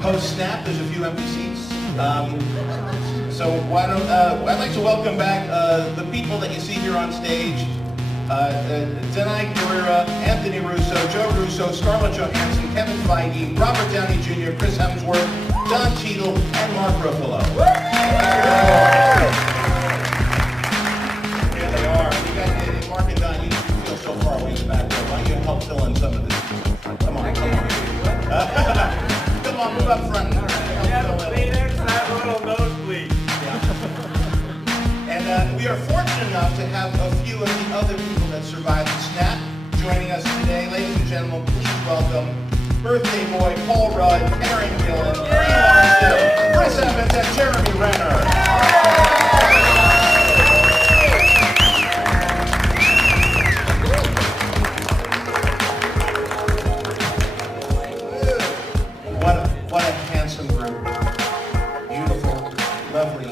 Post-snap, there's a few empty seats. So why don't, I'd like to welcome back the people that you see here on stage. Denai Guerrera, Anthony Russo, Joe Russo, Scarlett Johansson, Kevin Feige, Robert Downey Jr., Chris Hemsworth, Don Cheadle, and Mark Ruffalo. Here they are. You guys, Mark and Don, you feel so far away in the back there. Why don't you help fill in some of this? Come on. Come on, move up front. And we are fortunate enough to have a few of the other people that survived the snap joining us today. Ladies and gentlemen, please welcome birthday boy Paul Rudd, Karen Gillan, Chris Evans, and Jeremy Renner. What a handsome group. Beautiful, lovely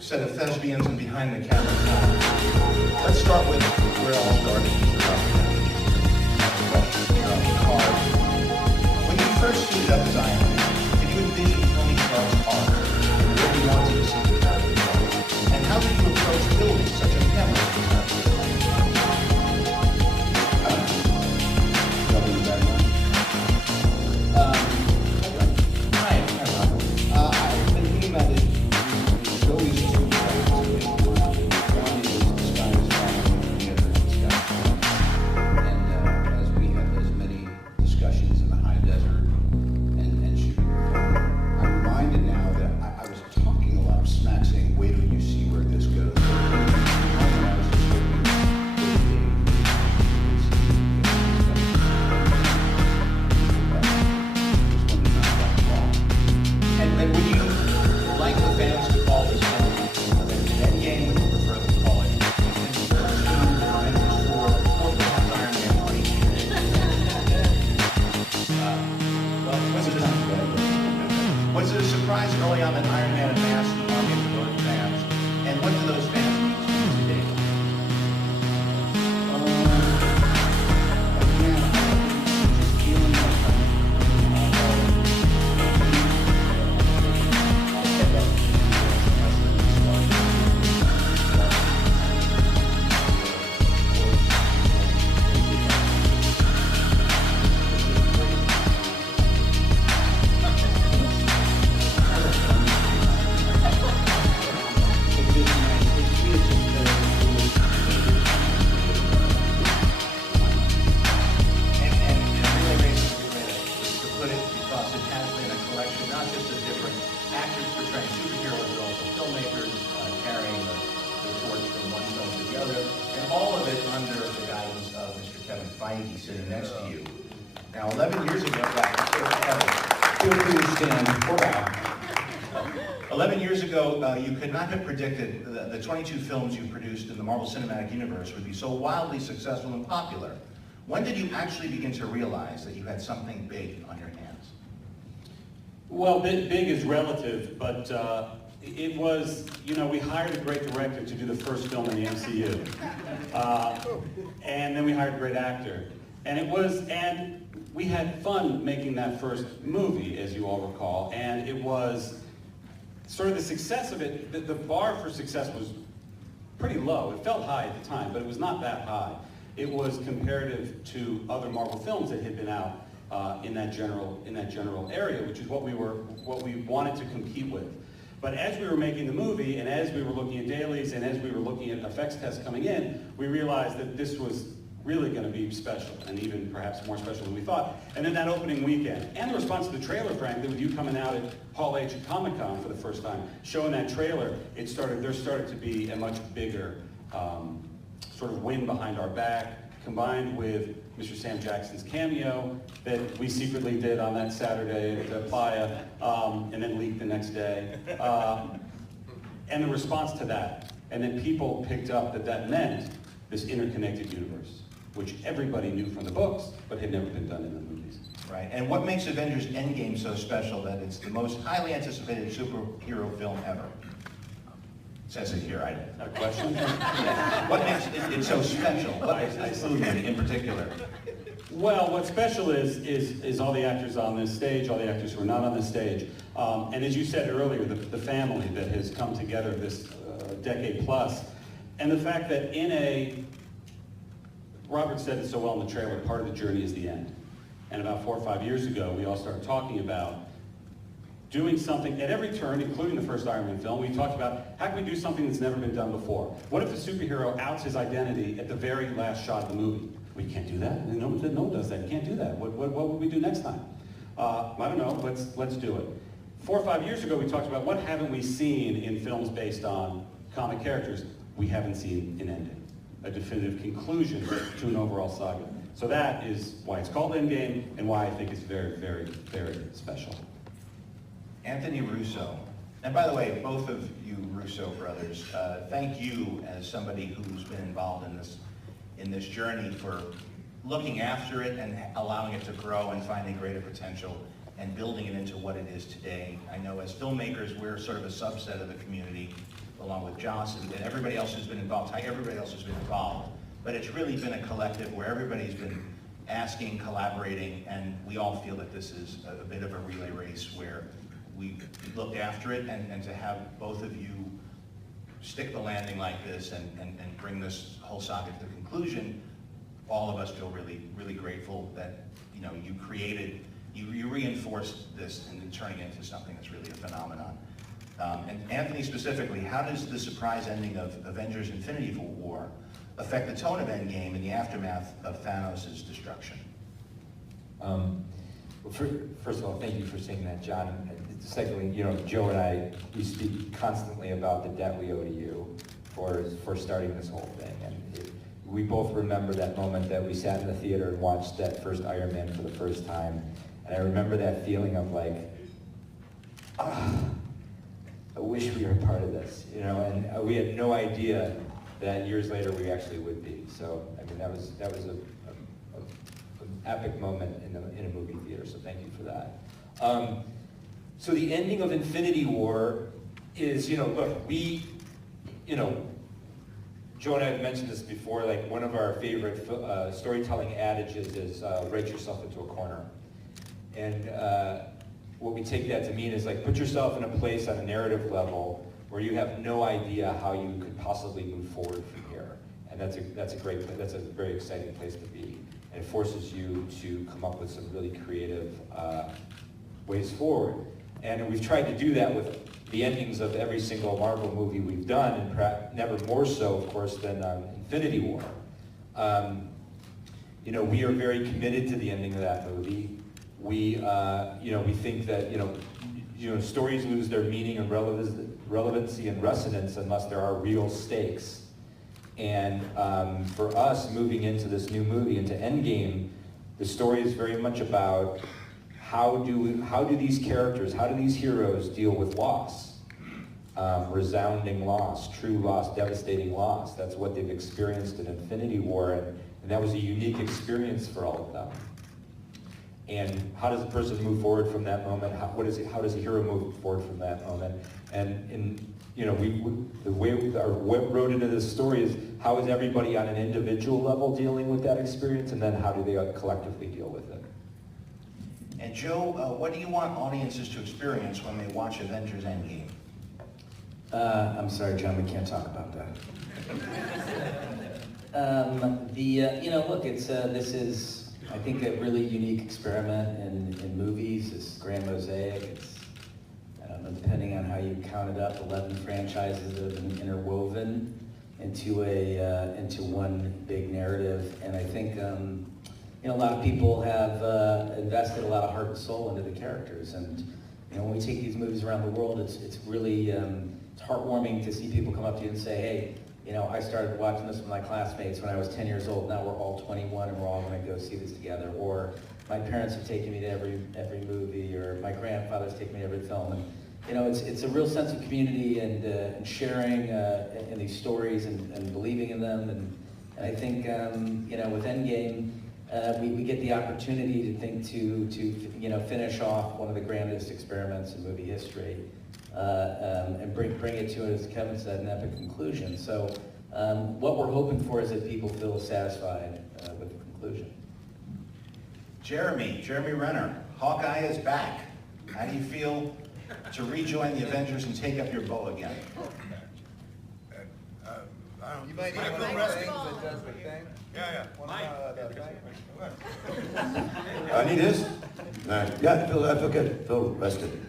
set of thespians and behind the camera. Let's start with where it all started. When you first suited up as Iron Man, did you envision Tony Stark's arc? Where he wanted to see the character? And how did you approach building such a memorable character? Sitting next to you. Now, 11 years ago, 11 years ago, you could not have predicted the 22 films you produced in the Marvel Cinematic Universe would be so wildly successful and popular. When did you actually begin to realize that you had something big on your hands? Well, big is relative, but it was, we hired a great director to do the first film in the MCU. And then we hired a great actor. And we had fun making that first movie, as you all recall, and it was sort of the success of it, the bar for success was pretty low. It felt high at the time, but it was not that high. It was comparative to other Marvel films that had been out in that general area, which is what we wanted to compete with. But as we were making the movie, and as we were looking at dailies, and as we were looking at effects tests coming in, we realized that this was really going to be special, and even perhaps more special than we thought. And then that opening weekend, and the response to the trailer, frankly, with you coming out at Hall H at Comic-Con for the first time, showing that trailer, there started to be a much bigger sort of wind behind our back, combined with Mr. Sam Jackson's cameo that we secretly did on that Saturday at Playa, and then leaked the next day. And the response to that. And then people picked up that meant this interconnected universe, which everybody knew from the books, but had never been done in the movies. Right, and what makes Avengers Endgame so special that it's the most highly anticipated superhero film ever? It says it here, A question? Yeah. What makes it so special? What makes this movie in particular? Well, what's special is all the actors on this stage, all the actors who are not on this stage, and as you said earlier, the family that has come together this decade plus, and the fact that Robert said it so well in the trailer, part of the journey is the end. And about 4 or 5 years ago, we all started talking about doing something at every turn, including the first Iron Man film. We talked about how can we do something that's never been done before? What if the superhero outs his identity at the very last shot of the movie? We can't do that. No one does that. You can't do that. What would we do next time? I don't know. Let's do it. 4 or 5 years ago, we talked about what haven't we seen in films based on comic characters? We haven't seen an ending, a definitive conclusion to an overall saga. So that is why it's called Endgame and why I think it's very, very, very special. Anthony Russo. And by the way, both of you Russo brothers, thank you as somebody who's been involved in this journey for looking after it and allowing it to grow and finding greater potential and building it into what it is today. I know as filmmakers, we're sort of a subset of the community, along with Joss and everybody else who's been involved, everybody else has been involved. But it's really been a collective where everybody's been asking, collaborating, and we all feel that this is a bit of a relay race where we looked after it, and to have both of you stick the landing like this and bring this whole saga to the conclusion, all of us feel really, really grateful that you created, you reinforced this and turning it into something that's really a phenomenon. And Anthony specifically, how does the surprise ending of Avengers Infinity War affect the tone of Endgame in the aftermath of Thanos' destruction? Well, first of all, thank you for saying that, John. Secondly, Joe and I, we speak constantly about the debt we owe to you for starting this whole thing. And we both remember that moment that we sat in the theater and watched that first Iron Man for the first time. And I remember that feeling of like, I wish we were a part of this, and we had no idea that years later we actually would be. So, I mean, that was an epic moment in a movie theater, so thank you for that. So the ending of Infinity War is, look, Joe and I have mentioned this before, like one of our favorite storytelling adages is write yourself into a corner. And what we take that to mean is like put yourself in a place on a narrative level where you have no idea how you could possibly move forward from here. And that's a very exciting place to be. And it forces you to come up with some really creative ways forward. And we've tried to do that with the endings of every single Marvel movie we've done, and never more so, of course, than Infinity War. We are very committed to the ending of that movie. We think that stories lose their meaning and relevancy and resonance unless there are real stakes. And for us, moving into this new movie, into Endgame, the story is very much about how do these characters, how do these heroes deal with loss? Resounding loss, true loss, devastating loss. That's what they've experienced in Infinity War, and that was a unique experience for all of them. And how does a person move forward from that moment? How does a hero move forward from that moment? And the way what wrote into this story is how is everybody on an individual level dealing with that experience, and then how do they collectively deal with it? And Joe, what do you want audiences to experience when they watch Avengers Endgame? I'm sorry, John, we can't talk about that. Look, this is, I think, a really unique experiment in movies, this grand mosaic. It's, I don't know, depending on how you count it up, 11 franchises that have been interwoven into one big narrative. And I think, a lot of people have invested a lot of heart and soul into the characters. And, when we take these movies around the world, it's really, it's heartwarming to see people come up to you and say, hey, I started watching this with my classmates when I was 10 years old. Now we're all 21 and we're all going to go see this together. Or my parents have taken me to every movie, or my grandfather's taken me to every film. And it's a real sense of community and sharing in these stories and believing in them. And I think with Endgame, we get the opportunity to finish off one of the grandest experiments in movie history. And bring it to, as Kevin said, an epic conclusion. So what we're hoping for is that people feel satisfied with the conclusion. Jeremy Renner, Hawkeye is back. How do you feel to rejoin the Avengers and take up your bow again? You might need one of those things that does the thing. Yeah. I need this? Yeah, I feel good. Feel rested.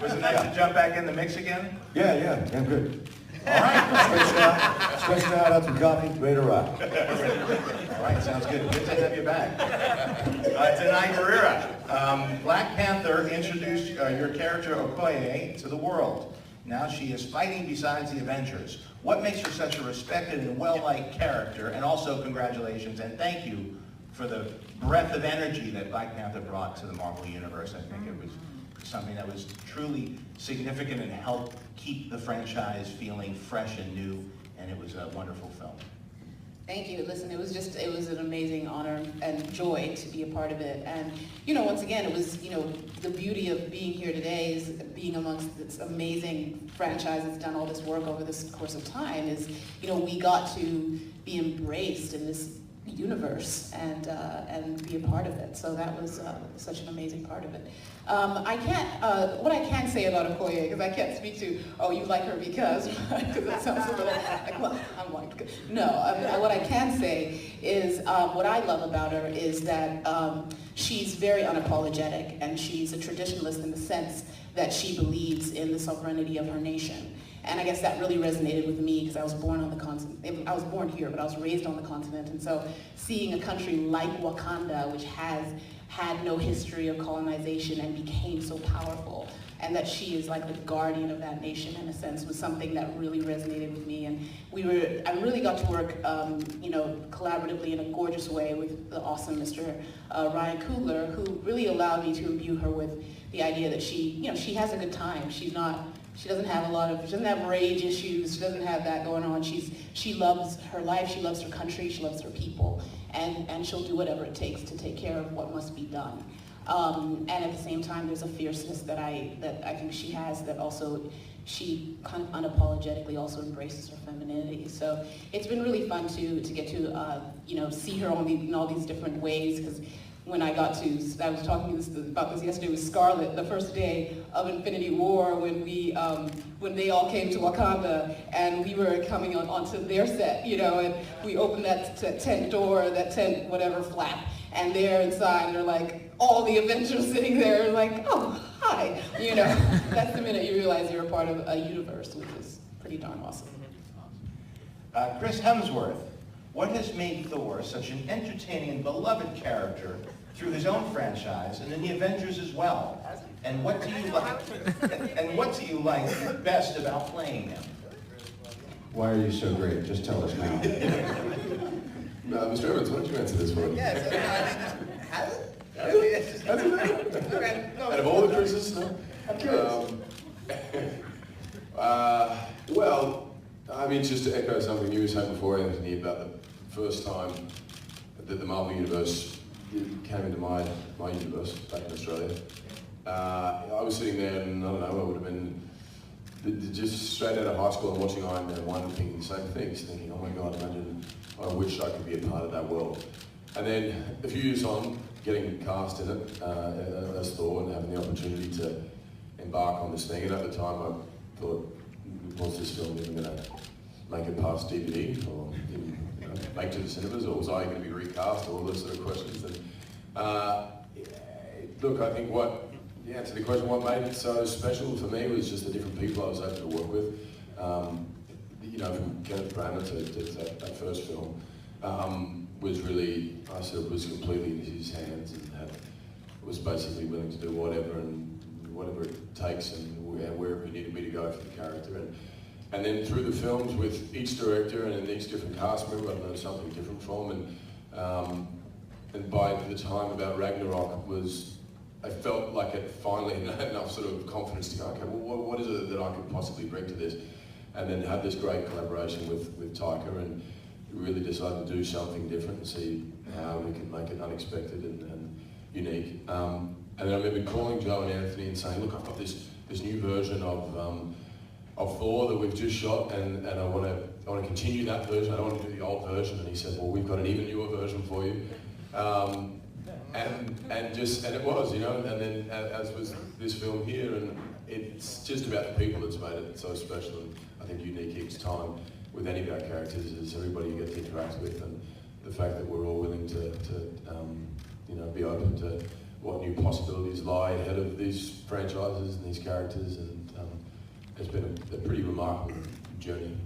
Was it nice to jump back in the mix again? Yeah, I'm good. All right. Stretching out, have some coffee, ready to rock. All right, sounds good. Good to have you back. Denai Guerrera, Black Panther introduced your character Okoye to the world. Now she is fighting besides the Avengers. What makes her such a respected and well-liked character? And also congratulations and thank you for the breath of energy that Black Panther brought to the Marvel Universe. I think it was something that was truly significant and helped keep the franchise feeling fresh and new, and it was a wonderful film. Thank you. Listen, it was an amazing honor and joy to be a part of it. And, once again, it was, the beauty of being here today is being amongst this amazing franchise that's done all this work over this course of time is, we got to be embraced in this universe and be a part of it. So that was such an amazing part of it. What I can say about Okoye, because I can't speak to, you like her because that sounds a little like, well, I'm like, no. What I can say is what I love about her is that she's very unapologetic, and she's a traditionalist in the sense that she believes in the sovereignty of her nation. And I guess that really resonated with me because I was born on the continent. I was born here, but I was raised on the continent. And so seeing a country like Wakanda, which has had no history of colonization and became so powerful, and that she is like the guardian of that nation in a sense, was something that really resonated with me. And I really got to work, collaboratively in a gorgeous way with the awesome Mr. Ryan Coogler, who really allowed me to imbue her with the idea that she has a good time. She doesn't have rage issues. She doesn't have that going on. She loves her life. She loves her country. She loves her people, and she'll do whatever it takes to take care of what must be done. And at the same time, there's a fierceness that I think she has that also she kind of unapologetically also embraces her femininity. So it's been really fun to get to see her in all these different ways, because when I was talking about this yesterday with Scarlett, the first day of Infinity War, when they all came to Wakanda and we were coming onto their set, and we opened that tent door, that tent whatever flap, and they're inside, they're like all the Avengers sitting there, like, oh, hi, That's the minute you realize you're a part of a universe, which is pretty darn awesome. Chris Hemsworth, what has made Thor such an entertaining and beloved character through his own franchise and in the Avengers as well? And what do you like best about playing him? Why are you so great? Just tell us now. Mr. Evans, why don't you answer this one? Yes, Out of all the Chris's, no? I'm curious. Just to echo something you were saying before, Anthony, about the first time that the Marvel Universe came into my universe back in Australia. I was sitting there and I don't know, I would have been just straight out of high school and watching Iron Man 1 and thinking the same things, thinking, oh my God, imagine, I wish I could be a part of that world. And then a few years on, getting cast in it as Thor and having the opportunity to embark on this thing. And at the time I thought, was this film even going to make it past DVD or make it to the cinemas, or was I going to be recast, all those sort of questions. And look, I think the answer to the question, what made it so special for me was just the different people I was able to work with. From Kenneth Branagh to that first film, was really, I sort of was completely in his hands and was basically willing to do whatever it takes and wherever he needed me to go for the character. And then through the films with each director and each different cast member, I've learned something different from. And by the time about Ragnarok I felt like it finally had enough sort of confidence to go, okay, well, what is it that I could possibly bring to this? And then had this great collaboration with Taika and really decided to do something different and see how we can make it unexpected and unique. And then I remember calling Joe and Anthony and saying, look, I've got this new version of of Thor that we've just shot, and I want to continue that version. I don't want to do the old version. And he said, well, we've got an even newer version for you. And it was, you know, and then as was this film here, and it's just about the people that's made it so special, and I think unique each time with any of our characters is everybody you get to interact with, and the fact that we're all willing to you know, be open to what new possibilities lie ahead of these franchises and these characters, and it's been a pretty remarkable journey.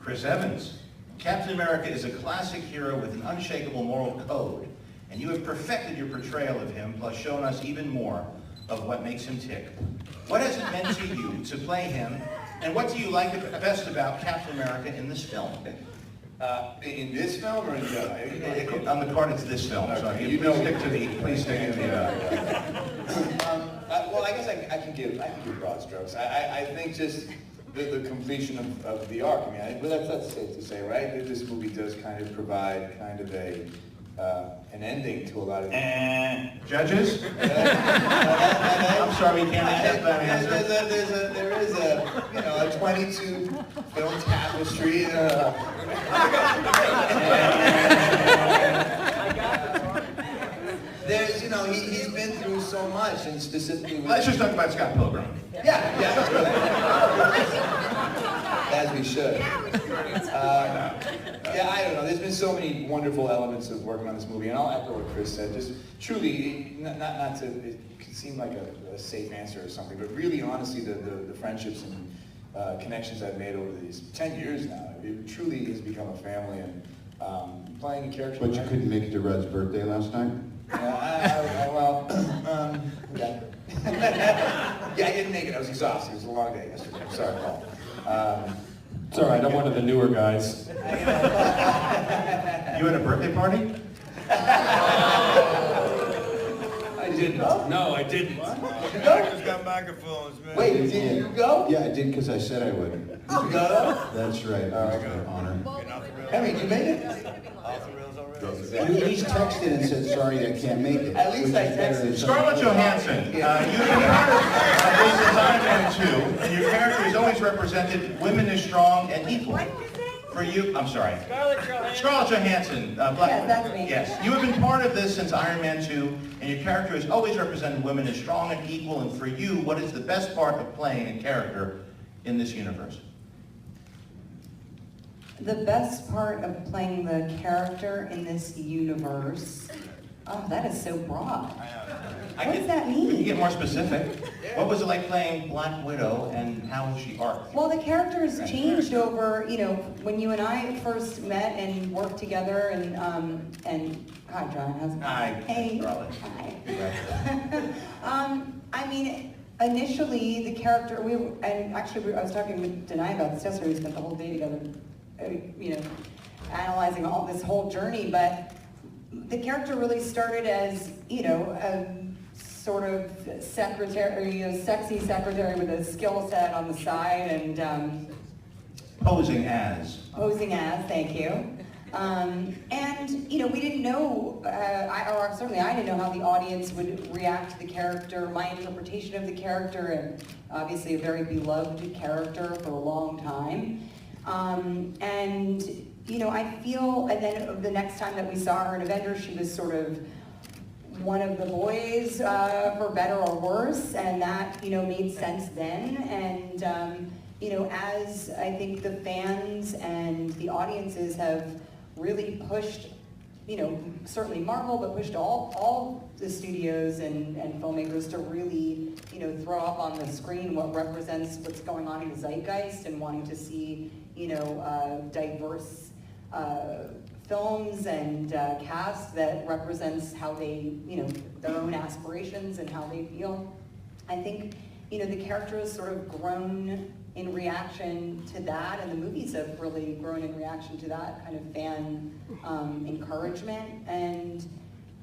Chris Evans. Captain America is a classic hero with an unshakable moral code, and you have perfected your portrayal of him, plus shown us even more of what makes him tick. What has it meant to you to play him, and what do you like best about Captain America in this film? In this film or in general? On the card, it's this film, so Okay, you please stick to the. Well, I guess I can give broad strokes. I think just the completion of the arc. I mean, that's safe to say, right? That this movie does kind of provide kind of an ending to a lot of. Judges? I'm sorry, we can't accept that answer. There is a 22 film tapestry. There's, he's been through so much, and specifically. Let's just talk about Scott Pilgrim. Yeah. As we should. I don't know. There's been so many wonderful elements of working on this movie, and I'll echo what Chris said. Just truly, not to, it could seem like a safe answer or something, but really, honestly, the friendships and connections I've made over these 10 years now, it truly has become a family, and playing a character. But you couldn't make it to Red's birthday last night? Yeah. I didn't make it. I was exhausted. It was a long day yesterday. I'm sorry, Paul. It's all right, I'm one of the newer guys. You had a birthday party? I didn't. No, I didn't. Just got microphones, man. Wait, did you go? Yeah, I did because I said I would. Did you go? That's right. All right, It was an honor. Henry, you made it? He's texted and said, sorry, I can't make it. At least I texted. Scarlett Johansson, you've been part of this is Iron Man 2, and your character has always represented women as strong and equal. For you, I'm sorry. Scarlett Johansson, Black Yes, that's me. Yes, you have been part of this since Iron Man 2, and your character has always represented women as strong and equal, and for you, what is the best part of playing a character in this universe? The best part of playing the character in this universe, oh, that is so broad. What does that You mean? get more specific. What was it like playing Black Widow, and how was she arced? Well, the character's changed over, when you and I first met and worked together, and hi, John, how's it going? Hi, Hey. Scarlett. Hi. I mean, initially, the character, I was talking with Denai about this yesterday. We spent the whole day together, analyzing all this whole journey, but the character really started as, a sort of secretary, sexy secretary with a skill set on the side, and Posing as, thank you. We didn't know, certainly I didn't know how the audience would react to the character, my interpretation of the character, and obviously a very beloved character for a long time. I feel, and then the next time that we saw her in Avengers, she was sort of one of the boys, for better or worse, and that, made sense then. And, as I think the fans and the audiences have really pushed, certainly Marvel, but pushed all the studios and filmmakers to really, throw up on the screen what represents what's going on in the zeitgeist, and wanting to see, diverse films and cast that represents how they, their own aspirations and how they feel. I think, the character has sort of grown in reaction to that, and the movies have really grown in reaction to that kind of fan encouragement. And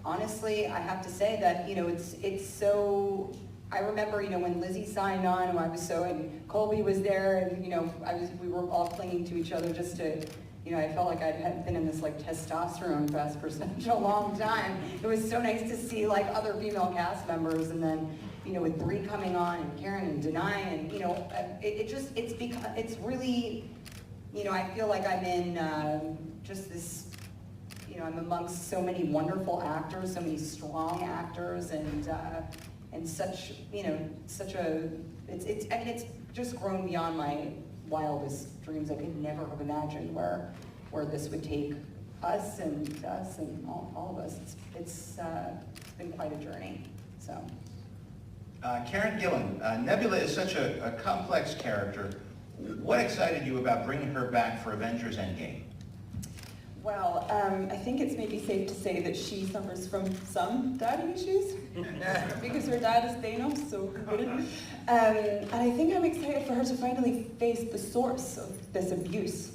honestly, I have to say that, it's so, I remember, when Lizzie signed on, and Colby was there, and, we were all clinging to each other just to, I felt like I hadn't been in this testosterone fest for such a long time. It was so nice to see other female cast members, and then, you know, with Brie coming on and Karen and Denai, and you know, it's really, you know, I feel like I'm in just this, you know, I'm amongst so many wonderful actors, so many strong actors, and such, you know, such a, I mean, it's just grown beyond my wildest dreams. I could never have imagined where this would take us and all of us. It's been quite a journey, so. Karen Gillan, Nebula is such a complex character. What excited you about bringing her back for Avengers Endgame? Well, I think it's maybe safe to say that she suffers from some daddy issues because her dad is Thanos, so who wouldn't? And I think I'm excited for her to finally face the source of this abuse.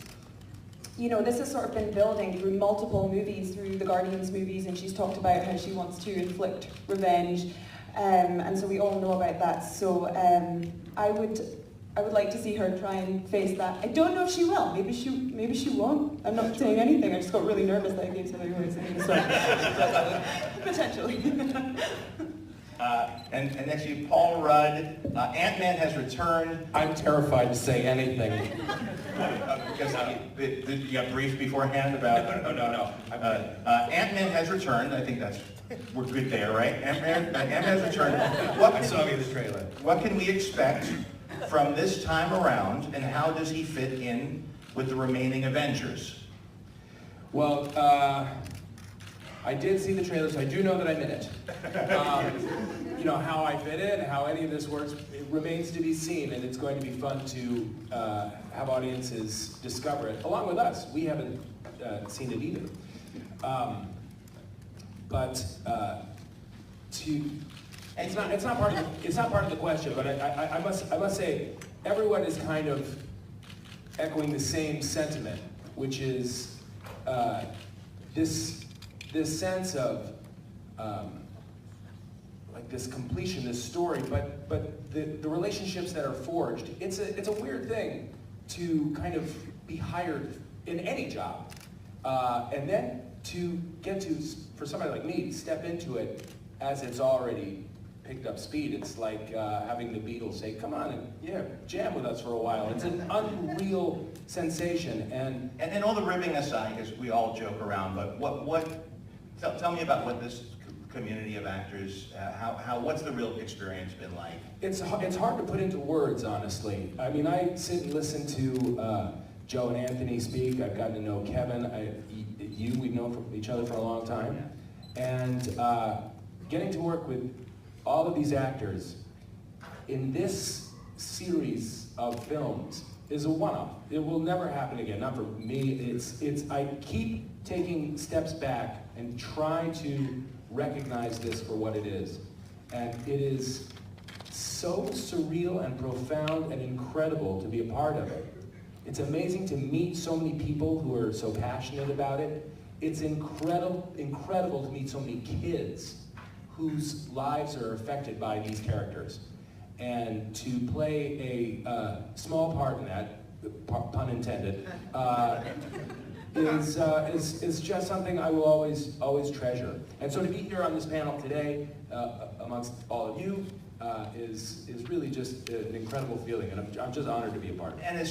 You know, this has sort of been building through multiple movies, through the Guardians movies, and she's talked about how she wants to inflict revenge, and so we all know about that. So I would like to see her try and face that. I don't know if she will. Maybe she won't. I'm not saying anything. I just got really nervous that I gave somebody words. Potentially. And next to you, Paul Rudd. Ant-Man has returned. I'm terrified to say anything. Because you got briefed beforehand about... No. Ant-Man has returned. I think we're good there, right? Ant-Man has returned. I saw you in the trailer. What can we expect from this time around, and how does he fit in with the remaining Avengers? Well, I did see the trailer, so I do know that I'm in it. You know, how I fit in, how any of this works, it remains to be seen, and it's going to be fun to have audiences discover it, along with us. We haven't seen it either. It's not part of the question, but I must say everyone is kind of echoing the same sentiment, which is this sense of like this completion, this story, but the relationships that are forged. It's a weird thing to kind of be hired in any job, and then to get to, for somebody like me, step into it as it's already picked up speed. It's like having the Beatles say, come on and jam with us for a while. It's an unreal sensation. And all the ribbing aside, because we all joke around, but tell me about what this community of actors, what's the real experience been like? It's hard to put into words, honestly. I mean, I sit and listen to Joe and Anthony speak. I've gotten to know Kevin. We've known each other for a long time. And getting to work with all of these actors in this series of films is a one-off. It will never happen again, not for me. I keep taking steps back and try to recognize this for what it is. And it is so surreal and profound and incredible to be a part of it. It's amazing to meet so many people who are so passionate about it. It's incredible to meet so many kids whose lives are affected by these characters. And to play a small part in that, pun intended, is just something I will always treasure. And so to be here on this panel today, amongst all of you, is really just an incredible feeling, and I'm just honored to be a part of it. And as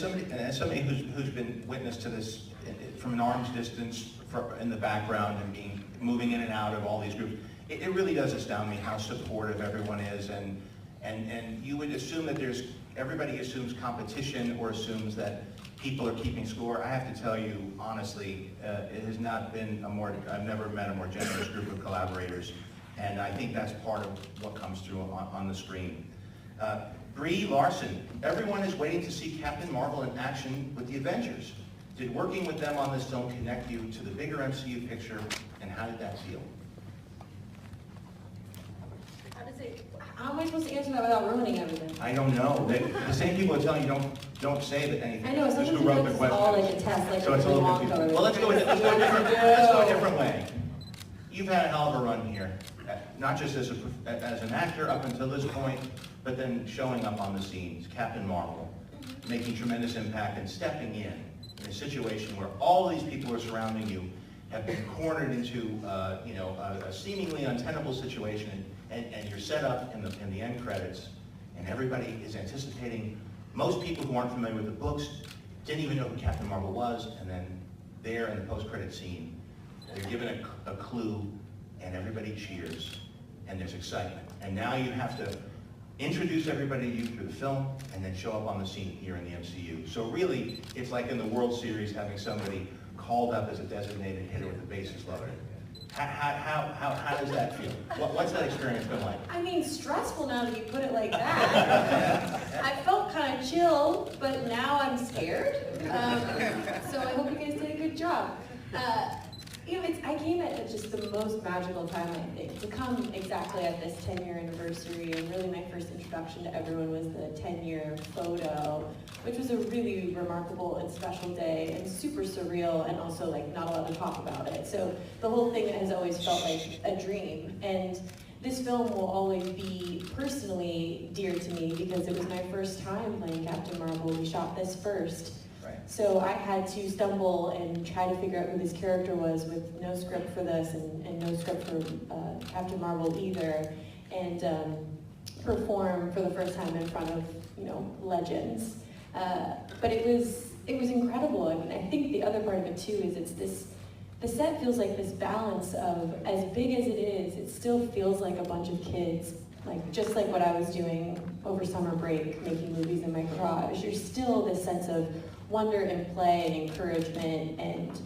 somebody who's been witness to this from an arm's distance in the background and moving in and out of all these groups, it really does astound me how supportive everyone is, and you would assume that everybody assumes competition or assumes that people are keeping score. I have to tell you, honestly, it has not been I've never met a more generous group of collaborators, and I think that's part of what comes through on the screen. Brie Larson, everyone is waiting to see Captain Marvel in action with the Avengers. Did working with them on this film connect you to the bigger MCU picture, and how did that feel? How am I supposed to answer that without ruining everything? I don't know. The same people are telling you don't say that anything. I know, Just sometimes who wrote it's the all question. like a test, like So it's a little long confusing. code. Well, let's go a different way. You've had a hell of a run here, not just as an actor up until this point, but then showing up on the scenes, Captain Marvel, making tremendous impact and stepping in a situation where all these people are surrounding you. have been cornered into a seemingly untenable situation, and you're set up in the end credits, and everybody is anticipating. Most people who aren't familiar with the books didn't even know who Captain Marvel was, and then there in the post-credit scene, they're given a clue, and everybody cheers, and there's excitement. And now you have to introduce everybody to you through the film, and then show up on the scene here in the MCU. So really, it's like in the World Series having somebody called up as a designated hitter with the bases loaded. How does that feel? What's that experience been like? I mean, stressful now that you put it like that. I felt kind of chill, but now I'm scared. So I hope you guys did a good job. I came at just the most magical time, I think. To come exactly at this 10-year anniversary, and really my first introduction to everyone was the 10-year photo, which was a really remarkable and special day, and super surreal, and also not allowed to talk about it. So the whole thing has always felt like a dream. And this film will always be personally dear to me because it was my first time playing Captain Marvel. We shot this first. So I had to stumble and try to figure out who this character was with no script for this and no script for Captain Marvel either, and perform for the first time in front of legends. But it was incredible. I mean, I think the other part of it too is the set feels like this balance of, as big as it is, it still feels like a bunch of kids, just like what I was doing over summer break, making movies in my garage. There's still this sense of wonder and play and encouragement, and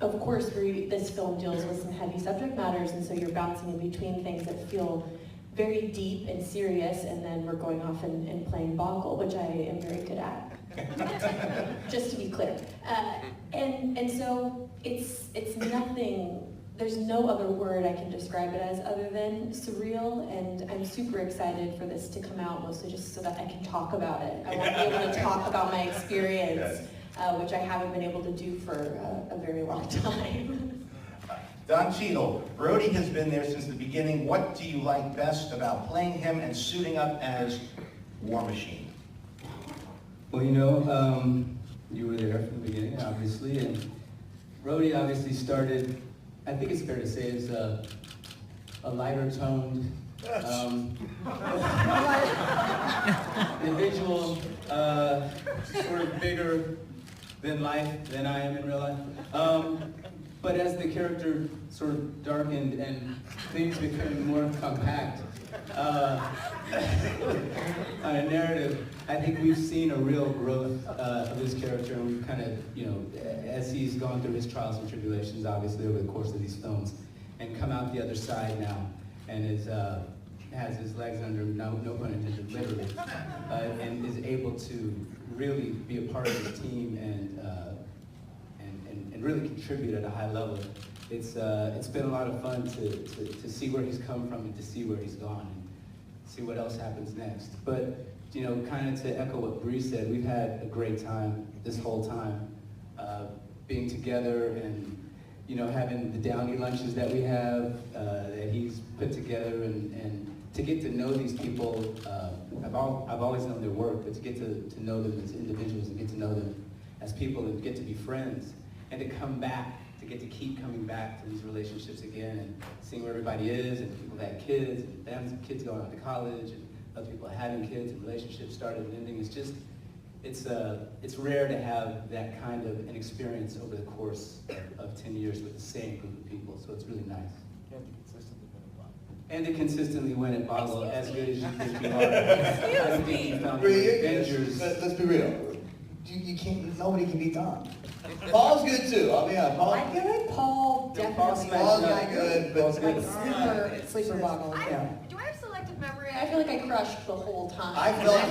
of course this film deals with some heavy subject matters, and so you're bouncing in between things that feel very deep and serious, and then we're going off and playing boggle, which I am very good at, just to be clear. And so it's nothing. There's no other word I can describe it as other than surreal, and I'm super excited for this to come out, mostly just so that I can talk about it. I want to be able to talk about my experience, which I haven't been able to do for a very long time. Don Cheadle, Brody has been there since the beginning. What do you like best about playing him and suiting up as War Machine? Well, you were there from the beginning, obviously, and Brody obviously started, I think it's fair to say, it's a lighter toned individual, sort of bigger than life than I am in real life. But as the character sort of darkened and things became more compact on a narrative, I think we've seen a real growth of his character, and we've kind of, as he's gone through his trials and tribulations, obviously, over the course of these films, and come out the other side now, and has his legs under, no pun intended, literally, and is able to really be a part of the team and really contribute at a high level. It's been a lot of fun to see where he's come from and to see where he's gone and see what else happens next. But kind of to echo what Bree said, we've had a great time this whole time, being together and having the Downey lunches that we have, that he's put together, and to get to know these people. I've always known their work, but to get to know them as individuals and get to know them as people and get to be friends, and to come back, to get to keep coming back to these relationships again and seeing where everybody is, and people that have kids, and them kids going off to college, and other people having kids and relationships started and ending. It's rare to have that kind of an experience over the course of 10 years with the same group of people, so it's really nice. And to consistently win at Boggle as good as you think you are. I think you found the Avengers. Let's be real. You can't. Nobody can beat Don. Paul's good too. I mean, Paul. I feel like Paul definitely Paul's not good, but sleeper boggle. Yeah. Do I have selective memory? I feel like I crushed the whole time. I felt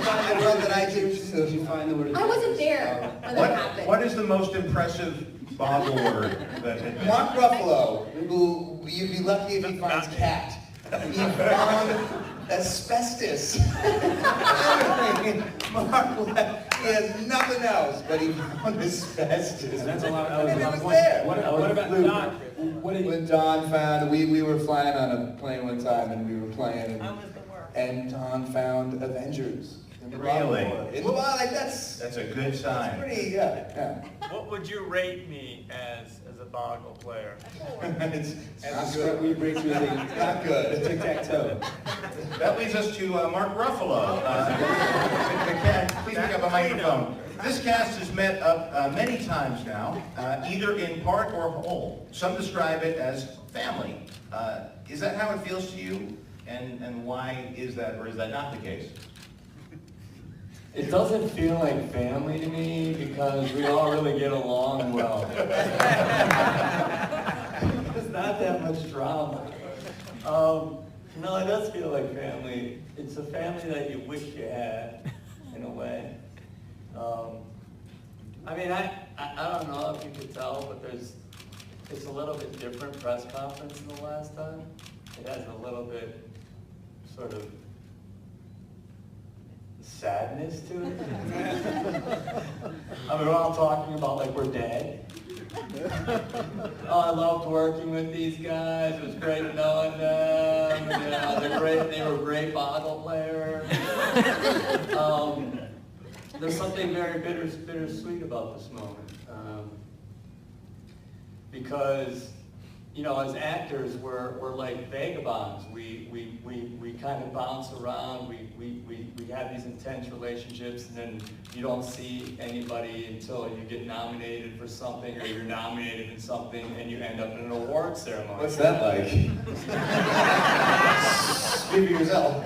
that I did. Did you find the word? I wasn't there when that happened. What is the most impressive boggle word that Mark Ruffalo, who you'd be lucky if he finds cat. He found asbestos. Mark, he has nothing else, but he found asbestos. That's a lot. And it was there. What about Don? When Don found, we were flying on a plane one time, and we were playing, and Don found Avengers. Really? Well, that's a good sign. Pretty, yeah. What would you rate me as a boggle player. It's That's what we bring to the not good. the tic-tac-toe. That leads us to Mark Ruffalo. The cast, please pick up a microphone. This cast has met up many times now, either in part or whole. Some describe it as family. Is that how it feels to you? And why is that, or is that not the case? It doesn't feel like family to me because we all really get along well. There's not that much drama. No, it does feel like family. It's a family that you wish you had, in a way. I mean, I don't know if you could tell, but it's a little bit different press conference than the last time. It has a little bit sort of sadness to it. I mean, we're all talking about like we're dead. Oh, I loved working with these guys. It was great knowing them. You know, they're great. They were great boggle players. There's something very bittersweet about this moment, because, you know, as actors, we're like vagabonds. We kind of bounce around. We have these intense relationships, and then you don't see anybody until you get nominated for something, or you're nominated in something, and you end up in an award ceremony. What's that like? Speak for yourself.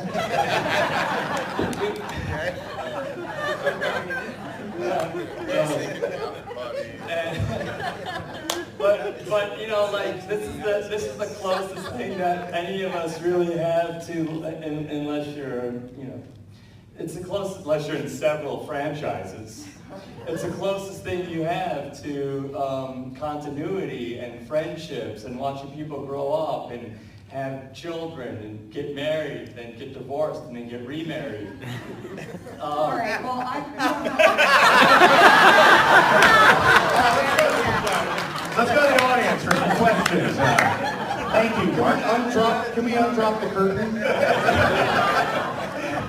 But you know, like this is the closest thing that any of us really have to, unless you're, you know, it's the closest, unless you're in several franchises. It's the closest thing you have to continuity and friendships and watching people grow up and have children and get married, then get divorced, and then get remarried. All right, well, Let's go to the audience for some questions. Thank you, Mark. Can we undrop the curtain?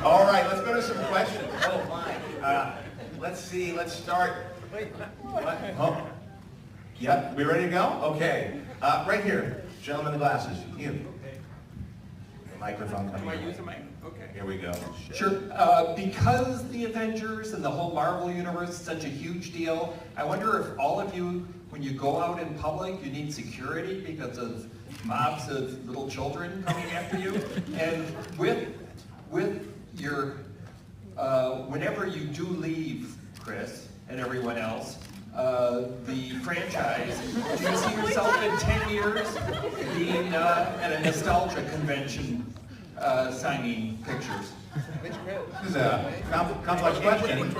All right, let's go to some questions. Oh, my. Let's see, let's start. Oh. Yep, we ready to go? Okay. Right here, gentleman in the glasses. You. The microphone coming. Am I using my? Okay. Here we go. Sure. Because the Avengers and the whole Marvel universe is such a huge deal, I wonder if all of you, when you go out in public, you need security because of mobs of little children coming after you. And with your, whenever you do leave, Chris, and everyone else, the franchise, do you see yourself in 10 years being at a nostalgia convention signing pictures? This is a complex question.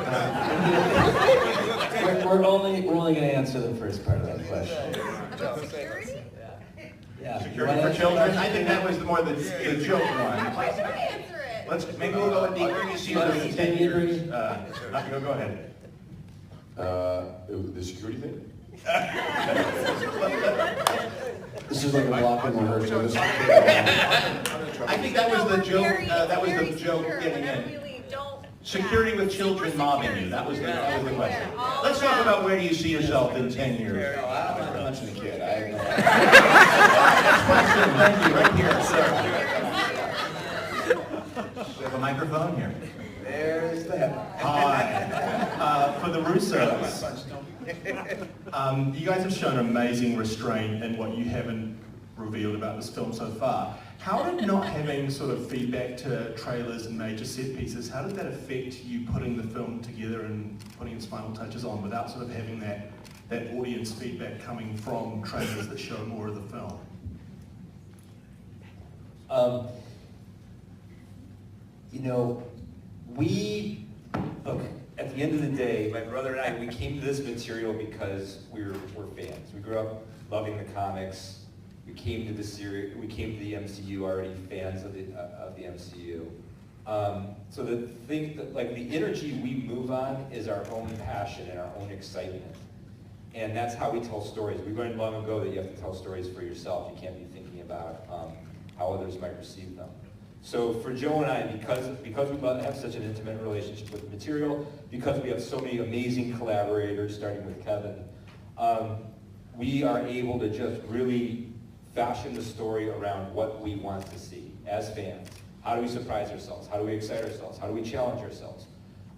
We're only going to answer the first part of that question. Security? Yeah. Security for children? I think that was more the joke one. Why should I answer it? Maybe we'll go deeper. You see those in 10 years. Go ahead. The security thing? This is like a block in rehearsal. I think that was the joke. That was the joke getting in. Security with children mobbing you. That was the question. Let's talk about where do you see yourself in 10 years. I'm not mentioning a kid. I have no Next question. Thank you. Right here, sir. We have a microphone here. There's the head. Hi. For the Russos, you guys have shown amazing restraint in what you haven't revealed about this film so far. How did not having sort of feedback to trailers and major set pieces, how did that affect you putting the film together and putting its final touches on without sort of having that audience feedback coming from trailers that show more of the film? You know, look, at the end of the day, my brother and I, we came to this material because we're fans. We grew up loving the comics. We came to the series. We came to the MCU already fans of the MCU. So the thing that, like, the energy we move on is our own passion and our own excitement, and that's how we tell stories. We learned long ago that you have to tell stories for yourself. You can't be thinking about how others might receive them. So for Joe and I, because we have such an intimate relationship with the material, because we have so many amazing collaborators, starting with Kevin, we are able to just really fashion the story around what we want to see as fans. How do we surprise ourselves? How do we excite ourselves? How do we challenge ourselves?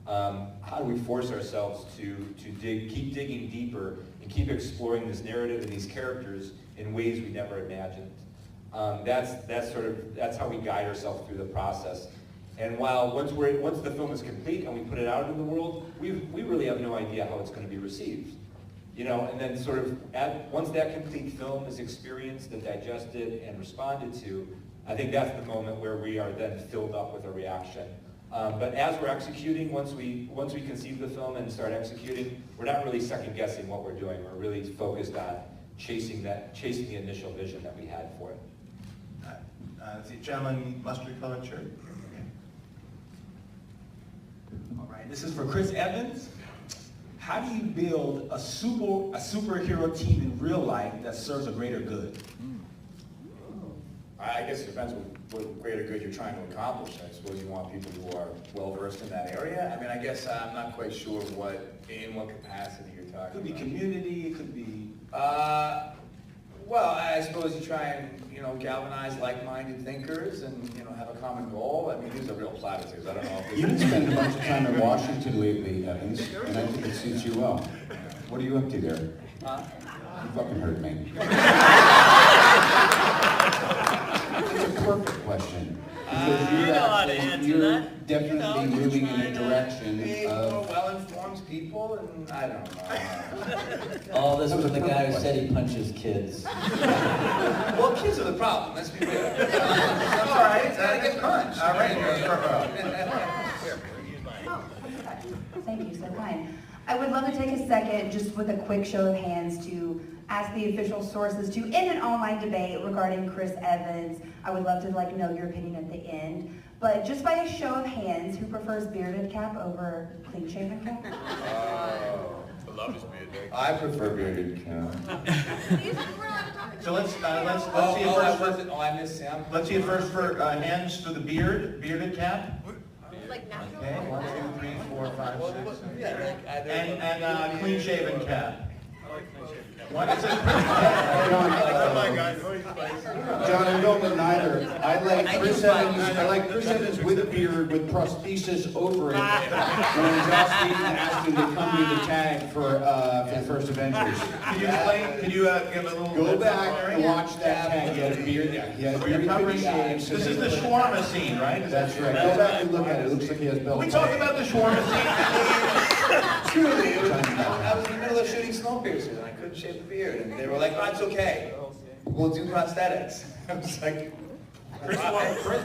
How do we force ourselves to keep digging deeper and keep exploring this narrative and these characters in ways we never imagined? That's how we guide ourselves through the process. And while once the film is complete and we put it out in the world, we really have no idea how it's going to be received. You know, and then once that complete film is experienced and digested and responded to, I think that's the moment where we are then filled up with a reaction. But as we're executing, once we conceive the film and start executing, we're not really second guessing what we're doing. We're really focused on chasing the initial vision that we had for it. The gentleman, mustard-colored shirt. All right, this is for Chris Evans. How do you build a superhero team in real life that serves a greater good? I guess it depends what greater good you're trying to accomplish. I suppose you want people who are well-versed in that area. I mean, I guess I'm not quite sure in what capacity you're talking about. Could be community, it could be... Well, I suppose you try and, galvanize like-minded thinkers and, have a common goal. I mean, these are real platitudes. I don't know if You've been spending a bunch of time in Washington lately, Evans, and I think it suits you well. What are you up to there? You fucking heard me. It's a perfect question. Because you're definitely moving in a direction of... well-informed people, and I don't know. All this was the guy who said he punches kids. Well, kids are the problem, let's be real. That's all right, it's gotta get punched. All right, Thank you, so kind. I would love to take a second, just with a quick show of hands, to ask the official sources to end an online debate regarding Chris Evans. I would love to know your opinion at the end. But just by a show of hands, who prefers bearded cap over clean shaven cap? I love his beard. I prefer bearded cap. So let's see it first. I missed Sam. Let's see it first for hands for the bearded cap. Like natural. Okay, 1, 2, 3, 4, 5, 6. And clean shaven cap. What is it? John, I don't know neither. I like Chris Evans with a beard with prosthesis over it when Joss Whedon asked him to come do the tag for the first Avengers. Can you explain? Can you give a little? Go back and watch that tag. He had a beard. Yeah, he had a beard covered shaved. This is the shawarma scene, right? That's right. Go back and look at it. It looks like he has belt. We talked about the shawarma scene. Truly, I was in the middle of shooting Snowpiercer and I couldn't shave the beard, and they were like, "Oh, it's okay. We'll do prosthetics." I was like,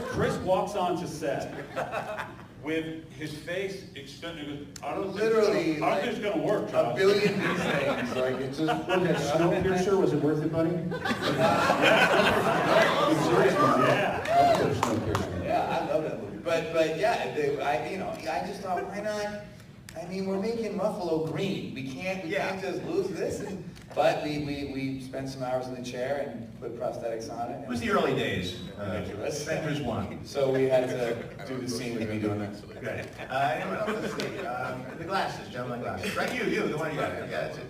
Chris walks onto set with his face extended. I don't think it's going to work, Josh. A billion these things. Like it's just look at Snowpiercer. Was it worth it, buddy? Yeah, I love that movie. But yeah, I just thought, why not? I mean, we're making Buffalo green. We can't just lose this. But we spent some hours in the chair and put prosthetics on it. It was the early days. Avengers 1. So we had to do the scene with me doing that. Good. Anyone else? Let's see. The glasses, gentlemen, glasses. Right, you, the one you got. Yeah, that's it.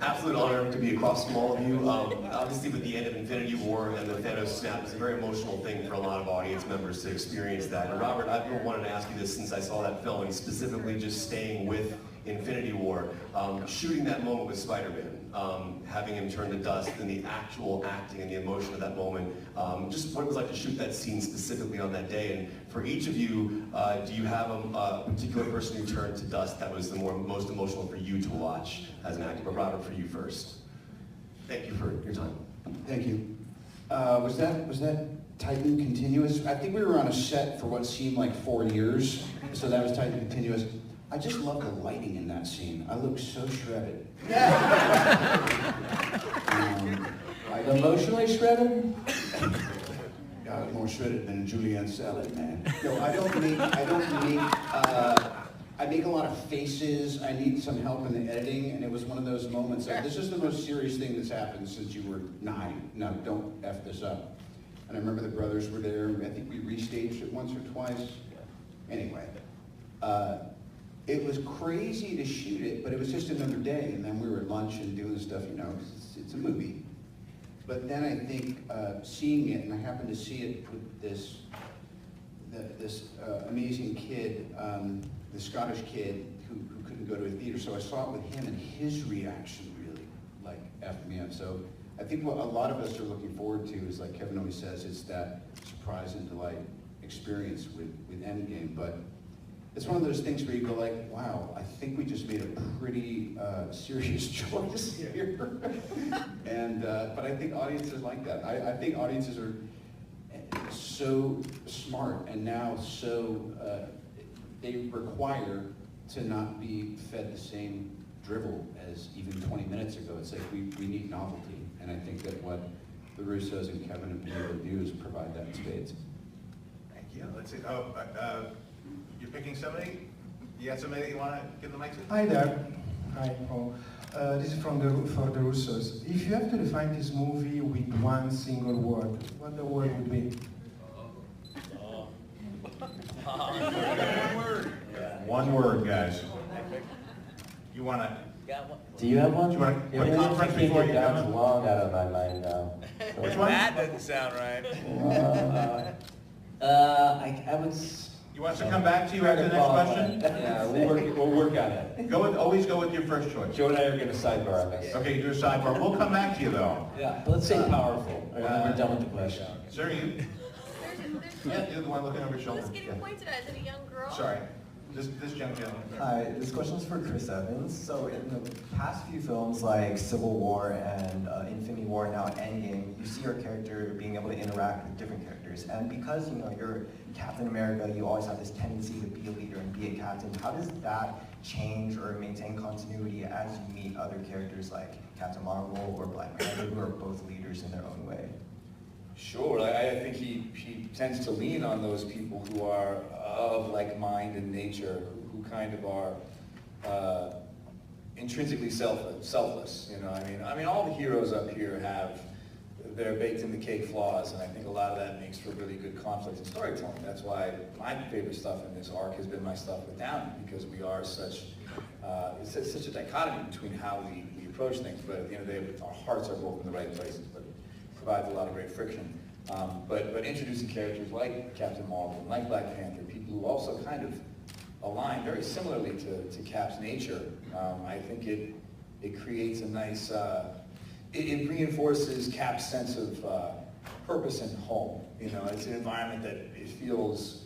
Absolute honor to be across from all of you. Obviously, with the end of Infinity War and the Thanos snap, it's a very emotional thing for a lot of audience members to experience that. And Robert, I've been wanting to ask you this since I saw that film, and specifically just staying with Infinity War, shooting that moment with Spider-Man, having him turn to dust, and the actual acting and the emotion of that moment, just what it was like to shoot that scene specifically on that day. And for each of you, do you have a particular person who turned to dust that was the most emotional for you to watch as an actor? But Robert, for you first. Thank you for your time. Thank you. Was that Titan continuous? I think we were on a set for what seemed like 4 years, so that was Titan continuous. I just love the lighting in that scene. I look so shredded. Emotionally shredded? God, more shredded than a julienne salad, man. No, I make a lot of faces. I need some help in the editing, and it was one of those moments of, this is the most serious thing that's happened since you were 9. No, don't F this up. And I remember the brothers were there. I think we restaged it once or twice. Anyway, it was crazy to shoot it, but it was just another day, and then we were at lunch and doing stuff, you know, it's a movie. But then I think seeing it, and I happened to see it with this amazing kid, the Scottish kid who couldn't go to a theater, so I saw it with him, and his reaction really, like, effed me up. So I think what a lot of us are looking forward to is, like Kevin always says, it's that surprise and delight experience with Endgame. But it's one of those things where you go like, wow, I think we just made a pretty serious choice here. And but I think audiences like that. I think audiences are so smart and now so they require to not be fed the same drivel as even 20 minutes ago. It's like we need novelty, and I think that what the Russos and Kevin have been able to do is provide that in spades. Thank you. Let's see. Oh, you're picking somebody? You got somebody that you want to give the mic to? Hi there. Hi, Paul. This is for the Russos. If you have to define this movie with one single word, what the word would be? One word, guys. You want to? Do you have one? Do you want to put a conference before you That's come? long out of my mind now. Which one? That doesn't sound right. I would. You want us to come back to you after the next question? Yeah, we'll work on it. Always go with your first choice. Joe and I are going to sidebar on this. Okay, you do a sidebar. We'll come back to you though. Yeah, let's say powerful. We're done with the question. Sir, you? Yeah, you're the one looking over your shoulder. Who's getting pointed at? Is it a young girl? Sorry. This young gentleman. Hi, this question is for Chris Evans. So in the past few films like Civil War and Infinity War, now Endgame, you see your character being able to interact with different characters. And because you're Captain America, you always have this tendency to be a leader and be a captain. How does that change or maintain continuity as you meet other characters like Captain Marvel or Black Panther, who are both leaders in their own way? Sure, I think he tends to lean on those people who are of like mind and nature, who kind of are intrinsically selfless. You know, I mean, all the heroes up here have their baked in the cake flaws, and I think a lot of that makes for really good conflict and storytelling. That's why my favorite stuff in this arc has been my stuff with Downey, because we are such it's such a dichotomy between how we approach things. But at the end of the day, our hearts are both in the right places. But provides a lot of great friction. But introducing characters like Captain Marvel and like Black Panther, people who also kind of align very similarly to Cap's nature, I think it creates a nice, it reinforces Cap's sense of purpose and home. You know, it's an environment that it feels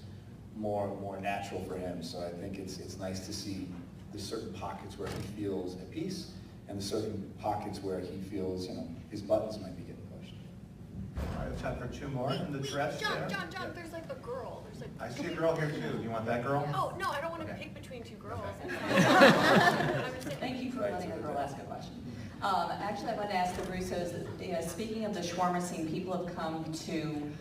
more natural for him. So I think it's nice to see the certain pockets where he feels at peace, and the certain pockets where he feels, his buttons might be getting pushed. All right, it's time for two more in the dress. John, there. John, there's like a girl. There's like. I see a girl here too. You want that girl? Oh, no, I don't want to pick between two girls. Thank you for letting a girl ask a question. Actually, I wanted to ask the Russos, speaking of the shawarma scene, people have come to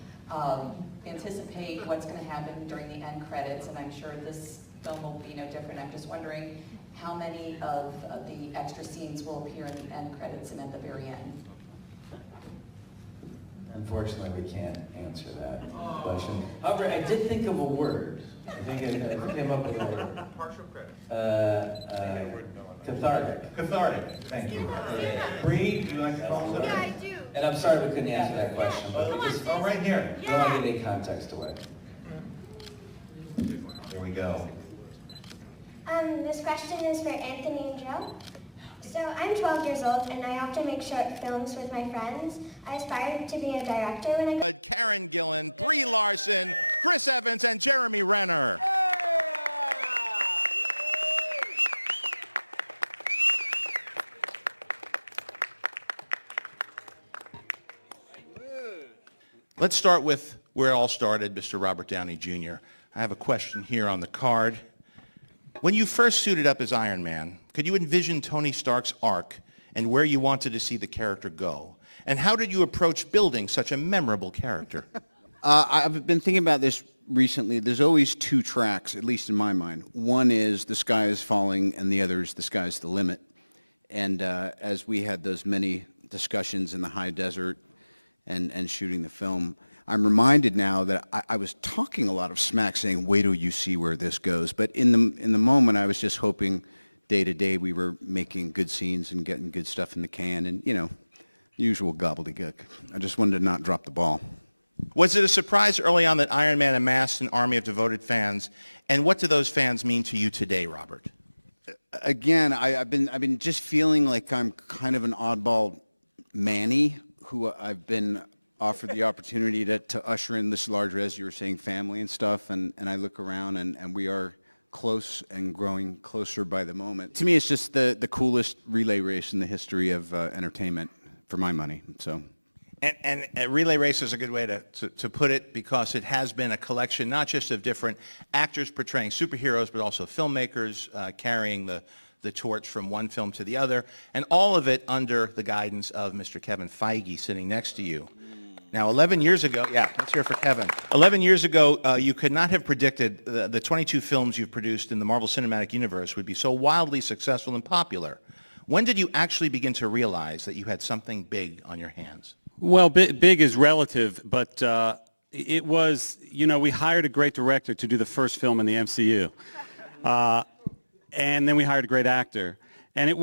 anticipate what's going to happen during the end credits, and I'm sure this film will be no different. I'm just wondering how many of the extra scenes will appear in the end credits and at the very end. Unfortunately, we can't answer that question. However, I did think of a word. I think I came up with a word. Partial credit. Cathartic. Cathartic. Thank you. Bree, do you like to call Yeah, I do. And I'm sorry we couldn't answer that question, but we just right here. don't want to give any context away. There we go. This question is for Anthony and Joe. So I'm 12 years old, and I often make short films with my friends. I aspire to be a director when I... Karen Gillan, Brie Larson, Chris Evans, and Jeremy Renner. Let's start with where it all started, Mr. Robert Downey Jr. I have a question here on the card. When you first suited up as Iron Man, could you envision Tony Stark's arc and where you wanted to see the character go? And how did you approach building such a memorable character? I've been thinking about this recently. There's always two tracks, at least in my mind. One is the sky is falling, and the other is the sky's the limit. And as we had those many discussions in the high desert, and shooting the film, I'm reminded now that I was talking a lot of smack, saying, "Wait till you see where this goes." But in the moment, I was just hoping, day to day, we were making good scenes and getting good stuff in the can, and usual gobbledygook. I just wanted to not drop the ball. Was it a surprise early on that Iron Man amassed an army of devoted fans? And what do those fans mean to you today, Robert? Again, I've been just feeling like I'm kind of an oddball Manny, who I've been offered the opportunity to usher in this larger, as you were saying, family and stuff, and I look around and we are close and growing closer by the moment. To me, it's just the coolest relay race in the history of entertainment, for my money. So. And a relay race is a good way to put it, because it has been a collection not just of different actors portraying superheroes, but also filmmakers carrying the torch from one film to the other, and all of it under the guidance of Mr. Kevin Feige sitting next to you. Now, 11 years ago, yeah, let's hear it for Kevin. 11 years ago, you could not have predicted the 22 films you've produced in the Marvel Cinematic Universe would be so wildly successful and popular. When did you actually begin to realize that you had something big on your hands? Well, big is relative, but it was, we hired a great director to do the first film in the MCU. And then we hired a great actor. And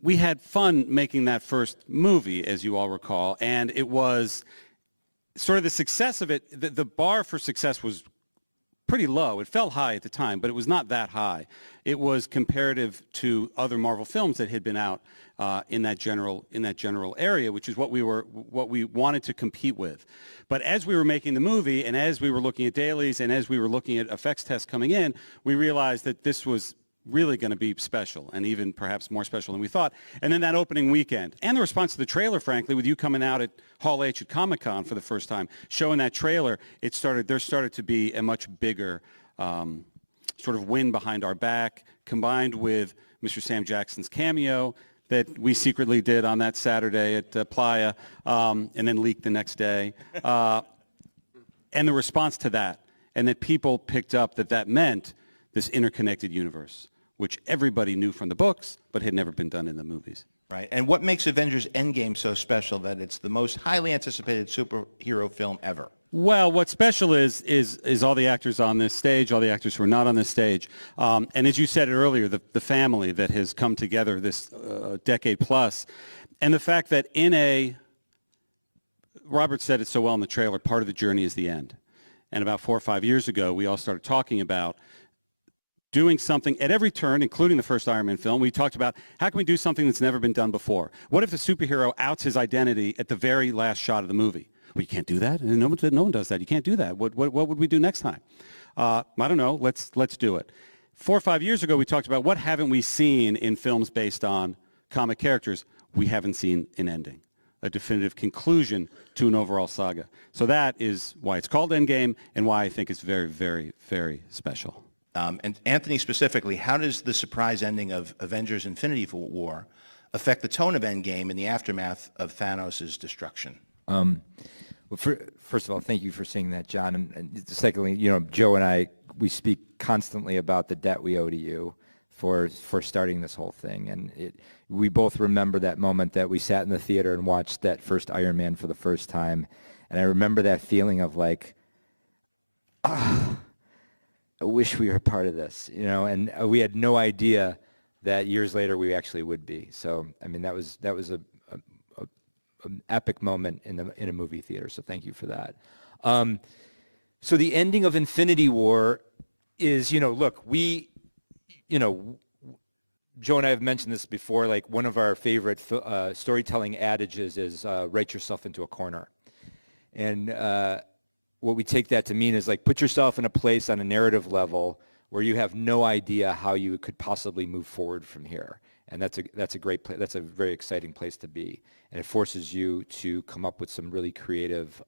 we had fun making that first movie, as you all recall. And it was sort of the success of it, the bar for success was pretty low. It felt high at the time, but it was not that high. It was comparative to other Marvel films that had been out in that general area, which is what we wanted to compete with. But as we were making the movie, and as we were looking at dailies, and as we were looking at effects tests coming in, we realized that this was really going to be special, and even perhaps more special than we thought. And then that opening weekend, and the response to the trailer, frankly, with you coming out at Hall H at Comic-Con for the first time, showing that trailer, there started to be a much bigger sort of wind behind our back, combined with Mr. Sam Jackson's cameo that we secretly did on that Saturday at Playa, and then leaked the next day. And the response to that, and that people picked up that meant this interconnected universe, which everybody knew from the books, but had never been done in the movies. Right. And what makes Avengers Endgame so special that it's the most highly anticipated superhero film ever? Well, what's special is all the actors on this stage, all the actors who are not on this stage. And as you said earlier, the family that has come together this decade plus. And the fact that Robert said it so well in the trailer, part of the journey is the end. And about 4 or 5 years ago, we all started talking about doing something at every turn, including the first Iron Man film. We talked about, how can we do something that's never been done before? What if the superhero outs his identity at the very last shot of the movie? Well, you can't do that. No one does that. You can't do that. What would we do next time? I don't know. Let's do it. 4 or 5 years ago, we talked about what haven't we seen in films based on comic characters. We haven't seen an ending, a definitive conclusion to an overall saga. So that is why it's called Endgame, and why I think it's very, very, very special. And Anthony specifically, how does the surprise ending of Avengers Infinity War affect the tone of Endgame in the aftermath of Thanos' destruction? Well, first of all, thank you for saying that, John. And secondly, Joe and I, we speak constantly about the debt we owe to you for starting this whole thing. And we both remember that moment that we sat in the theater and watched that first Iron Man for the first time. And I remember that feeling of like, I wish we were part of this, and we had no idea that years later we actually would be. So, I mean, that was an epic moment in a movie theater. So thank you for that. So the ending of Infinity War is, look, Joe and I have mentioned this before, like one of our favorite storytelling adages is write yourself into a corner. And what we take that to mean is like put yourself in a place on a narrative level where you have no idea how you could possibly move forward from here. And that's a great place. That's a very exciting place to be. And it forces you to come up with some really creative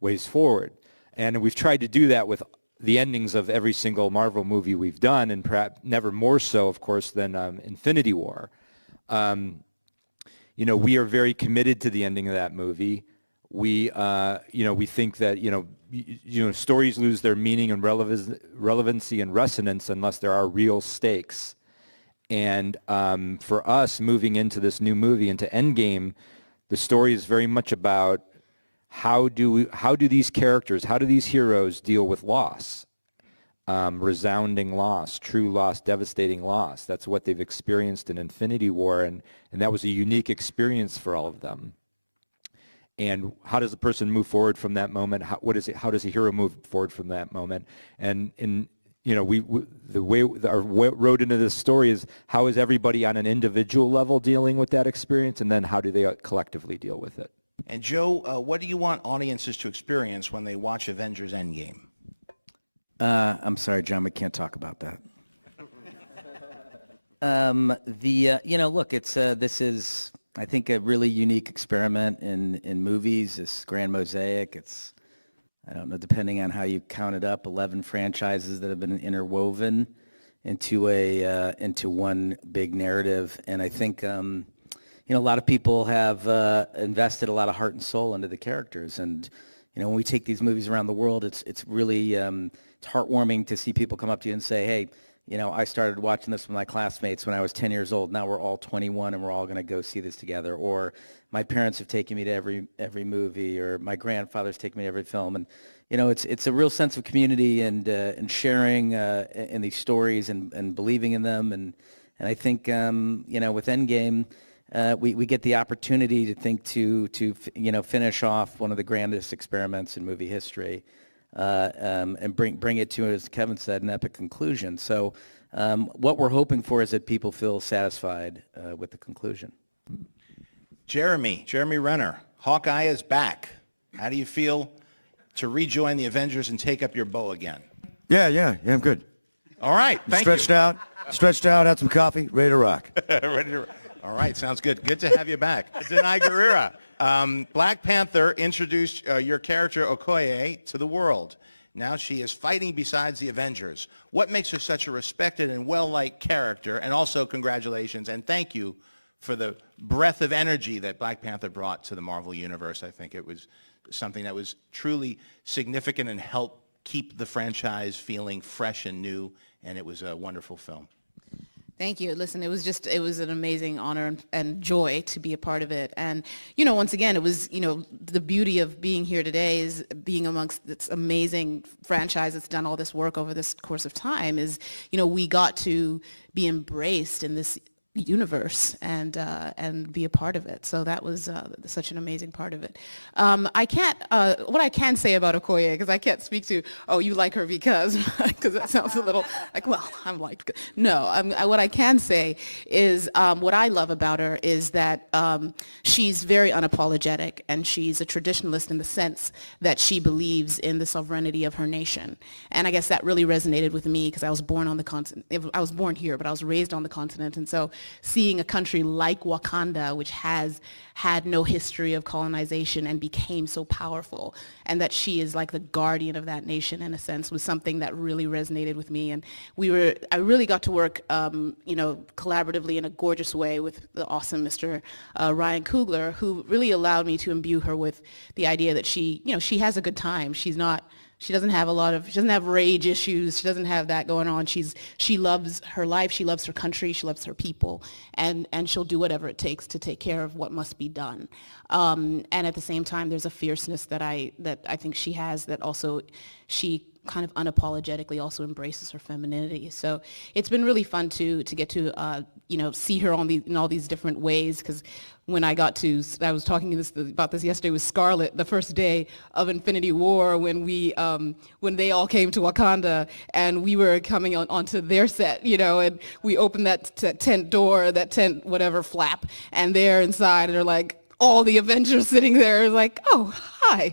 ways forward. And we've tried to do that with the endings of every single Marvel movie we've done, and perhaps never more so, of course, than Infinity War. We are very committed to the ending of that movie. We think that, stories lose their meaning and relevancy and resonance unless there are real stakes. And for us, moving into this new movie, into Endgame, The story is very much about how do these characters, how do these heroes deal with loss, resounding loss, true loss, devastating loss. That's what they've experienced in Infinity War, and that was a unique experience for all of them. And how does a person move forward from that moment? How does a hero move forward from that moment? And the way our road into this story is, how is everybody on an individual level dealing with that experience, and then how do they collectively deal with it? And Joe, what do you want audiences to experience when they watch Avengers Endgame? I'm sorry, John, we can't talk about that. Look, it's this is, I think, a really unique experiment in movies. This grand mosaic. It's, I don't know, depending on how you count it up, 11 franchises that have been interwoven into one big narrative. And I think a lot of people have invested a lot of heart and soul into the characters. And when we take these movies around the world, it's really it's heartwarming to see people come up to you and say, hey, I started watching this with my classmates when I was 10 years old. Now we're all 21 and we're all going to go see this together. Or my parents have taken me to every movie, or my grandfather's taken me to every film. And, it's a real sense of community and sharing in these stories and believing in them. And I think, with Endgame, we get the opportunity to finish off one of the grandest experiments in movie history. And bring it to, as Kevin said, an epic conclusion. So what we're hoping for is that people feel satisfied with the conclusion. Jeremy Renner, Hawkeye is back. How do you feel to rejoin the Avengers and take up your bow again? Yeah, I'm good. All right, thank stretched out, had some coffee, ready to rock. All right, sounds good. Good to have you back. Denai Guerrera, Black Panther introduced your character Okoye to the world. Now she is fighting besides the Avengers. What makes her such a respected and well-liked character? And also congratulations and thank you for the breath of energy that Black Panther brought to the Marvel Universe. I think it was something that was truly significant and helped keep the franchise feeling fresh and new, and it was a wonderful film. Thank you. Listen, it was an amazing honor and joy to be a part of it. And, once again, it was, the beauty of being here today is being amongst this amazing franchise that's done all this work over this course of time is, we got to be embraced in this universe and be a part of it. So that was such an amazing part of it. What I can say about Okoye, because I can't speak to, you like her because that sounds a little like, well, I'm like, no. What I can say is what I love about her is that she's very unapologetic, and she's a traditionalist in the sense that she believes in the sovereignty of her nation. And I guess that really resonated with me because I was born on the continent. I was born here, but I was raised on the continent, and so seeing a country like Wakanda, which has had no history of colonization and became so powerful, and that she is like the guardian of that nation in a sense, was something that really resonated with me. And I really got to work, collaboratively in a gorgeous way with the awesome Mr. Ryan Coogler, who really allowed me to imbue her with the idea that she has a good time. She doesn't have rage issues. She doesn't have that going on. She loves her life. She loves her country. She loves her people, and she'll do whatever it takes to take care of what must be done. And at the same time, there's a fierceness that I think she has, that also she kind of unapologetically also embraces her femininity. So it's been really fun to get to see her in all these different ways, because when I was talking about this yesterday with Scarlett, the first day of Infinity War, when they all came to Wakanda and we were coming onto their set, and we opened that tent door, that tent whatever flap, and they're inside and they're like, all the Avengers sitting there, like, oh, hi.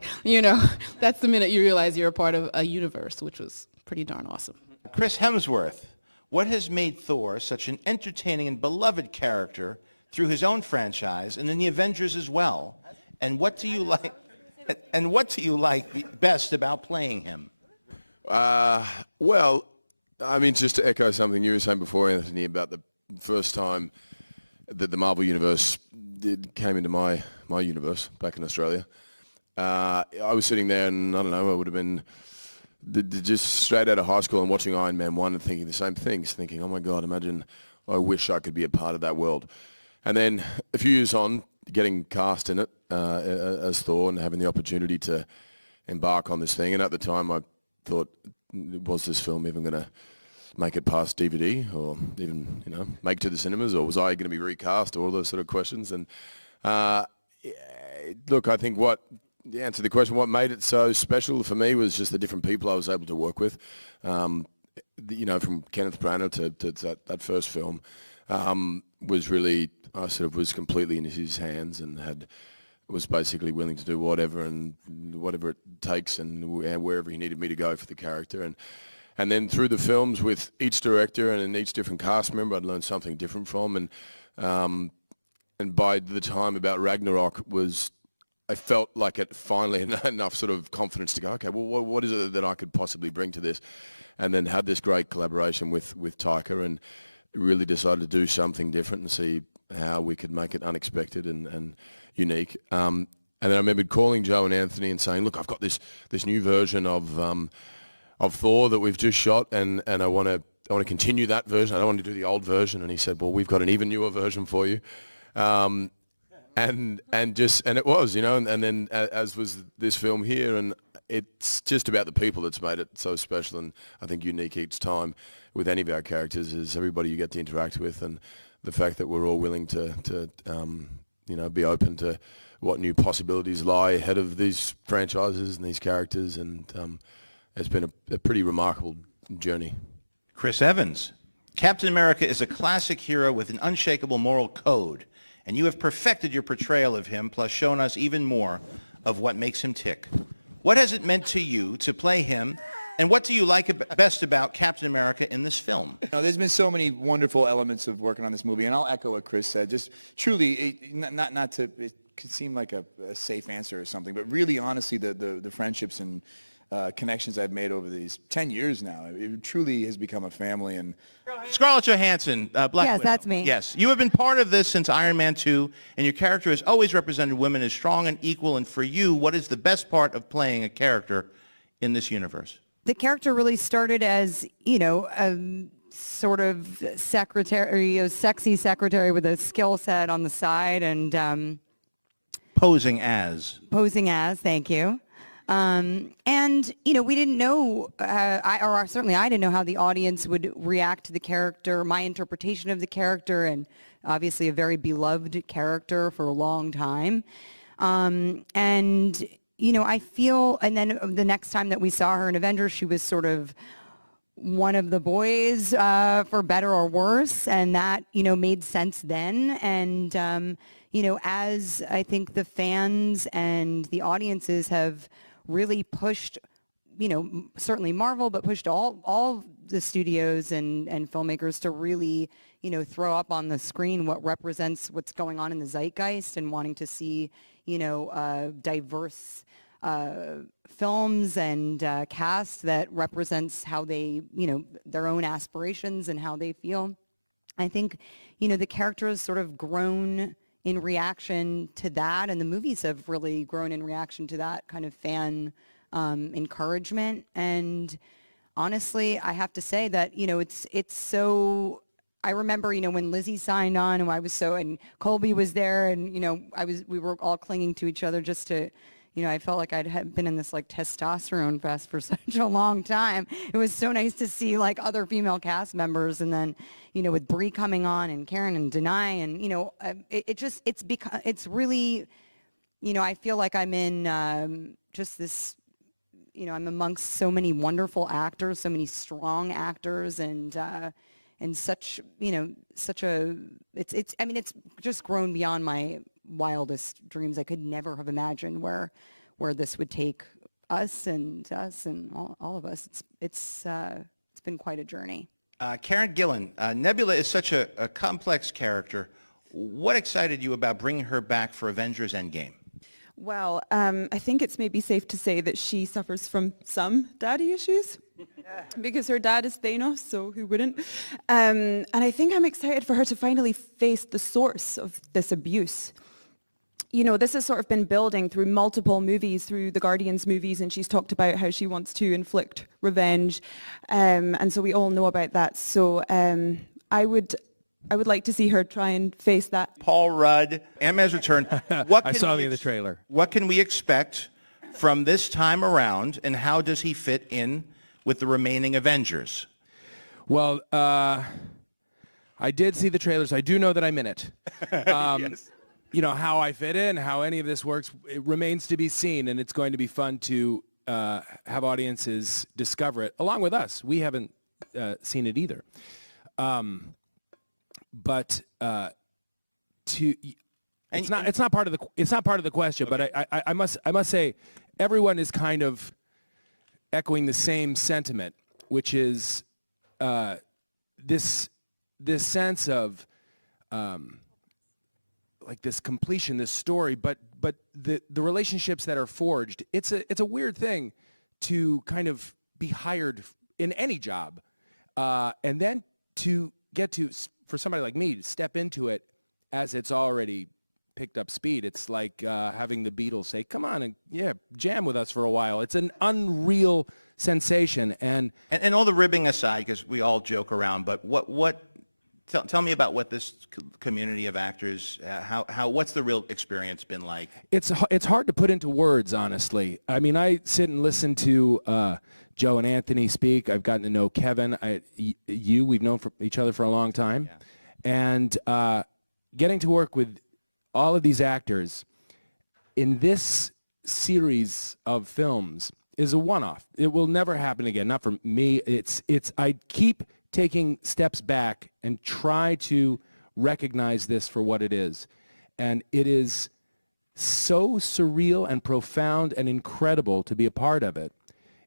That's the minute you realize you're a part of a universe, which was pretty darn awesome. Chris Hemsworth, what has made Thor such an entertaining and beloved character through his own franchise and in the Avengers as well? And what do you like? And what do you like best about playing him? Well, I mean, just to echo something you were saying before, Anthony, about the first time that the Marvel Universe came into my universe back in Australia. I was sitting there, and I don't know, I would have been just straight out of high school and watching Iron Man 1 and thinking the same things, thinking, oh my God, imagine, I wish I could be a part of that world. And then a few years on, getting cast in it as Thor and having the opportunity to embark on this thing. And at the time, I thought, was this film even going to make it past DVD, or even make it to the cinemas, or was I going to be recast? All those sort of questions. And look, I think the answer to the question, what made it so special for me was just the different people I was able to work with. From Kenneth Branagh to that first film, was really, I sort of was completely in his hands and was basically willing to do whatever it takes and wherever he needed me to go for the character. And then through the films with each director and each different cast member, I'd learned something different from. And by the time about Ragnarok I felt like it finally enough sort of confidence to go, okay, well, what is it that I could possibly bring to this? And then had this great collaboration with Taika and really decided to do something different and see how we could make it unexpected and unique. And then I remembered calling Joe and Anthony and saying, look, I've got this new version of Thor that we've just shot, and I want to continue that version. I don't want to do the old version. And he said, well, we've got an even newer version for you. And it was, and then as was this film here, and it's just about the people that's made it so special and I think unique each time with any of our characters is everybody you get to interact with, and the fact that we're all willing to be open to what new possibilities lie ahead of these franchises and these characters, and it's been a pretty remarkable journey. Chris Evans. Captain America is a classic hero with an unshakable moral code, and you have perfected your portrayal of him, plus shown us even more of what makes him tick. What has it meant to you to play him, and what do you like best about Captain America in this film? There's been so many wonderful elements of working on this movie, and I'll echo what Chris said. Just truly, not to, it could seem like a safe answer or something, but really honestly, the friendships and connections I've made over these 10 years now, it truly has become a family. And Scarlett Johansson, Black Yes, Widow. that's me. Yes, you have been part of this since Iron Man 2, and your character has always represented women as strong and equal. And for you, what is the best part of playing a character in this universe? The character really started as, a sort of secretary, a sexy secretary with a skill set on the side and Posing as, thank you. We didn't know, certainly I didn't know how the audience would react to the character, my interpretation of the character, and obviously a very beloved character for a long time. I feel, and then the next time that we saw her in Avengers, she was sort of one of the boys, for better or worse, and that, made sense then. And, as I think the fans and the audiences have really pushed, certainly Marvel, but pushed all the studios and filmmakers to really, throw up on the screen what represents what's going on in the zeitgeist and wanting to see, diverse films and cast that represents how they, their own aspirations and how they feel. I think, the character has sort of grown in reaction to that, and the movies have really grown in reaction to that kind of fan encouragement. And honestly, I have to say that, it's so, I remember, when Lizzie signed on and and Colby was there and, we were all clinging to each other just to, I felt like I'd been in this like testosterone fest for such a long time. It was so nice to see like other female cast members, and then, with Brie coming on and Karen and Denai, and it's really, I feel like I'm in just this, I'm amongst so many wonderful actors, so many strong actors, and such, it's just grown beyond my wildest dreams. I could never have imagined where this would take us and all of us. It's been quite a journey. Karen Gillan, Nebula is such a complex character. What excited you about bringing her back for Avengers Endgame? Well, I think it's maybe safe to say that she suffers from some daddy issues because her dad is Thanos, so who wouldn't? And I think I'm excited for her to finally face the source of this abuse. This has sort of been building through multiple movies, through the Guardians movies, and she's talked about how she wants to inflict revenge. And so we all know about that. So I would I would like to see her try and face that. Paul Rudd, Ant-Man's Return. What I can saw we him in the trailer. What can we expect from this time around, and how does he fit in with the remaining Avengers? Well, I did see the trailers. I do know that I'm in it. Yes. You know, how I fit in, how any of this works, it remains to be seen, and it's going to be fun to have audiences discover it, along with us. We haven't seen it either. But it's not part of the question. Okay. But I must say, everyone is kind of echoing the same sentiment, which is this sense of like this completion, this story, but the relationships that are forged. It's a weird thing to kind of be hired in any job, and then to get to, for somebody like me, to step into it as it's already picked up speed. It's like having the Beatles say, "Come on and jam with us for a while." It's an unreal sensation, and all the ribbing aside, because we all joke around, but tell me about what this community of actors, what's the real experience been like? It's hard to put into words, honestly. I mean, I sit and listen to Joe and Anthony speak. I've gotten to know Kevin. We've known each other for a long time. Yeah. And getting to work with all of these actors in this series of films is a one-off. It will never happen again. Not for me. I keep taking steps back and try to recognize this for what it is. And it is so surreal and profound and incredible to be a part of it.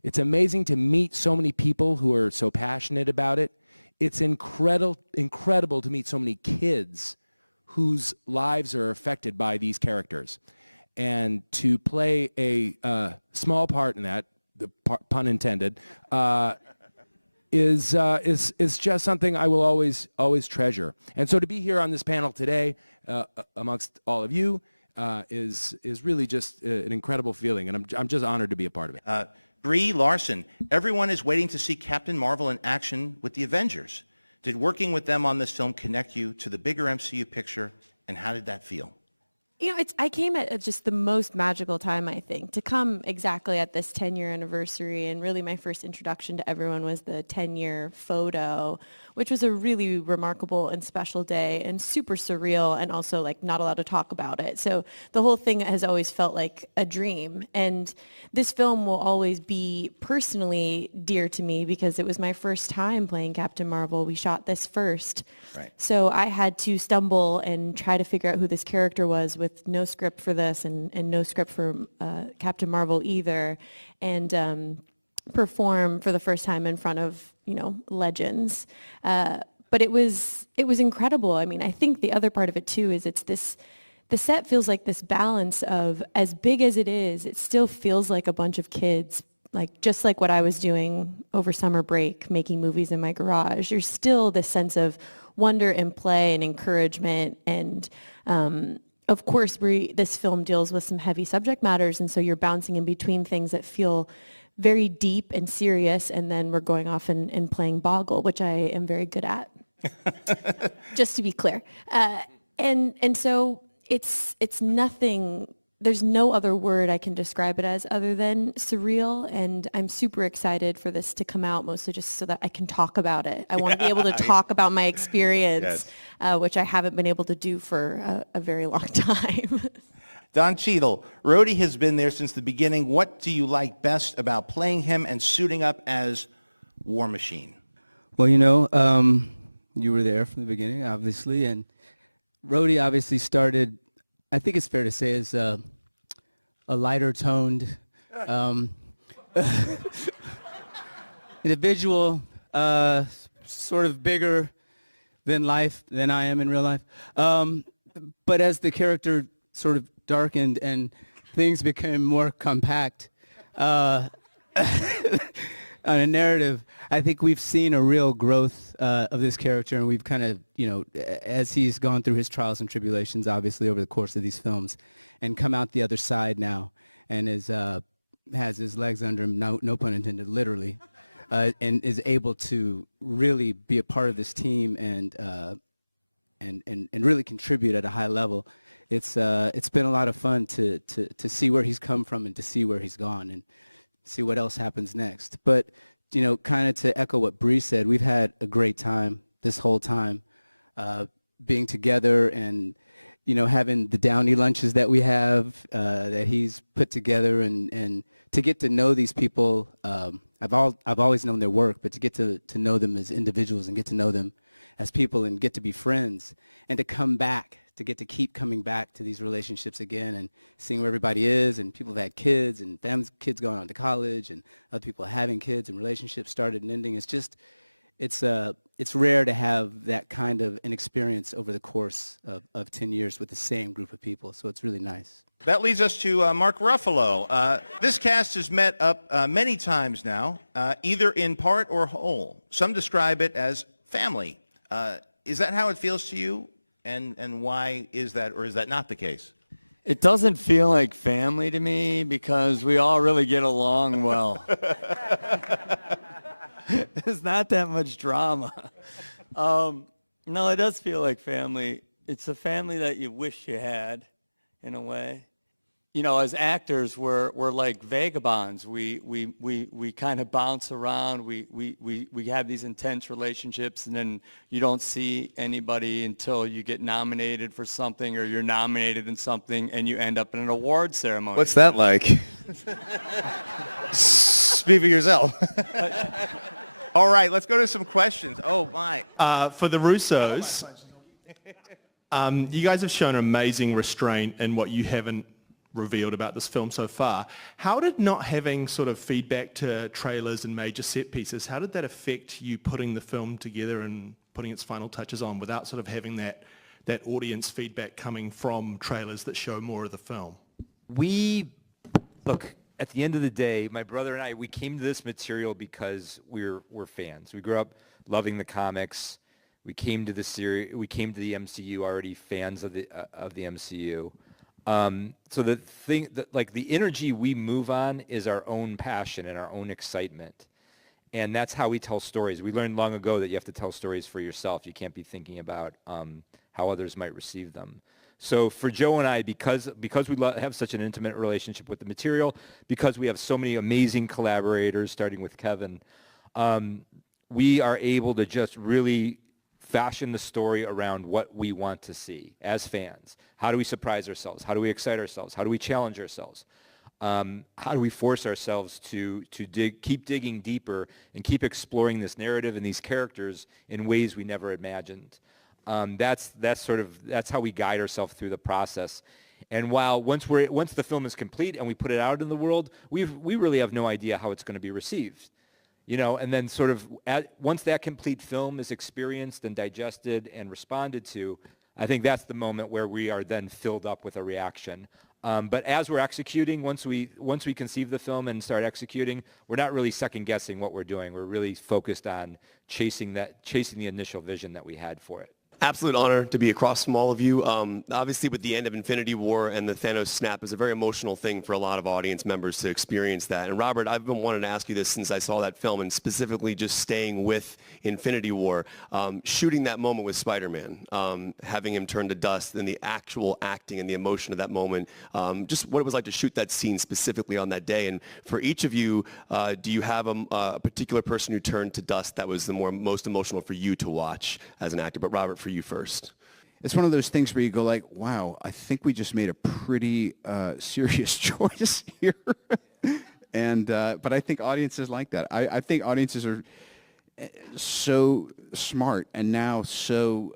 It's amazing to meet so many people who are so passionate about it. It's incredible to meet so many kids whose lives are affected by these characters. And to play a small part in that, pun intended, is just something I will always treasure. And so to be here on this panel today amongst all of you is really just an incredible feeling, and I'm just honored to be a part of it. Brie Larson, everyone is waiting to see Captain Marvel in action with the Avengers. Did working with them on this film connect you to the bigger MCU picture, and how did that feel? You know, I came at just the most magical time, I think, to come exactly at this 10-year anniversary. And really my first introduction to everyone was the 10-year photo, which was a really remarkable and special day and super surreal, and also like not allowed to talk about it. So the whole thing has always felt like a dream. And this film will always be personally dear to me because it was my first time playing Captain Marvel. We shot this first. Right. So I had to stumble and try to figure out who this character was with no script for this and no script for Captain Marvel either, and perform for the first time in front of, legends. But it was incredible. I mean, I think the other part of it too is the set feels like this balance of, as big as it is, it still feels like a bunch of kids, like just like what I was doing over summer break, making movies in my garage. There's still this sense of wonder and play and encouragement, and of course, this film deals with some heavy subject matters, and so you're bouncing in between things that feel very deep and serious, and then we're going off and playing Boggle, which I am very good at, just to be clear. And so it's nothing. There's no other word I can describe it as other than surreal, and I'm super excited for this to come out, mostly just so that I can talk about it. I want to be able to talk about my experience, which I haven't been able to do for a very long time. Don Cheadle, Rhodey has been there since the beginning. What do you like best about playing him and suiting up as War Machine? Well, you were there from the beginning, obviously, and Rhodey obviously started, I think it's fair to say, as a lighter-toned individual, sort of bigger than life than I am in real life. But as the character sort of darkened and things became more compact on a narrative, I think we've seen a real growth of this character, and we've kind of, as he's gone through his trials and tribulations, obviously, over the course of these films, and come out the other side now, and has his legs under him, no pun intended, literally, and is able to really be a part of this team and and really contribute at a high level. It's been a lot of fun to see where he's come from and to see where he's gone and see what else happens next. But, you know, kind of to echo what Bree said, we've had a great time this whole time, being together and, you know, having the Downey lunches that we have, that he's put together, and to get to know these people. I've always known their work, but to get to know them as individuals and get to know them as people and get to be friends and to come back, to get to keep coming back to these relationships again and seeing where everybody is, and people have had kids and them kids going on to college and other people having kids and relationships started and ending. It's just, it's rare to have that kind of an experience over the course of 10 years with the same group of people. So it's really nice. That leads us to Mark Ruffalo. This cast has met up many times now, either in part or whole. Some describe it as family. Is that how it feels to you? And why is that, or is that not the case? It doesn't feel like family to me because we all really get along well. There's not that much drama. No, it does feel like family. It's a family that you wish you had, in a way. You know, as actors, we're like vagabonds. We kind of bounce around. We have these intense relationships, and then you don't see anybody until you get nominated for something, or you're nominated in something, and you end up in an award ceremony. What's that like? Speak for yourself. All right, let's go to some questions. Oh, my. For the Russos, you guys have shown amazing restraint in what you haven't revealed about this film so far. How did not having sort of feedback to trailers and major set pieces, how did that affect you putting the film together and putting its final touches on without sort of having that audience feedback coming from trailers that show more of the film? Look, at the end of the day, my brother and I, we came to this material because we're fans. We grew up loving the comics. We came to the series. We came to the MCU already fans of the MCU. So the thing that, like, the energy we move on is our own passion and our own excitement. And that's how we tell stories. We learned long ago that you have to tell stories for yourself. You can't be thinking about how others might receive them. So for Joe and I, because we have such an intimate relationship with the material, because we have so many amazing collaborators, starting with Kevin, we are able to just really fashion the story around what we want to see as fans. How do we surprise ourselves? How do we excite ourselves? How do we challenge ourselves? How do we force ourselves to keep digging deeper and keep exploring this narrative and these characters in ways we never imagined? That's how we guide ourselves through the process. And while once the film is complete and we put it out in the world, we really have no idea how it's going to be received. You know, and then once that complete film is experienced and digested and responded to, I think that's the moment where we are then filled up with a reaction. But as we're executing, once we conceive the film and start executing, we're not really second guessing what we're doing. We're really focused on chasing the initial vision that we had for it. Absolute honor to be across from all of you. Obviously, with the end of Infinity War and the Thanos snap is a very emotional thing for a lot of audience members to experience that. And Robert, I've been wanting to ask you this since I saw that film, and specifically just staying with Infinity War, shooting that moment with Spider-Man, having him turn to dust, and the actual acting and the emotion of that moment, just what it was like to shoot that scene specifically on that day. And for each of you, do you have a particular person who turned to dust that was the most emotional for you to watch as an actor? But Robert, for you first. It's one of those things where you go like, wow, I think we just made a pretty serious choice here. And but I think audiences like that. I think audiences are so smart and now so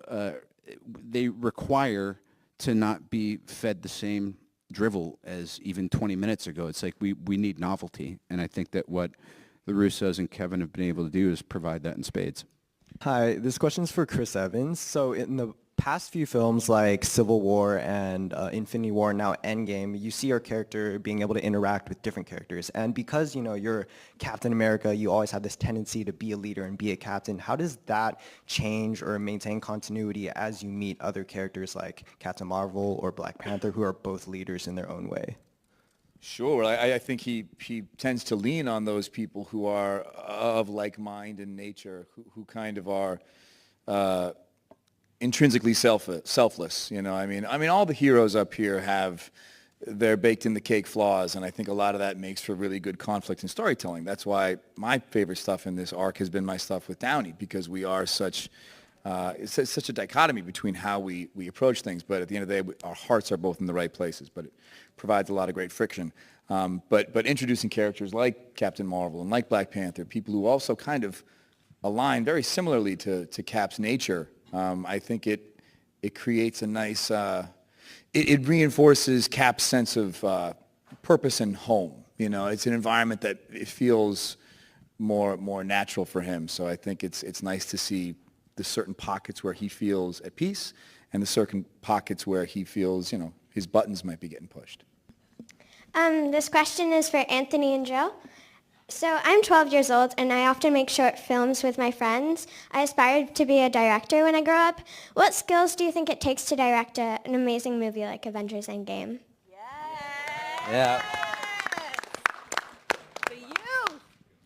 they require to not be fed the same drivel as even 20 minutes ago. It's like we need novelty. And I think that what the Russos and Kevin have been able to do is provide that in spades. Hi, this question's for Chris Evans. So in the past few films like Civil War and Infinity War, now Endgame, you see your character being able to interact with different characters. And because, you know, you're Captain America, you always have this tendency to be a leader and be a captain. How does that change or maintain continuity as you meet other characters like Captain Marvel or Black Panther, who are both leaders in their own way? Sure. I think he tends to lean on those people who are of like mind in nature, who kind of are intrinsically selfless. You know, I mean, all the heroes up here have their baked in the cake flaws, and I think a lot of that makes for really good conflict and storytelling. That's why my favorite stuff in this arc has been my stuff with Downey, because we are such it's such a dichotomy between how we approach things, but at the end of the day, our hearts are both in the right places, but it provides a lot of great friction. But introducing characters like Captain Marvel and like Black Panther, people who also kind of align very similarly to Cap's nature, I think it creates a nice, it reinforces Cap's sense of purpose and home. You know, it's an environment that it feels more natural for him. So I think it's nice to see the certain pockets where he feels at peace and the certain pockets where he feels, you know, his buttons might be getting pushed. This question is for Anthony and Jill. So I'm 12 years old and I often make short films with my friends. I aspire to be a director when I grow up. What skills do you think it takes to direct an amazing movie like Avengers Endgame? Yeah.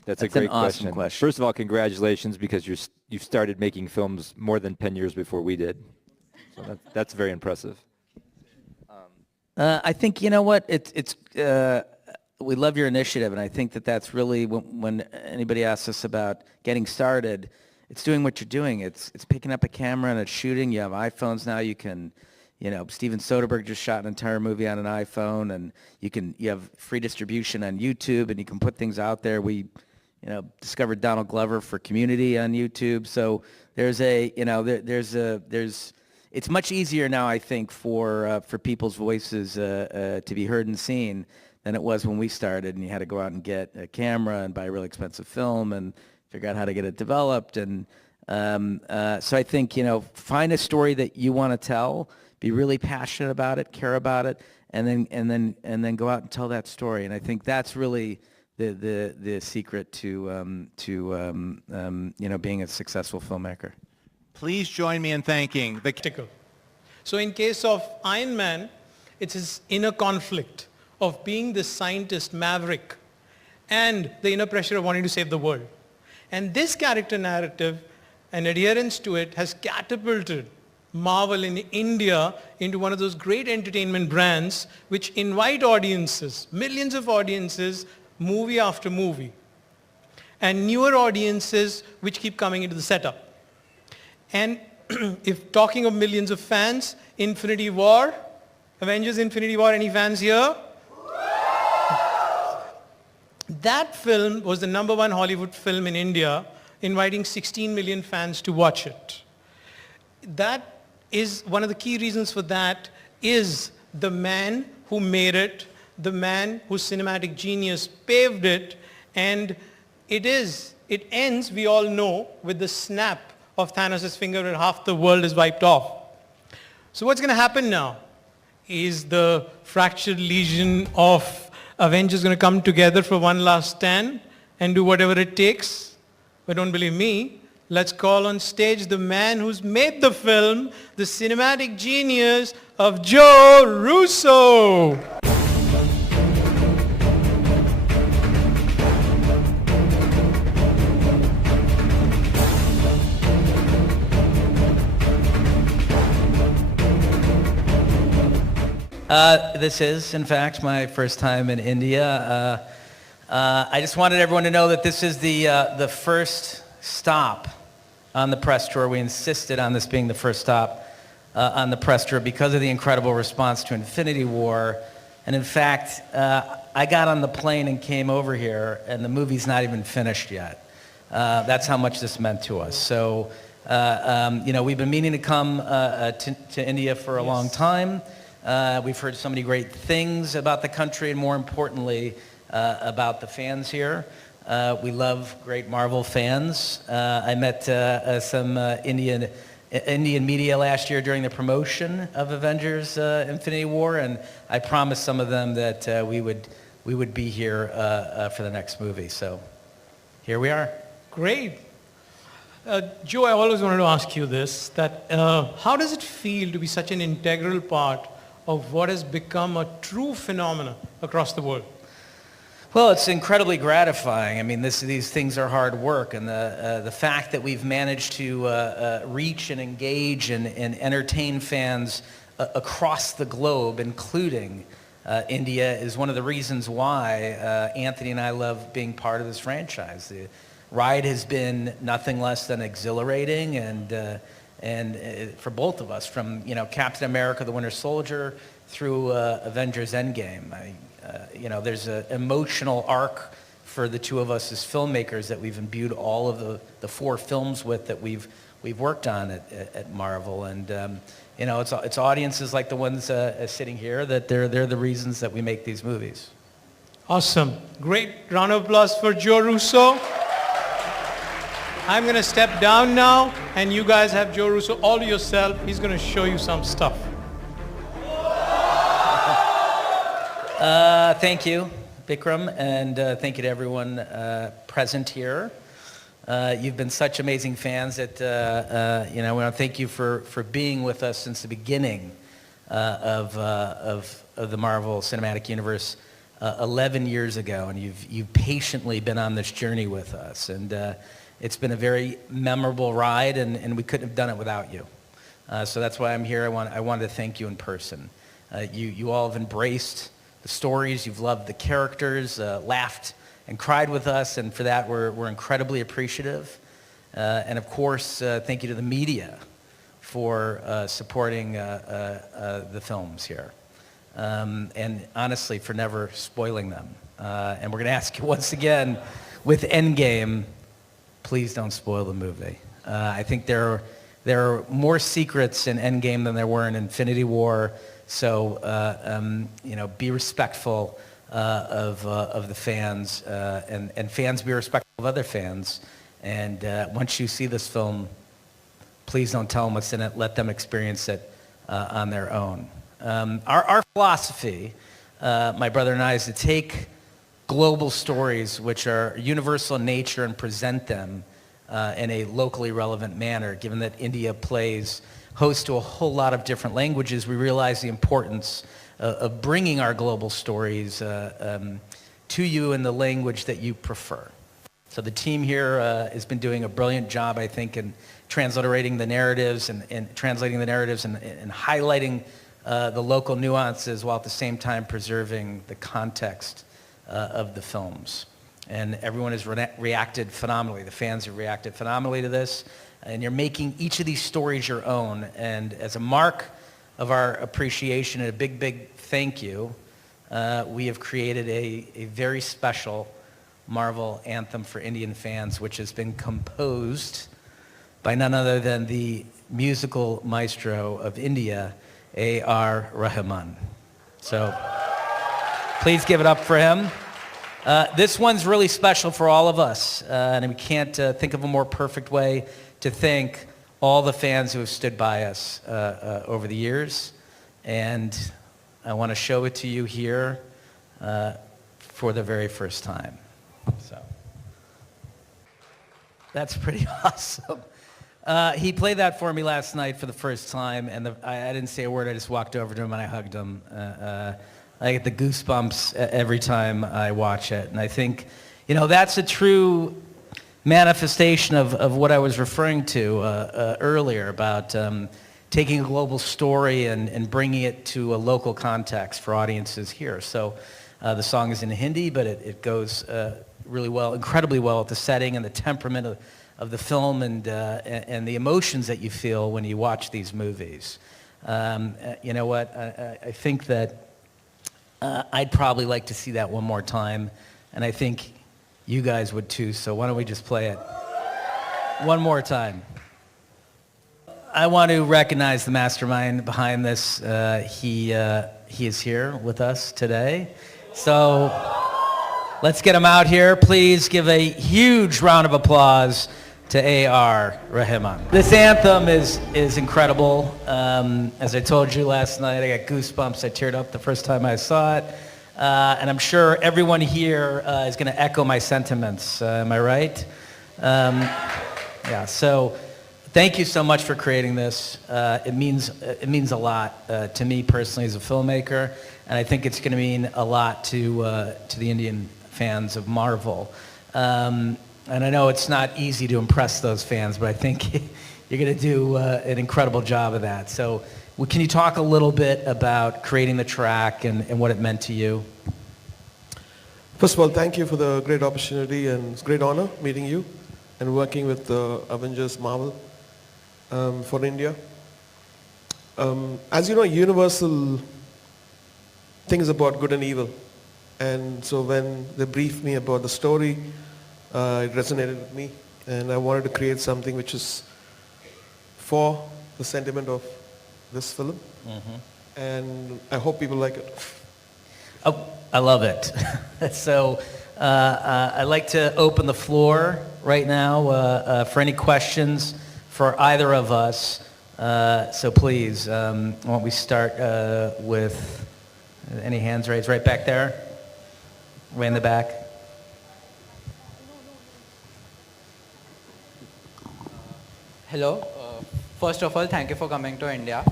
That's a That's great an awesome question. First of all, congratulations, because you've started making films more than 10 years before we did. So that's very impressive. I think, you know what, we love your initiative, and I think that's really, when anybody asks us about getting started, it's doing what you're doing. It's picking up a camera and it's shooting. You have iPhones now. You can, you know, Steven Soderbergh just shot an entire movie on an iPhone, and you have free distribution on YouTube, and you can put things out there. We, you know, discovered Donald Glover for Community on YouTube. So there's it's much easier now, I think, for people's voices to be heard and seen than it was when we started, and you had to go out and get a camera and buy a really expensive film and figure out how to get it developed. And so I think, you know, find a story that you want to tell, be really passionate about it, care about it, and then go out and tell that story. And I think that's really the secret to you know, being a successful filmmaker. Please join me in thanking the... So in case of Iron Man, it's his inner conflict of being the scientist maverick and the inner pressure of wanting to save the world. And this character narrative and adherence to it has catapulted Marvel in India into one of those great entertainment brands which invite audiences, millions of audiences, movie after movie, and newer audiences which keep coming into the setup. And if talking of millions of fans, Infinity War, Avengers Infinity War, any fans here? That film was the #1 Hollywood film in India, inviting 16 million fans to watch it. That is one of the key reasons for that is the man who made it, the man whose cinematic genius paved it, and it ends, we all know, with the snap of Thanos' finger and half the world is wiped off. So what's going to happen now? Is the fractured legion of Avengers going to come together for one last stand and do whatever it takes? But don't believe me. Let's call on stage the man who's made the film, the cinematic genius of Joe Russo. This is, in fact, my first time in India. I just wanted everyone to know that this is the first stop on the press tour. We insisted on this being the first stop on the press tour because of the incredible response to Infinity War. And in fact, I got on the plane and came over here, and the movie's not even finished yet. That's how much this meant to us. So, you know, we've been meaning to come to India for a long time. We've heard so many great things about the country, and more importantly, about the fans here. We love great Marvel fans. I met some Indian media last year during the promotion of Avengers Infinity War, and I promised some of them that we would be here for the next movie. So here we are. Great. Joe, I always wanted to ask you this, that how does it feel to be such an integral part of what has become a true phenomenon across the world? Well, it's incredibly gratifying. I mean, these things are hard work, and the fact that we've managed to reach and engage and entertain fans across the globe, including India, is one of the reasons why Anthony and I love being part of this franchise. The ride has been nothing less than exhilarating, and for both of us, from Captain America: The Winter Soldier through Avengers Endgame. There's an emotional arc for the two of us as filmmakers that we've imbued all of the 4 films with that we've worked on at Marvel, and it's audiences like the ones sitting here that they're the reasons that we make these movies. Awesome. Great round of applause for Joe Russo. I'm going to step down now, and you guys have Joe Russo all to yourself. He's going to show you some stuff. Thank you, Bikram, and thank you to everyone present here. You've been such amazing fans that we want to thank you for being with us since the beginning of the Marvel Cinematic Universe 11 years ago, and you've patiently been on this journey with us, and it's been a very memorable ride, and we couldn't have done it without you. So that's why I'm here. I wanted to thank you in person. You all have embraced the stories, you've loved the characters, laughed and cried with us, and for that we're incredibly appreciative. And of course, thank you to the media for supporting the films here. And honestly, for never spoiling them. And we're going to ask you once again, with Endgame, please don't spoil the movie. I think there are more secrets in Endgame than there were in Infinity War. So, be respectful of the fans, and fans be respectful of other fans. And once you see this film, please don't tell them what's in it. Let them experience it on their own. Our philosophy, my brother and I, is to take global stories which are universal in nature and present them in a locally relevant manner. Given that India plays host to a whole lot of different languages, we realize the importance of bringing our global stories to you in the language that you prefer. So the team here has been doing a brilliant job, I think, in translating the narratives and highlighting the local nuances while at the same time preserving the context of the films. And everyone has reacted phenomenally. The fans have reacted phenomenally to this. And you're making each of these stories your own. And as a mark of our appreciation and a big, big thank you, we have created a very special Marvel anthem for Indian fans, which has been composed by none other than the musical maestro of India, A.R. Rahman. So please give it up for him. This one's really special for all of us, and we can't think of a more perfect way to thank all the fans who have stood by us over the years. And I want to show it to you here for the very first time. So that's pretty awesome. He played that for me last night for the first time, and I didn't say a word. I just walked over to him and I hugged him. I get the goosebumps every time I watch it. And I think, that's a true manifestation of what I was referring to earlier about taking a global story and bringing it to a local context for audiences here. So the song is in Hindi, but it goes really well, incredibly well with the setting and the temperament of the film and the emotions that you feel when you watch these movies. You know what? I think that I'd probably like to see that one more time, and I think you guys would too, so why don't we just play it one more time. I want to recognize the mastermind behind this. He is here with us today. So let's get him out here. Please give a huge round of applause to A.R. Rahman. This anthem is incredible. As I told you last night, I got goosebumps. I teared up the first time I saw it. And I'm sure everyone here is going to echo my sentiments. Am I right? So thank you so much for creating this. It means a lot to me personally as a filmmaker, and I think it's going to mean a lot to the Indian fans of Marvel. And I know it's not easy to impress those fans, but I think you're going to do an incredible job of that. So can you talk a little bit about creating the track and what it meant to you? First of all, thank you for the great opportunity, and it's a great honor meeting you and working with Avengers Marvel for India. As you know, Universal thinks about good and evil. And so when they briefed me about the story, it resonated with me. And I wanted to create something which is for the sentiment of this film. Mm-hmm. And I hope people like it. Oh, I love it. So I'd like to open the floor right now for any questions for either of us. So please, why don't we start with any hands raised right back there? Way in the back. Hello. First of all, thank you for coming to India.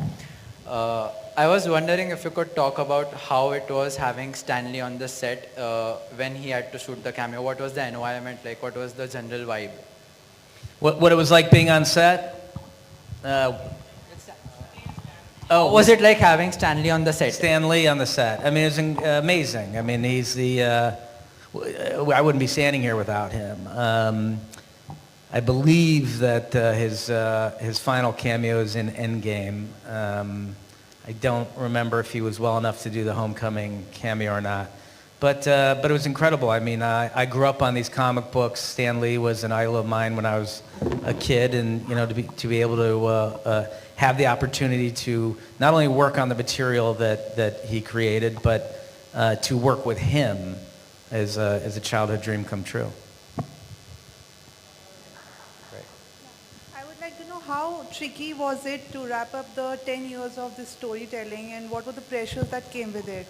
I was wondering if you could talk about how it was having Stanley on the set when he had to shoot the cameo. What was the environment like? What was the general vibe? What it was like being on set? Was it like having Stanley on the set? Stanley on the set. I mean, it was amazing. I mean, he's the... I wouldn't be standing here without him. I believe that his final cameo is in Endgame. I don't remember if he was well enough to do the Homecoming cameo or not. But it was incredible. I mean, I grew up on these comic books. Stan Lee was an idol of mine when I was a kid, and to be able to have the opportunity to not only work on the material that he created, but to work with him as a childhood dream come true. I would like to know how tricky was it to wrap up the 10 years of this storytelling, and what were the pressures that came with it?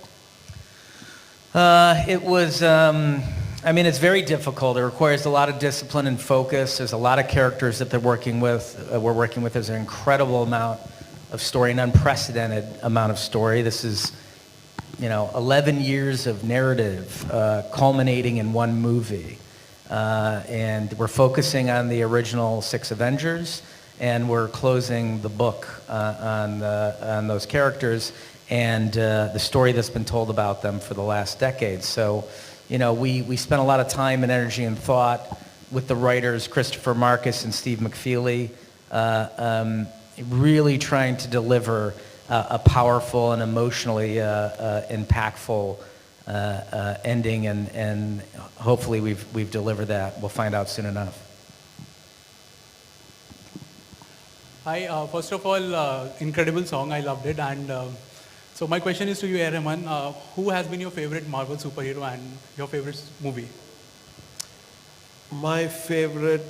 It was, I mean, it's very difficult. It requires a lot of discipline and focus. There's a lot of characters that they're working with. We're working with. There's an incredible amount of story, an unprecedented amount of story. This is, 11 years of narrative culminating in one movie. And we're focusing on the original 6 Avengers, and we're closing the book on those characters and the story that's been told about them for the last decade. So, we spent a lot of time and energy and thought with the writers, Christopher Marcus and Steve McFeely, really trying to deliver a powerful and emotionally impactful ending, and hopefully we've delivered that. We'll find out soon enough. Hi, first of all, incredible song, I loved it, and so my question is to you, Rahman, who has been your favorite Marvel superhero and your favorite movie? My favorite,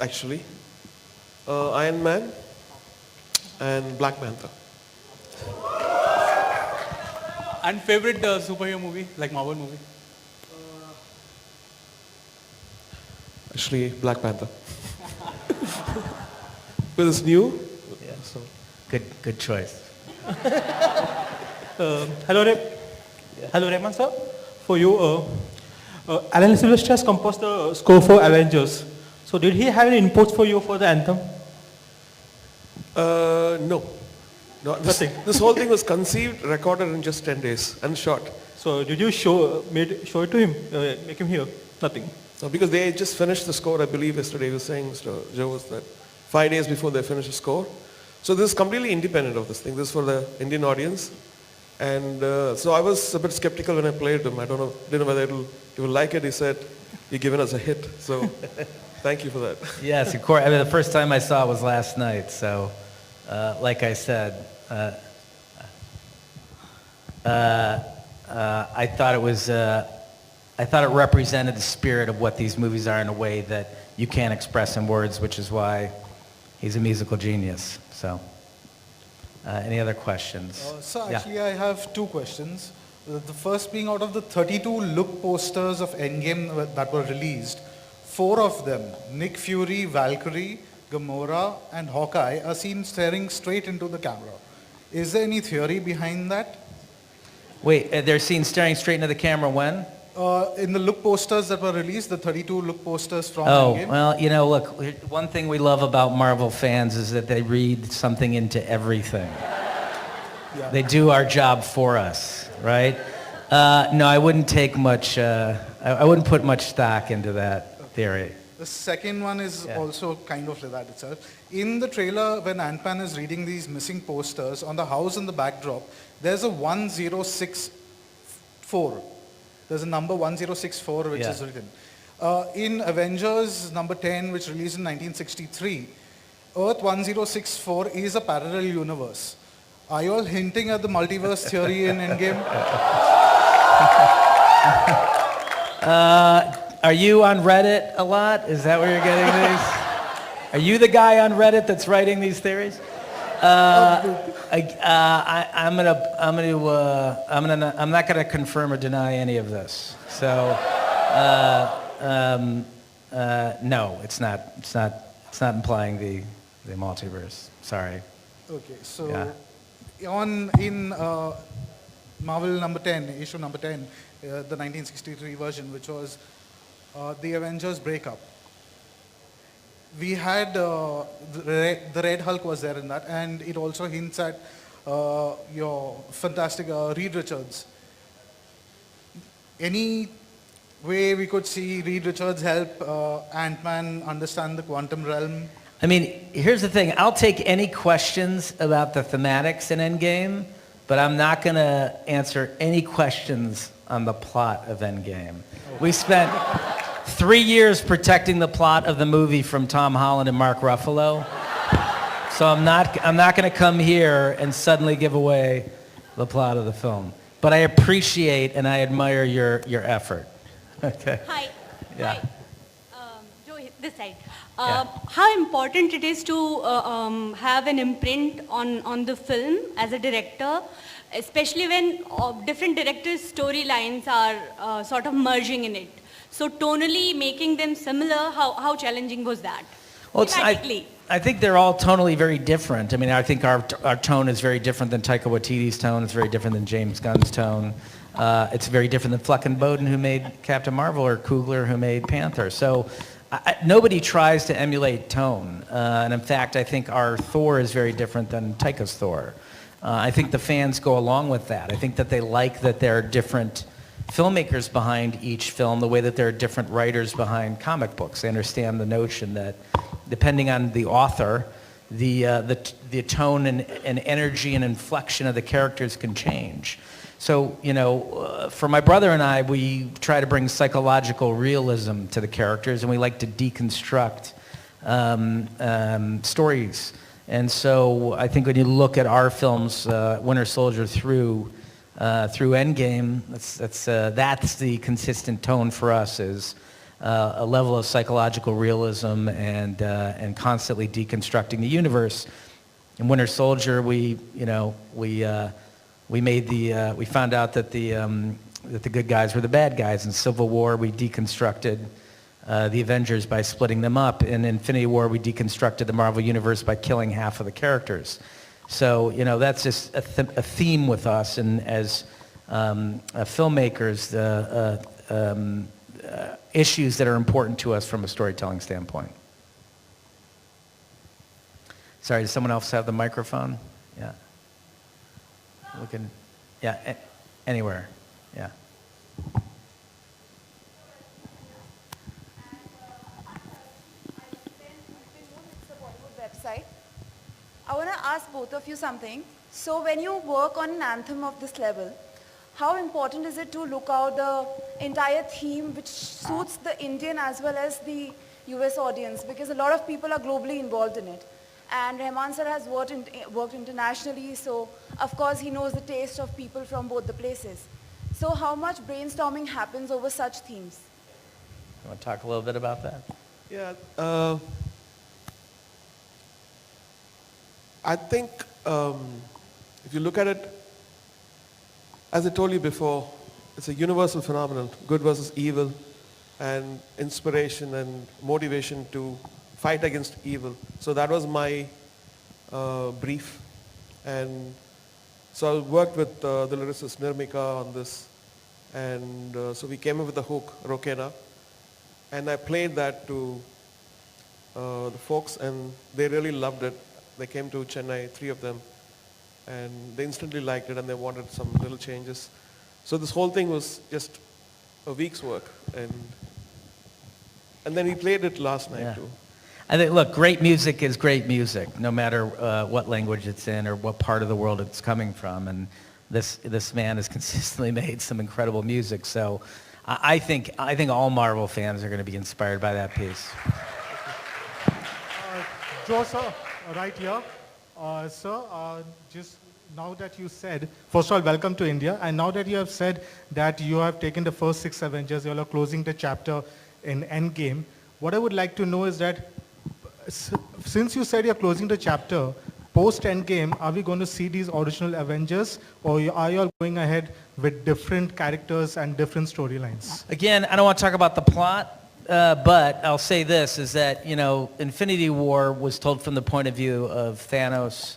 actually, Iron Man and Black Panther. And favorite superhero movie, like Marvel movie? Actually, Black Panther. But it's new. Yeah. So. Good choice. Hello, Rahman sir. For you, Alan Silvestri has composed the score for Avengers. So did he have any inputs for you for the anthem? No. This whole thing was conceived, recorded in just 10 days and shot. So did you show it to him, make him hear? Nothing. No, because they just finished the score, I believe yesterday. He was saying, Mr. Joe, was that 5 days before they finished the score. So this is completely independent of this thing. This is for the Indian audience. And so I was a bit skeptical when I played them. I didn't know whether they will like it. He said, you've given us a hit. So thank you for that. Yes, of course. I mean, the first time I saw it was last night. So like I said, I thought it represented the spirit of what these movies are in a way that you can't express in words, which is why he's a musical genius. So, any other questions? Actually, I have 2 questions. The first being, out of the 32 look posters of Endgame that were released, 4 of them, Nick Fury, Valkyrie, Gamora, and Hawkeye, are seen staring straight into the camera. Is there any theory behind that? Wait, they're seen staring straight into the camera when? In the look posters that were released, the 32 look posters from Oh, Endgame. well, look, one thing we love about Marvel fans is that they read something into everything. Yeah. They do our job for us, right? No, I wouldn't take much, I wouldn't put much stock into that theory. The second one is also kind of like that itself. In the trailer, when Ant-Man is reading these missing posters, on the house in the backdrop, there's a 1064. There's a number 1064 which is written. In Avengers number 10, which released in 1963, Earth 1064 is a parallel universe. Are you all hinting at the multiverse theory in Endgame? Are you on Reddit a lot? Is that where you're getting these? Are you the guy on Reddit that's writing these theories? I'm not gonna confirm or deny any of this. So, no, it's not implying the multiverse. Sorry. Okay, so in Marvel number 10, issue number 10, the 1963 version, which was the Avengers breakup. We had the Red Hulk was there in that, and it also hints at your fantastic Reed Richards. Any way we could see Reed Richards help Ant-Man understand the quantum realm? I mean, here's the thing. I'll take any questions about the thematics in Endgame, but I'm not going to answer any questions on the plot of Endgame. We spent 3 years protecting the plot of the movie from Tom Holland and Mark Ruffalo. So I'm not going to come here and suddenly give away the plot of the film. But I appreciate and I admire your effort. Okay. Hi. Yeah. Hi. Joe, this side. How important it is to have an imprint on the film as a director, especially when different directors' storylines are sort of merging in it. So tonally making them similar, how challenging was that? Well, I think they're all tonally very different. I mean, I think our tone is very different than Taika Waititi's tone. It's very different than James Gunn's tone. It's very different than Fleck and Bowden, who made Captain Marvel, or Coogler, who made Panther. So nobody tries to emulate tone. And in fact, I think our Thor is very different than Taika's Thor. I think the fans go along with that. I think that they like that there are different filmmakers behind each film, the way that there are different writers behind comic books. They understand the notion that depending on the author, the tone and energy and inflection of the characters can change. So, for my brother and I, we try to bring psychological realism to the characters, and we like to deconstruct stories. And so I think when you look at our films, Winter Soldier through Endgame, that's the consistent tone for us, is a level of psychological realism and constantly deconstructing the universe. In Winter Soldier, we found out that the good guys were the bad guys. In Civil War, we deconstructed the Avengers by splitting them up. In Infinity War, we deconstructed the Marvel Universe by killing half of the characters. So, that's just a theme with us, and as filmmakers, issues that are important to us from a storytelling standpoint. Sorry, does someone else have the microphone? Yeah. We can, anywhere, yeah. Website. I want to ask both of you something. So when you work on an anthem of this level, how important is it to look out the entire theme which suits the Indian as well as the US audience? Because a lot of people are globally involved in it. And Rahman sir has worked internationally, so of course he knows the taste of people from both the places. So how much brainstorming happens over such themes? You want to talk a little bit about that? Yeah. I think if you look at it, as I told you before, it's a universal phenomenon, good versus evil, and inspiration and motivation to fight against evil. So that was my brief. And so I worked with the lyricist Nirmika on this. And so we came up with the hook, Rokena. And I played that to the folks, and they really loved it. They came to Chennai, 3 of them, and they instantly liked it, and they wanted some little changes. So this whole thing was just a week's work, and then we played it last night too. I think, look, great music is great music, no matter what language it's in or what part of the world it's coming from. And this man has consistently made some incredible music. So I think all Marvel fans are going to be inspired by that piece. Joe, sir, right here. Sir, just now that you said, first of all, welcome to India. And now that you have said that you have taken the first 6 Avengers, you are closing the chapter in Endgame. What I would like to know is that since you said you're closing the chapter, post Endgame, are we going to see these original Avengers, or are you all going ahead with different characters and different storylines? Again, I don't want to talk about the plot, but I'll say this, is that, Infinity War was told from the point of view of Thanos,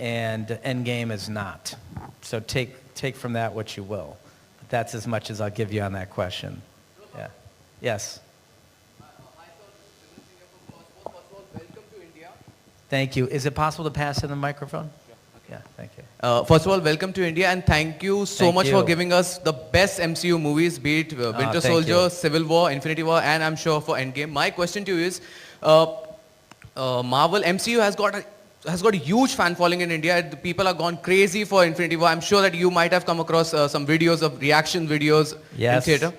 and Endgame is not. So take from that what you will. But that's as much as I'll give you on that question. Yeah. Yes. Thank you. Is it possible to pass in the microphone? Yeah, thank you. First of all, welcome to India, and thank you so much for giving us the best MCU movies, be it Winter Soldier, Civil War, Infinity War, and I'm sure for Endgame. My question to you is, Marvel MCU has got a huge fan following in India. The people have gone crazy for Infinity War. I'm sure that you might have come across some videos of reaction videos in theater.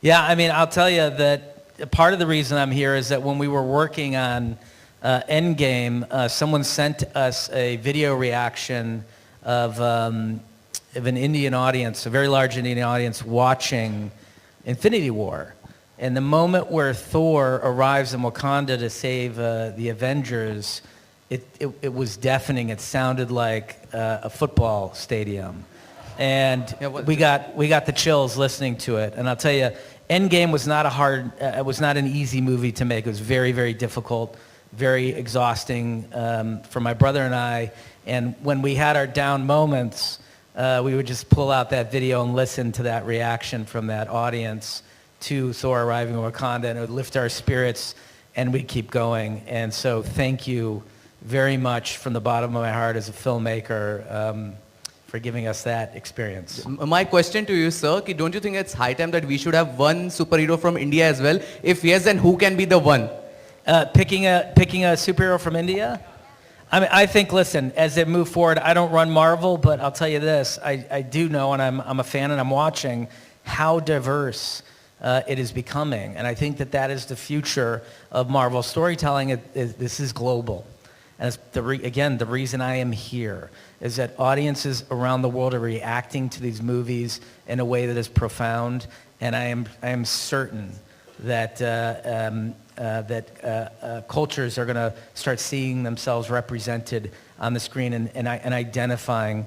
Yeah, I mean, I'll tell you that part of the reason I'm here is that when we were working on Endgame, someone sent us a video reaction of an Indian audience, a very large Indian audience, watching Infinity War. And the moment where Thor arrives in Wakanda to save the Avengers, it was deafening. It sounded like a football stadium. And we got the chills listening to it. And I'll tell you, Endgame was not it was not an easy movie to make. It was very, very difficult, very exhausting for my brother and I. And when we had our down moments, we would just pull out that video and listen to that reaction from that audience to Thor arriving in Wakanda, and it would lift our spirits, and we'd keep going. And so thank you very much from the bottom of my heart as a filmmaker for giving us that experience. My question to you, sir, don't you think it's high time that we should have one superhero from India as well? If yes, then who can be the one? Picking a superhero from India? I mean, I think, listen, as they move forward, I don't run Marvel, but I'll tell you this, I do know, and I'm a fan and I'm watching how diverse it is becoming. And I think that is the future of Marvel storytelling. This is global. And it's again, the reason I am here is that audiences around the world are reacting to these movies in a way that is profound. And I am certain that cultures are going to start seeing themselves represented on the screen and identifying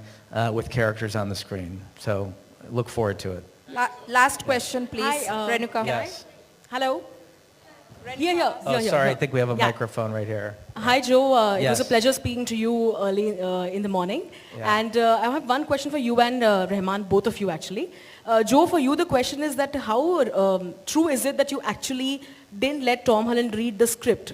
with characters on the screen. So look forward to it. Last question, please. Hi, Renuka. Yes. Hello. Here. Oh, sorry, I think we have a microphone right here. Hi, Joe. It Yes. was a pleasure speaking to you early in the morning. Yeah. And I have one question for you and Rahman, both of you actually. Joe, for you, the question is that how true is it that you actually didn't let Tom Holland read the script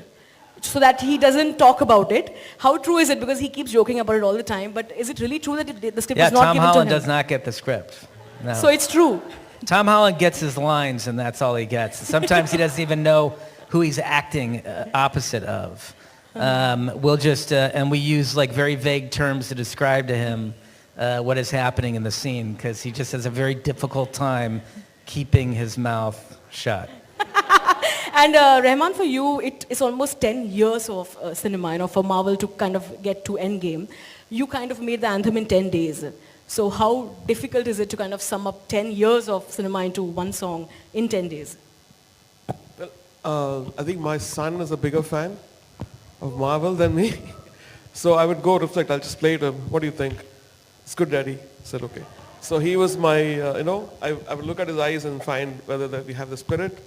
so that he doesn't talk about it? How true is it? Because he keeps joking about it all the time. But is it really true that the script was not Tom given Holland to him? does not get the script. No. So it's true. Tom Holland gets his lines, and that's all he gets. Sometimes he doesn't even know who he's acting opposite of. We'll just, and we use like very vague terms to describe to him what is happening in the scene, because he just has a very difficult time keeping his mouth shut. And Rahman, for you, it is almost 10 years of cinema, for Marvel to kind of get to Endgame. You kind of made the anthem in 10 days. So how difficult is it to kind of sum up 10 years of cinema into one song in 10 days? Well, I think my son is a bigger fan of Marvel than me. So I would go reflect, I'll just play to him. What do you think? It's good, Daddy. I said, okay. So he was my, I would look at his eyes and find whether that we have the spirit.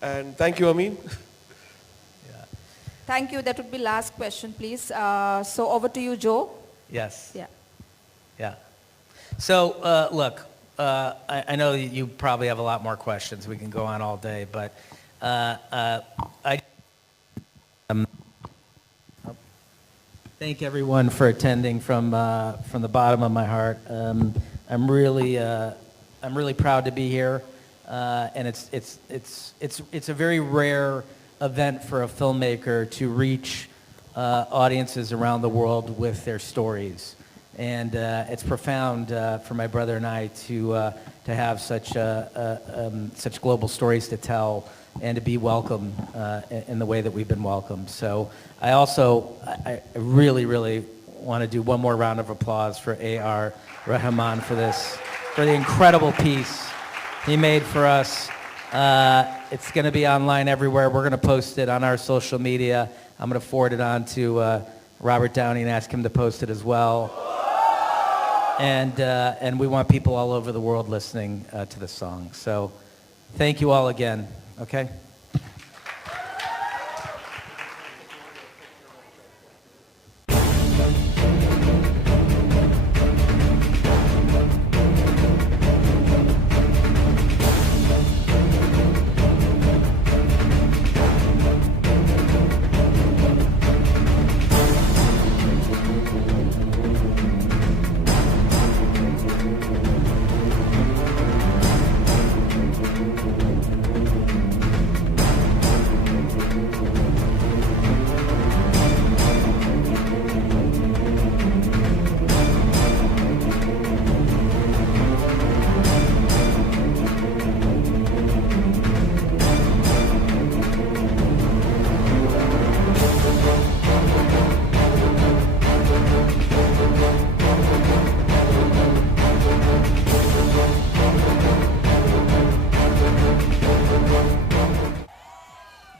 And thank you, Amin. Thank you. That would be last question, please. So over to you, Joe. Yes. Yeah. Yeah. So, look, I know that you probably have a lot more questions. We can go on all day, but I thank everyone for attending from the bottom of my heart. I'm really proud to be here, and it's a very rare event for a filmmaker to reach audiences around the world with their stories. And it's profound for my brother and I to have such global stories to tell and to be welcome in the way that we've been welcomed. So I really, really want to do one more round of applause for A.R. Rahman for the incredible piece he made for us. It's going to be online everywhere. We're going to post it on our social media. I'm going to forward it on to Robert Downey and ask him to post it as well. And we want people all over the world listening to the song. So thank you all again, okay?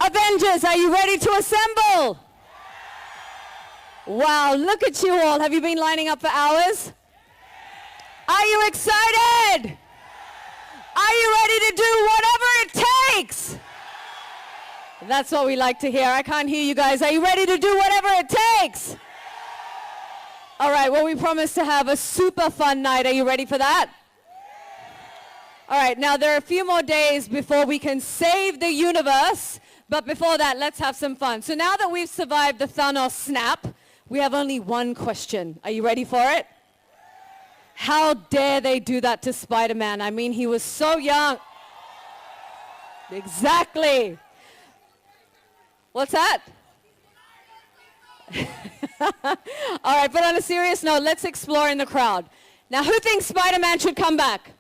Avengers, are you ready to assemble? Wow, look at you all. Have you been lining up for hours? Are you excited? Are you ready to do whatever it takes? That's what we like to hear. I can't hear you guys. Are you ready to do whatever it takes? All right, well, we promised to have a super fun night. Are you ready for that? All right, now there are a few more days before we can save the universe. But before that, let's have some fun. So now that we've survived the Thanos snap, we have only one question. Are you ready for it? How dare they do that to Spider-Man? I mean, he was so young. Exactly. What's that? All right, but on a serious note, let's explore in the crowd. Now, who thinks Spider-Man should come back?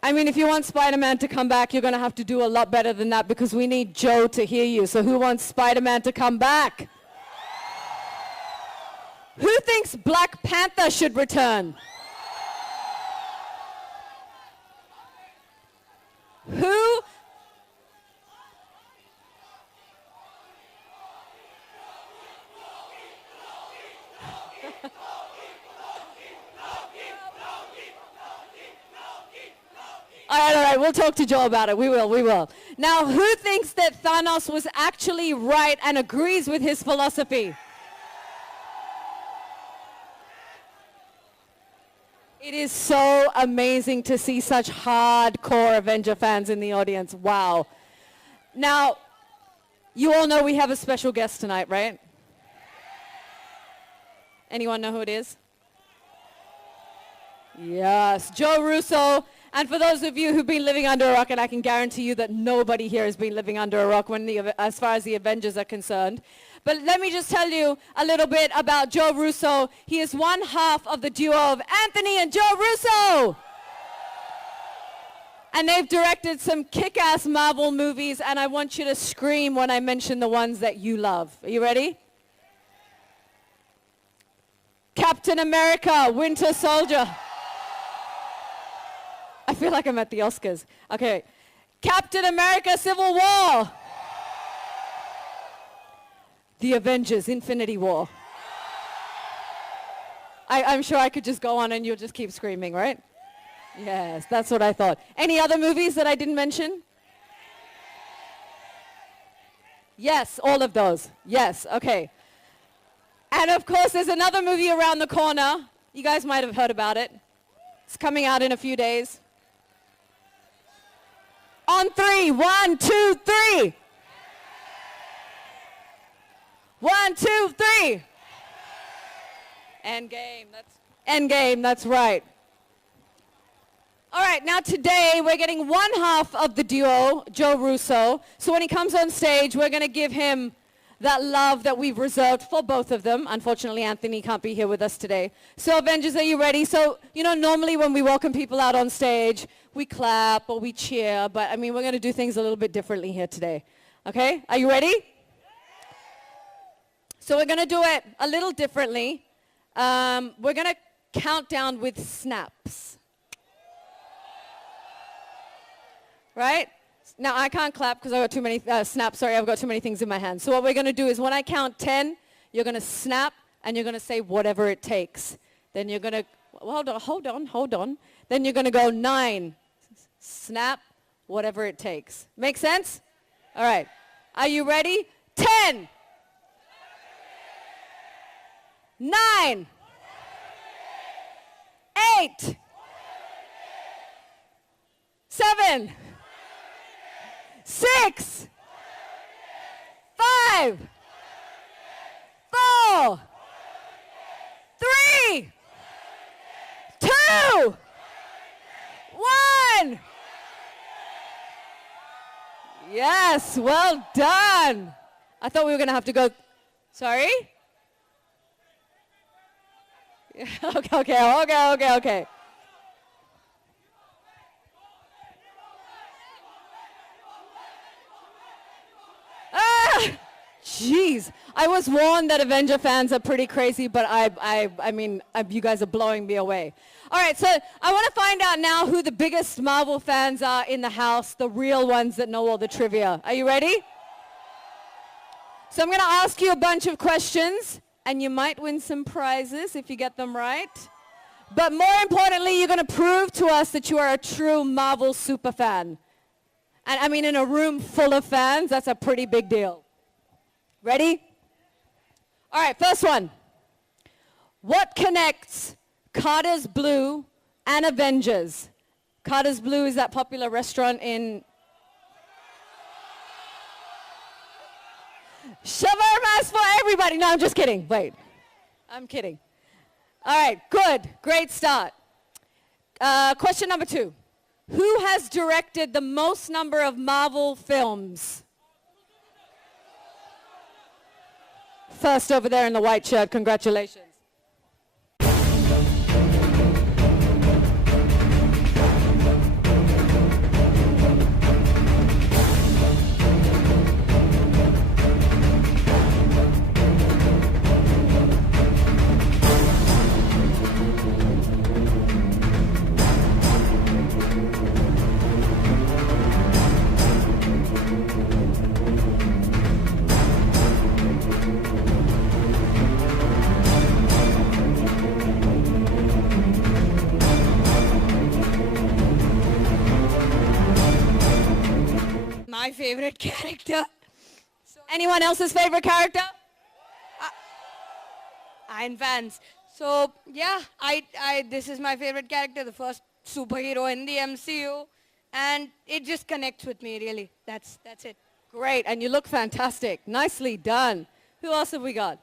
I mean, if you want Spider-Man to come back, you're going to have to do a lot better than that because we need Joe to hear you. So who wants Spider-Man to come back? Who thinks Black Panther should return? Who? All right, we'll talk to Joe about it. We will. Now, who thinks that Thanos was actually right and agrees with his philosophy? It is so amazing to see such hardcore Avenger fans in the audience. Wow. Now, you all know we have a special guest tonight, right? Anyone know who it is? Yes, Joe Russo. And for those of you who've been living under a rock, and I can guarantee you that nobody here has been living under a rock as far as the Avengers are concerned. But let me just tell you a little bit about Joe Russo. He is one half of the duo of Anthony and Joe Russo. And they've directed some kick-ass Marvel movies, and I want you to scream when I mention the ones that you love. Are you ready? Captain America, Winter Soldier. I feel like I'm at the Oscars. Okay. Captain America, Civil War. The Avengers, Infinity War. I'm sure I could just go on and you'll just keep screaming, right? Yes, that's what I thought. Any other movies that I didn't mention? Yes, all of those. Yes, okay. And of course, there's another movie around the corner. You guys might have heard about it. It's coming out in a few days. On three, 1, 2, 3. 1, 2, 3. Endgame, that's right. All right, now today we're getting one half of the duo, Joe Russo. So when he comes on stage, we're going to give him that love that we've reserved for both of them. Unfortunately, Anthony can't be here with us today. So Avengers, are you ready? So, you know, normally when we welcome people out on stage, we clap or we cheer, but I mean, we're going to do things a little bit differently here today. Okay? Are you ready? So we're going to do it a little differently. We're going to count down with snaps. Right? Now, I can't clap because I've got too many snaps. Sorry, I've got too many things in my hand. So what we're going to do is when I count 10, you're going to snap and you're going to say whatever it takes. Then you're going to, hold on. Then you're going to go 9, snap, whatever it takes. Make sense? All right. Are you ready? 10, 9, 8, 7, 6, 5, 4, 3, 2, 1. Yes, well done. I thought we were going to have to go. Sorry? Okay. Jeez, I was warned that Avenger fans are pretty crazy, but I mean, you guys are blowing me away. All right, so I want to find out now who the biggest Marvel fans are in the house, the real ones that know all the trivia. Are you ready? So I'm going to ask you a bunch of questions, and you might win some prizes if you get them right. But more importantly, you're going to prove to us that you are a true Marvel super fan. And I mean, in a room full of fans, that's a pretty big deal. Ready? All right, first one. What connects Carter's Blue and Avengers? Carter's Blue is that popular restaurant shawarmas for everybody. No, I'm just kidding. Wait. I'm kidding. All right, good. Great start. Question number 2. Who has directed the most number of Marvel films? First over there in the white shirt, congratulations. My favorite character. Anyone else's favorite character? Iron fans. So yeah, this is my favorite character, the first superhero in the MCU, and it just connects with me really. That's it. Great, and you look fantastic. Nicely done. Who else have we got?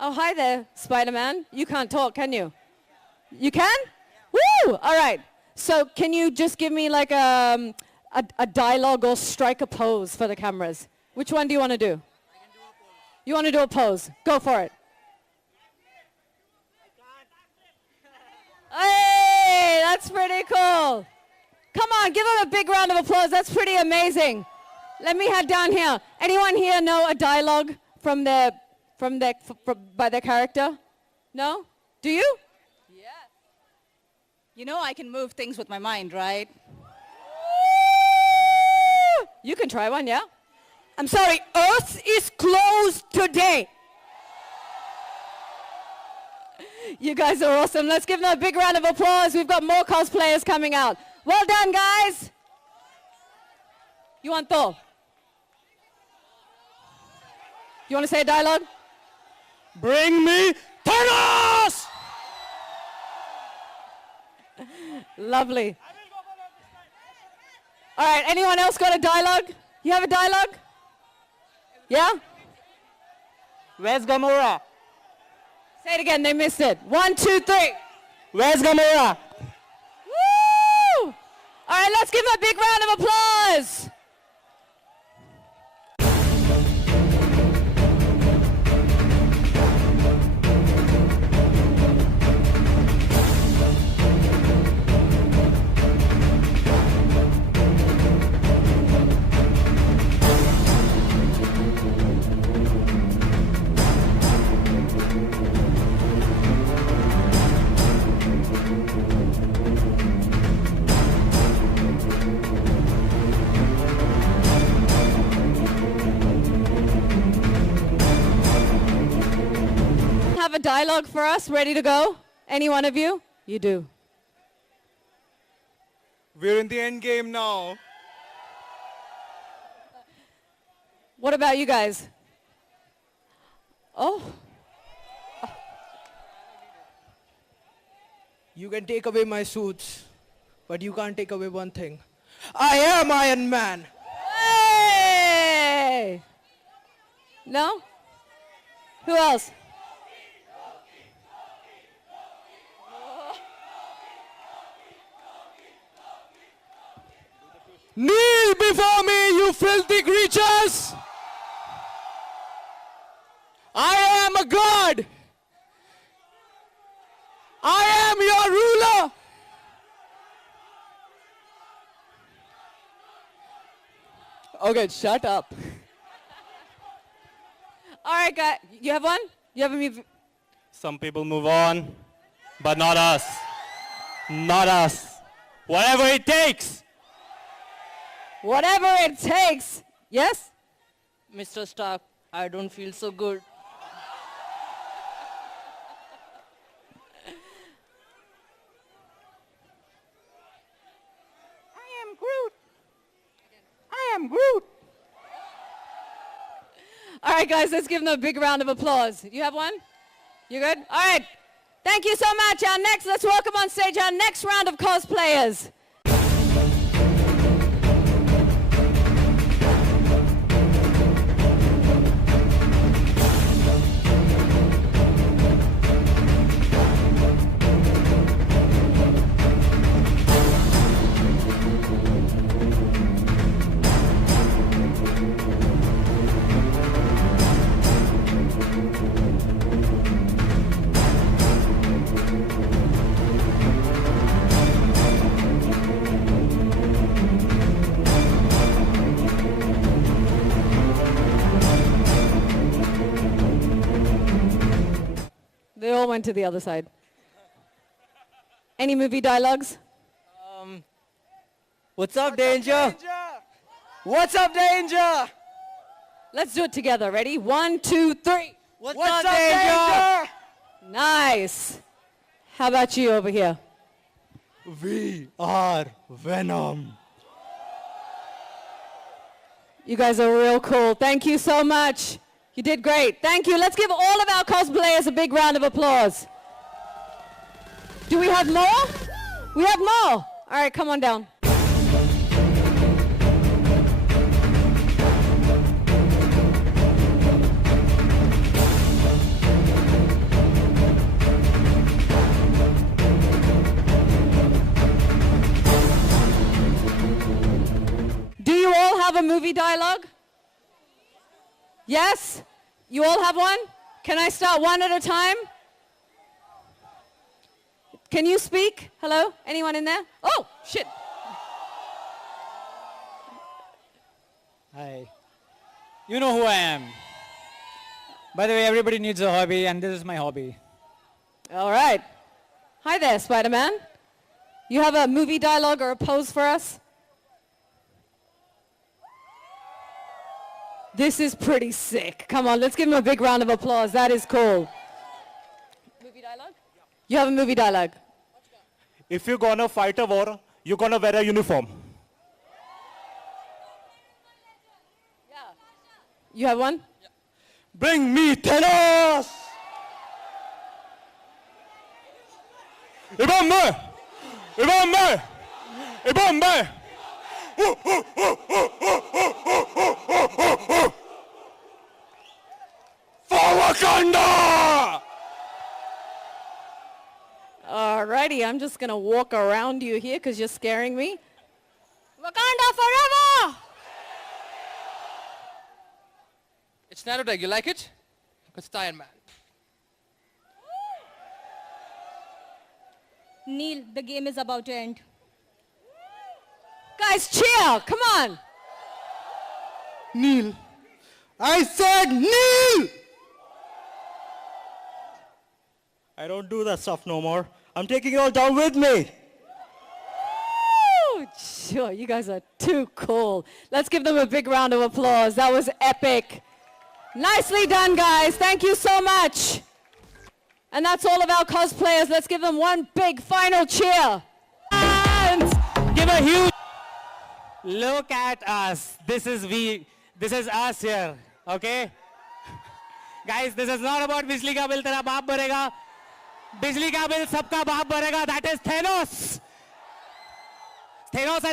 Oh, hi there, Spider-Man. You can't talk, can you? You can? Woo! All right. So can you just give me like a dialogue or strike a pose for the cameras? Which one do you want to do? I can do a pose. You want to do a pose? Go for it. Hey, that's pretty cool. Come on, give them a big round of applause. That's pretty amazing. Let me head down here. Anyone here know a dialogue from by their character? No? Do you? Yeah. You know I can move things with my mind, right? You can try one, yeah? I'm sorry, Earth is closed today. You guys are awesome. Let's give them a big round of applause. We've got more cosplayers coming out. Well done, guys. You want Thor? You want to say a dialogue? Bring me Thanos! Lovely. All right, anyone else got a dialogue? You have a dialogue? Yeah? Where's Gamora? Say it again, they missed it. 1, 2, 3. Where's Gamora? Woo! All right, let's give him a big round of applause. Have a dialogue for us, ready to go? Any one of you? You do. We're in the end game now. What about you guys? Oh. You can take away my suits, but you can't take away one thing. I am Iron Man. Hey! No? Who else? Kneel before me, you filthy creatures! I am a god! I am your ruler! Okay, shut up. All right, guys. You have one? You have a movie? Some people move on, but not us. Not us. Whatever it takes. Whatever it takes. Yes? Mr. Stark, I don't feel so good. I am Groot. I am Groot. All right, guys, let's give them a big round of applause. You have one? You good? All right. Thank you so much. Let's welcome on stage our next round of cosplayers. They all went to the other side. Any movie dialogues? What's up, Danger? What's up, Danger? Let's do it together. Ready? 1, 2, 3. What's up, Danger? Nice. How about you over here? We are Venom. You guys are real cool. Thank you so much. You did great. Thank you. Let's give all of our cosplayers a big round of applause. Do we have more? We have more. All right, come on down. Do you all have a movie dialogue? Yes? You all have one? Can I start one at a time? Can you speak? Hello? Anyone in there? Oh, shit. Hi. You know who I am. By the way, everybody needs a hobby, and this is my hobby. All right. Hi there, Spider-Man. You have a movie dialogue or a pose for us? This is pretty sick. Come on, let's give him a big round of applause. That is cool. Movie dialogue? You have a movie dialogue. If you're gonna fight a war, you're gonna wear a uniform. You have one? Bring me Thanos! Remember, Ibombe! Ibombe! For Wakanda! Alrighty, I'm just gonna walk around you here because you're scaring me. Wakanda forever! It's Nanotech. You like it? Because it's Iron Man. Neil, the game is about to end. Guys, cheer! Come on! Neil. I said Neil! I don't do that stuff no more. I'm taking you all down with me. Woo! Sure, you guys are too cool. Let's give them a big round of applause. That was epic. Nicely done, guys. Thank you so much. And that's all of our cosplayers. Let's give them one big final cheer. And Give a huge... Look at us. This is us here. Okay? Guys, this is not about Bijli ka bill tera baap bharega. Bijli ka bill sabka baap bharega. That is Thanos. Thanos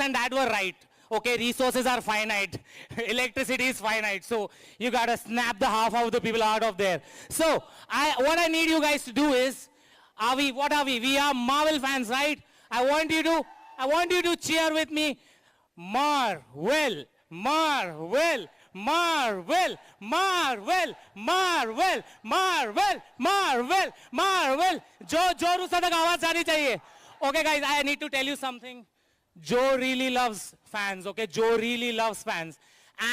and dad were right. Okay, resources are finite. Electricity is finite. So you gotta snap the half of the people out of there. So what I need you guys to do is, what are we? We are Marvel fans, right? I want you to cheer with me. Marvel, Marvel, Marvel, Marvel, Marvel, Marvel, Marvel, Marvel. जो रुसा तक आवाज जानी चाहिए. Okay, guys, I need to tell you something. Joe really loves fans, okay? Joe really loves fans.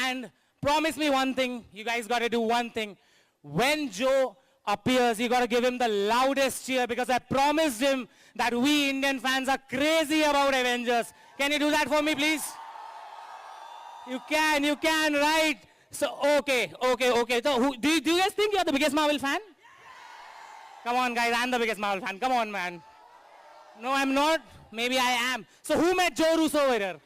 And promise me one thing, you guys got to do one thing. When Joe appears, you got to give him the loudest cheer because I promised him that we Indian fans are crazy about Avengers. Can you do that for me, please? You can, right? So, okay. So, do you guys think you're the biggest Marvel fan? Come on, guys, I'm the biggest Marvel fan. Come on, man. No, I'm not. Maybe I am. So who met Joe Russo over here?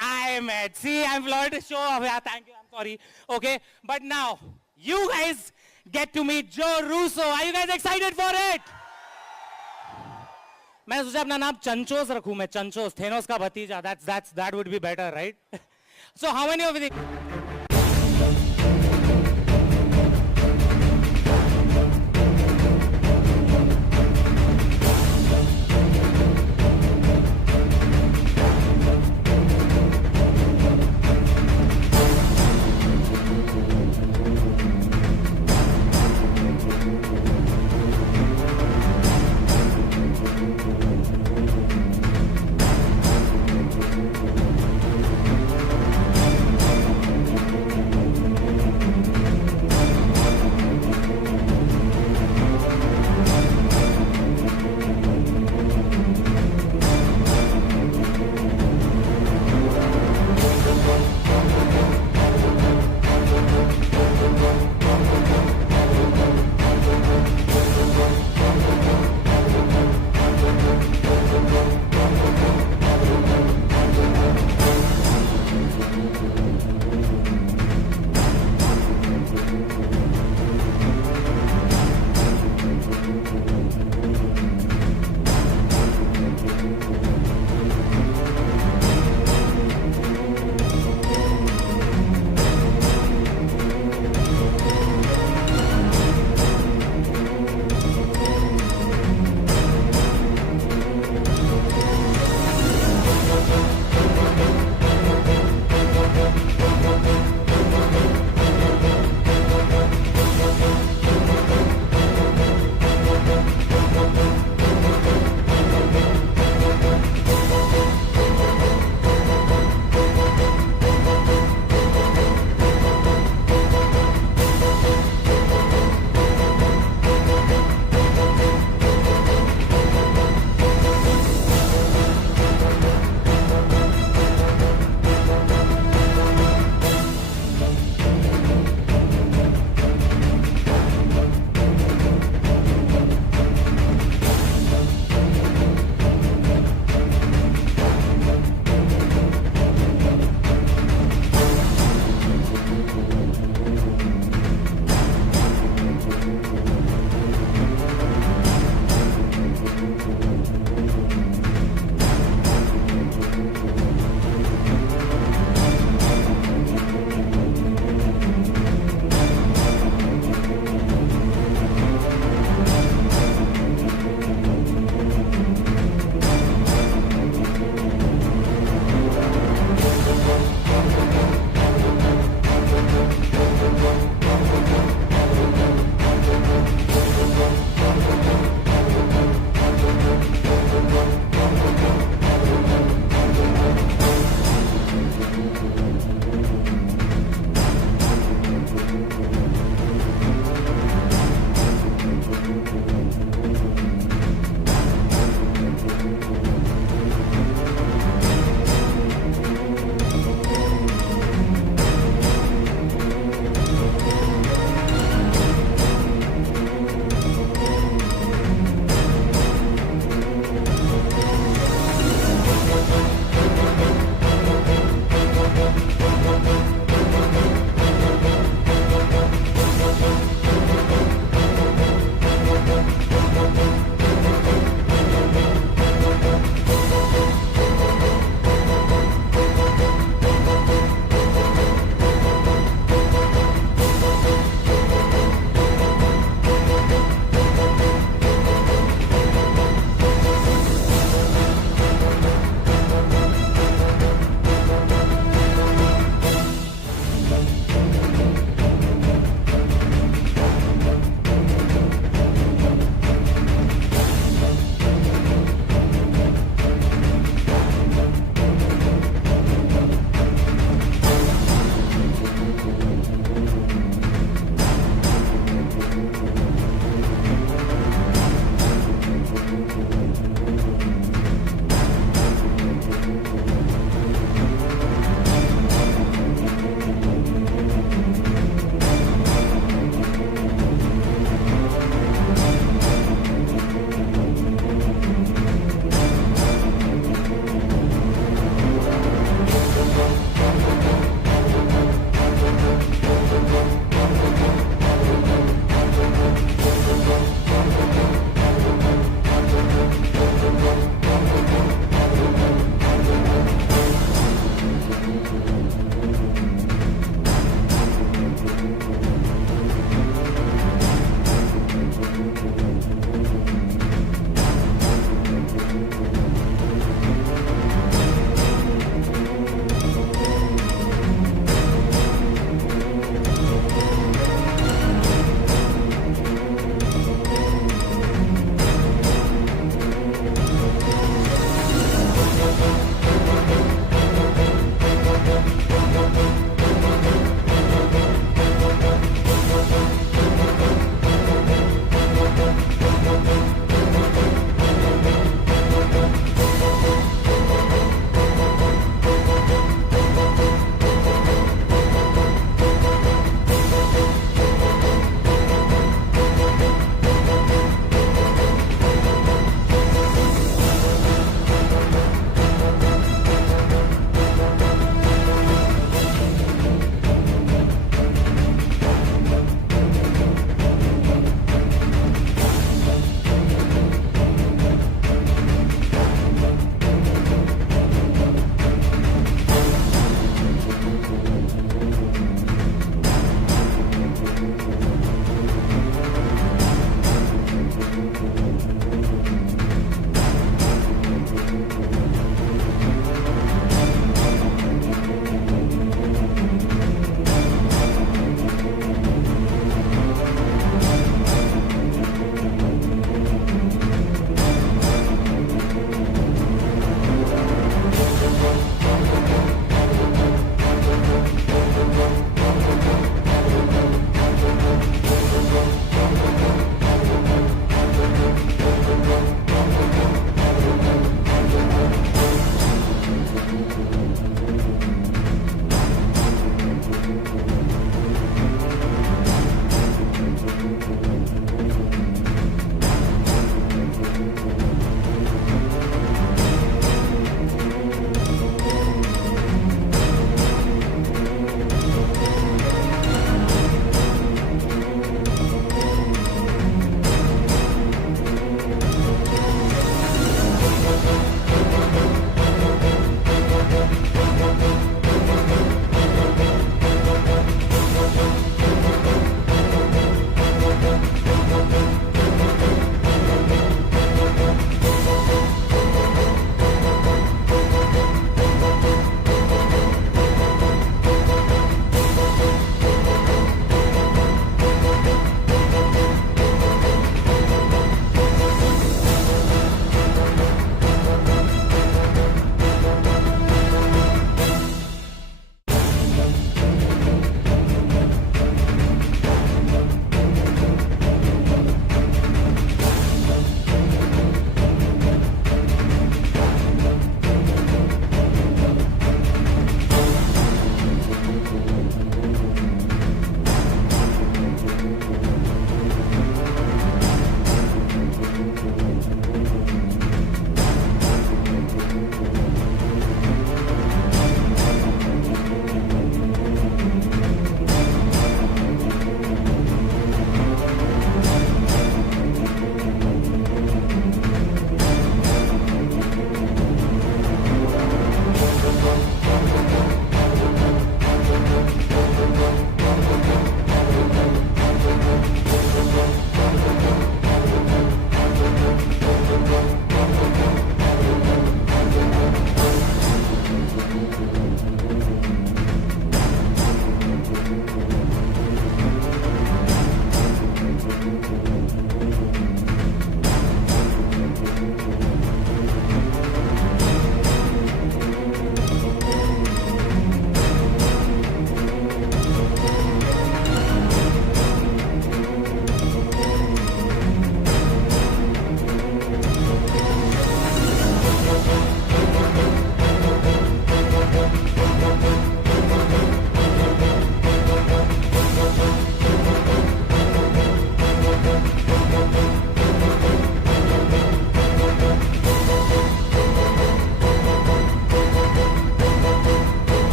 I met. See, I'm floored to show off. Yeah, thank you. I'm sorry. Okay. But now, you guys get to meet Joe Russo. Are you guys excited for it? मैं सोचा अपना नाम चंचोस रखूं मैं चंचोस Thanos का भतीजा that would be better, right? So how many of you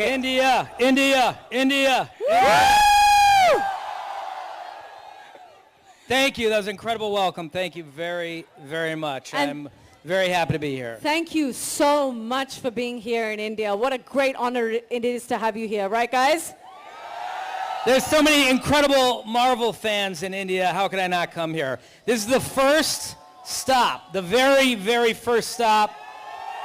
Okay. India, India, India. Thank you. That was an incredible welcome. Thank you very, very much. I'm very happy to be here. Thank you so much for being here in India. What a great honor it is to have you here, right, guys? There's so many incredible Marvel fans in India. How could I not come here? This is the first stop, the very, very first stop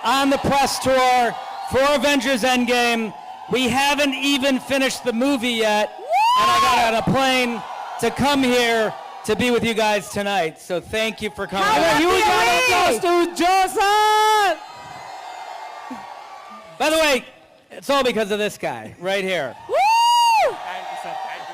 on the press tour for Avengers Endgame. We haven't even finished the movie yet, and I got on a plane to come here to be with you guys tonight. So thank you for coming. Huge applause to Joseph! By the way, it's all because of this guy right here. Woo! Thank you, sir. Thank you so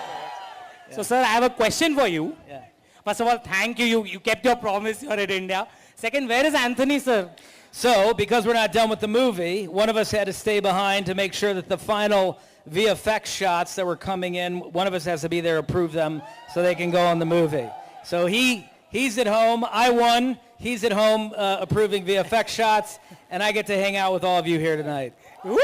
much. So, sir, I have a question for you. Yeah. First of all, thank you. You kept your promise. You're in India. Second, where is Anthony, sir? So, because we're not done with the movie, one of us had to stay behind to make sure that the final VFX shots that were coming in, one of us has to be there to approve them so they can go in the movie. So he's at home. I won. He's at home approving VFX shots, and I get to hang out with all of you here tonight. Woo!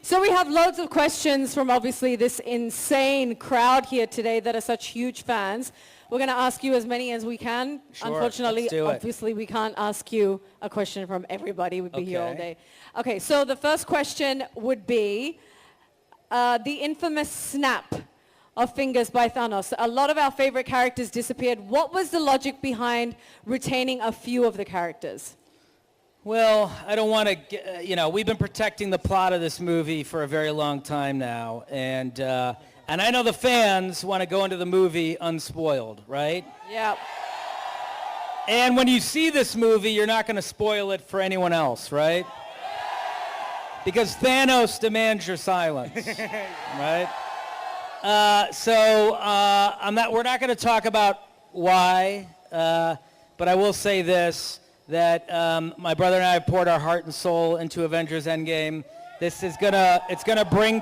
So we have loads of questions from obviously this insane crowd here today that are such huge fans. We're going to ask you as many as we can. Sure, Unfortunately, let's do it. obviously, we can't ask you a question from everybody. We'd be here all day. Okay, so the first question would be the infamous snap of fingers by Thanos. A lot of our favorite characters disappeared. What was the logic behind retaining a few of the characters? Well, I don't want to, we've been protecting the plot of this movie for a very long time now, and I know the fans want to go into the movie unspoiled, right? Yeah. And when you see this movie, you're not going to spoil it for anyone else, right? Because Thanos demands your silence, right? We're not going to talk about why, but I will say this, that my brother and I have poured our heart and soul into Avengers Endgame. This is it's gonna bring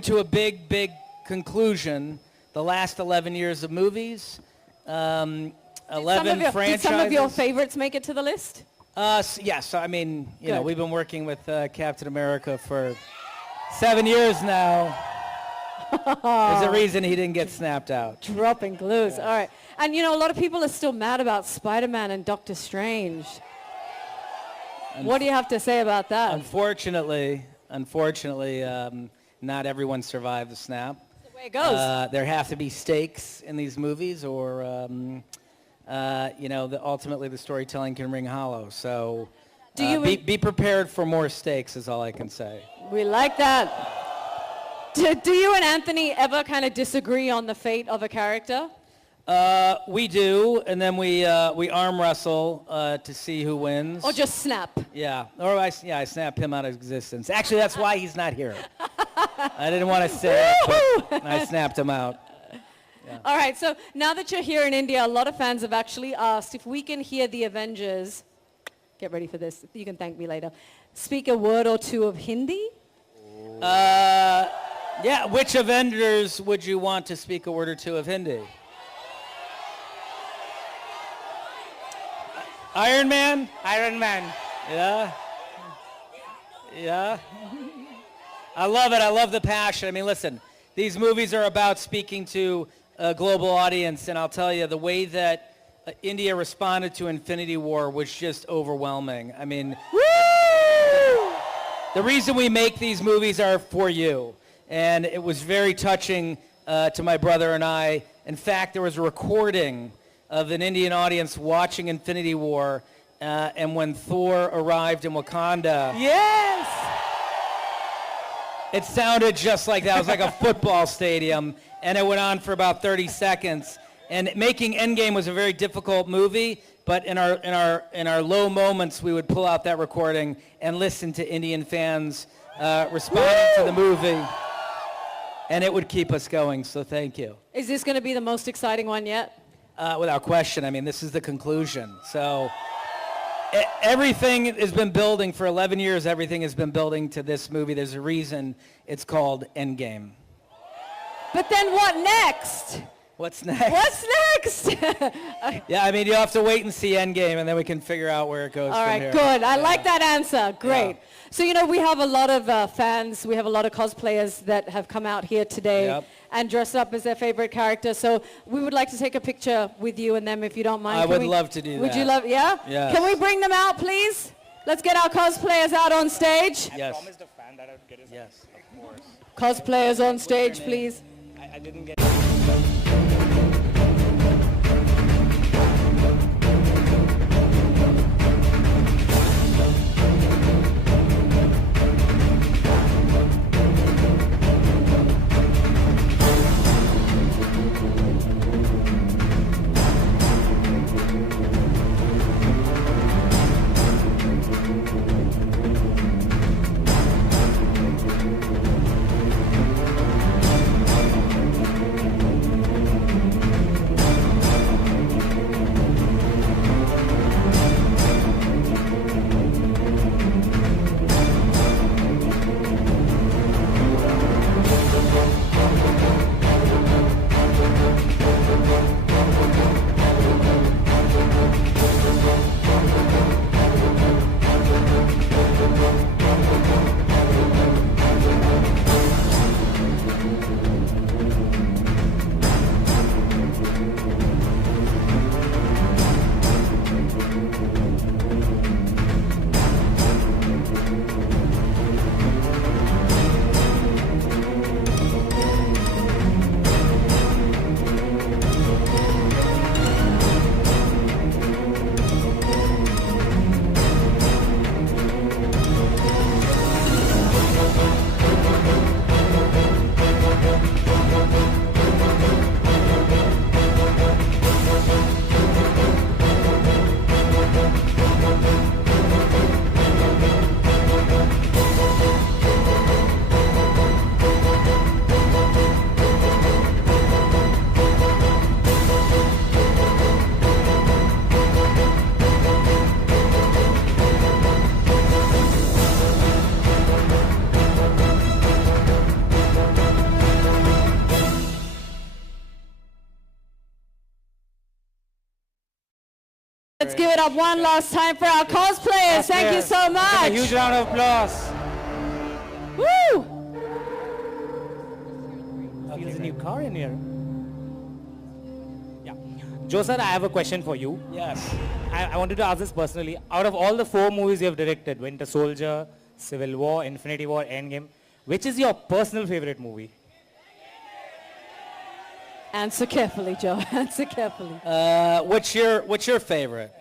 to a big conclusion the last 11 years of movies, 11 franchises. Did some of your favorites make it to the list? Yes, I mean, we've been working with Captain America for 7 years now. There's a reason he didn't get snapped out. Dropping glues. Yes. All right. And a lot of people are still mad about Spider-Man and Doctor Strange. What do you have to say about that? Unfortunately, not everyone survived the snap. That's the way it goes. There have to be stakes in these movies, or ultimately the storytelling can ring hollow. So be prepared for more stakes is all I can say. We like that. Do you and Anthony ever kind of disagree on the fate of a character? We do, and then we arm wrestle to see who wins. Or just snap. Yeah, or I snap him out of existence. Actually, that's why he's not here. I didn't want to say it, but I snapped him out. Yeah. All right, so now that you're here in India, a lot of fans have actually asked if we can hear the Avengers, get ready for this, you can thank me later, speak a word or two of Hindi? Yeah, which Avengers would you want to speak a word or two of Hindi? Iron Man? Iron Man. Yeah. Yeah. I love it. I love the passion. I mean, listen, these movies are about speaking to a global audience, and I'll tell you, the way that India responded to Infinity War was just overwhelming. I mean, the reason we make these movies are for you. And it was very touching to my brother and I. In fact, there was a recording of an Indian audience watching Infinity War, and when Thor arrived in Wakanda. Yes! It sounded just like that. It was like a football stadium, and it went on for about 30 seconds. And making Endgame was a very difficult movie, but in our low moments, we would pull out that recording and listen to Indian fans responding to the movie. And it would keep us going, so thank you. Is this going to be the most exciting one yet? Without question. I mean, this is the conclusion. So everything has been building for 11 years. Everything has been building to this movie. There's a reason it's called Endgame. But then what next? What's next? What's next? Yeah, I mean, you have to wait and see Endgame, and then we can figure out where it goes All from right, here. good. I like that answer. Great. So, you know, we have a lot of fans. We have a lot of cosplayers that have come out here today and dressed up as their favorite character. So we would like to take a picture with you and them, if you don't mind. I would love to do that. Would you love, yeah? Yes. Can we bring them out, please? Let's get our cosplayers out on stage. Yes. I promised a fan that I would get his Yes, of course. Cosplayers on stage, please. I didn't get Let's give it up one last time for our cosplayers. Thank you so much. A huge round of applause. Woo! Feels a new car in here. Yeah. Joe sir, I have a question for you. Yes. I wanted to ask this personally. Out of all the 4 movies you have directed, Winter Soldier, Civil War, Infinity War, Endgame, which is your personal favorite movie? Answer carefully, Joe. Answer carefully. What's your favorite?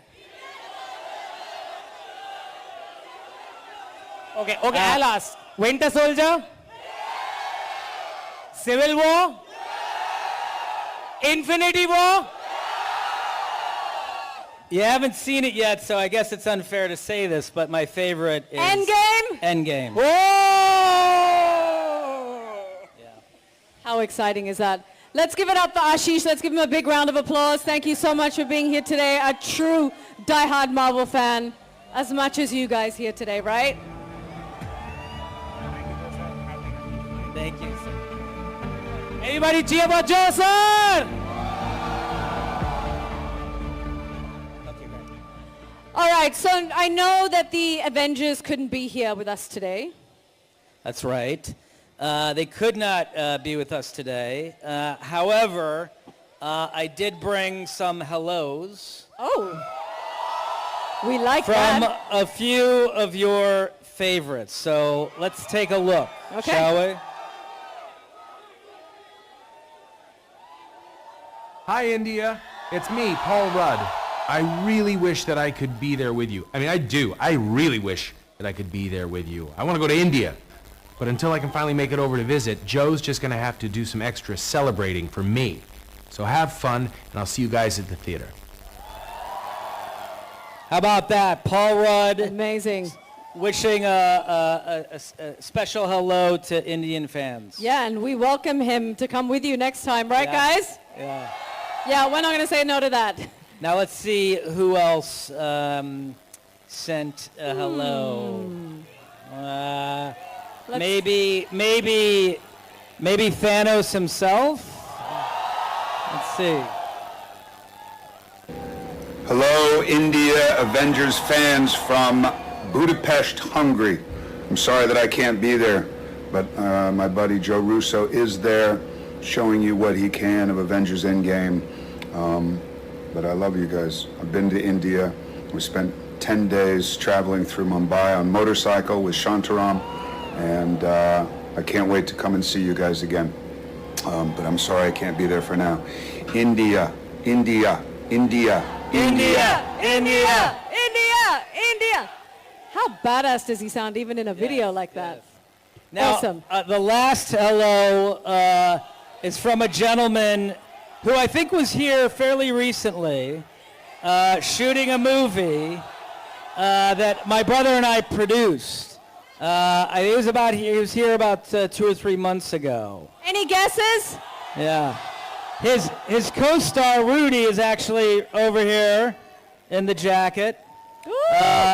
Okay, I'll ask. Winter Soldier? Civil War? Infinity War? You haven't seen it yet, so I guess it's unfair to say this, but my favorite is Endgame? Endgame. Whoa! How exciting is that? Let's give it up for Ashish. Let's give him a big round of applause. Thank you so much for being here today. A true diehard Marvel fan, as much as you guys here today, right? Thank you. Everybody cheer for Joe sir! All right, so I know that the Avengers couldn't be here with us today. That's right. They could not be with us today. However, I did bring some hellos. Oh, we like from that. a few of your favorites. So let's take a look, Okay. shall we? Hi, India. It's me, Paul Rudd. I really wish that I could be there with you. I mean, I do. I really wish that I could be there with you. I want to go to India. But until I can finally make it over to visit, Joe's just going to have to do some extra celebrating for me. So have fun, and I'll see you guys at the theater. How about that? Paul Rudd. Amazing. Wishing a special hello to Indian fans. Yeah, and we welcome him to come with you next time, right, Yeah. guys? Yeah. Yeah, we're not going to say no to that. Now let's see who else sent a hello. Maybe Thanos himself. Let's see. Hello, India Avengers fans from Budapest, Hungary. I'm sorry that I can't be there, but my buddy Joe Russo is there showing you what he can of Avengers Endgame. But I love you guys. I've been to India. We spent 10 days traveling through Mumbai on motorcycle with Shantaram, and I can't wait to come and see you guys again. But I'm sorry I can't be there for now. India, India, India, India, India, India, India. How badass does he sound even in a video like that? Now, Awesome. The last hello is from a gentleman who I think was here fairly recently, shooting a movie that my brother and I produced. He was here about 2 or 3 months ago. Any guesses? Yeah. His co-star Rudy is actually over here in the jacket.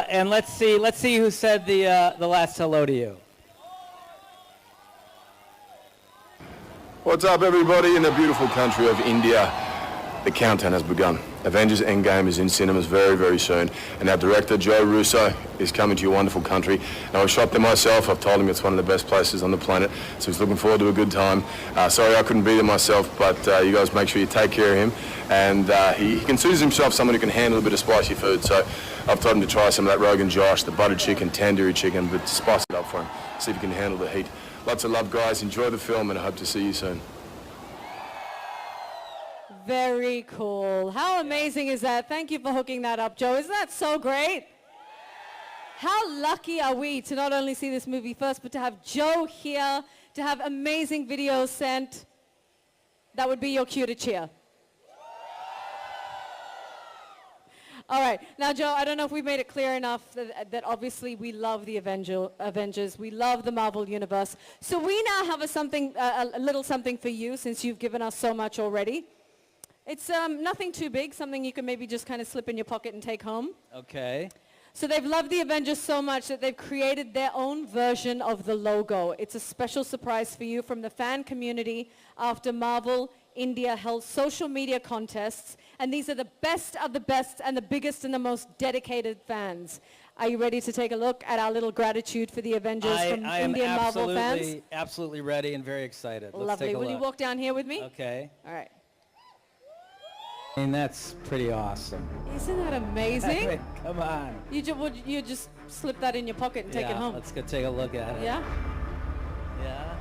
And let's see who said the last hello to you. What's up, everybody in the beautiful country of India? The countdown has begun. Avengers Endgame is in cinemas very, very soon, and our director Joe Russo is coming to your wonderful country. Now, I've shot there myself. I've told him it's one of the best places on the planet, so he's looking forward to a good time. Sorry I couldn't be there myself, but you guys make sure you take care of him. And he considers himself someone who can handle a bit of spicy food, so I've told him to try some of that Rogan Josh, the butter chicken, tandoori chicken, but spice it up for him. See if he can handle the heat. Lots of love, guys. Enjoy the film, and I hope to see you soon. Very cool. How amazing is that? Thank you for hooking that up, Joe. Isn't that so great? How lucky are we to not only see this movie first, but to have Joe here, to have amazing videos sent. That would be your cue to cheer. All right. Now, Joe, I don't know if we've made it clear enough that obviously we love the Avengers. We love the Marvel Universe. So we now have a little something for you, since you've given us so much already. It's nothing too big, something you can maybe just kind of slip in your pocket and take home. Okay. So they've loved the Avengers so much that they've created their own version of the logo. It's a special surprise for you from the fan community after Marvel India held social media contests, and these are the best of the best and the biggest and the most dedicated fans. Are you ready to take a look at our little gratitude for the Avengers from Indian Marvel fans? I am absolutely ready and very excited. Let's Lovely. take a Will look. you walk down here with me? Okay. All right. I mean, that's pretty awesome. Isn't that amazing? Come on. Would you just slip that in your pocket and take it home? Let's go take a look at it. Yeah? Yeah.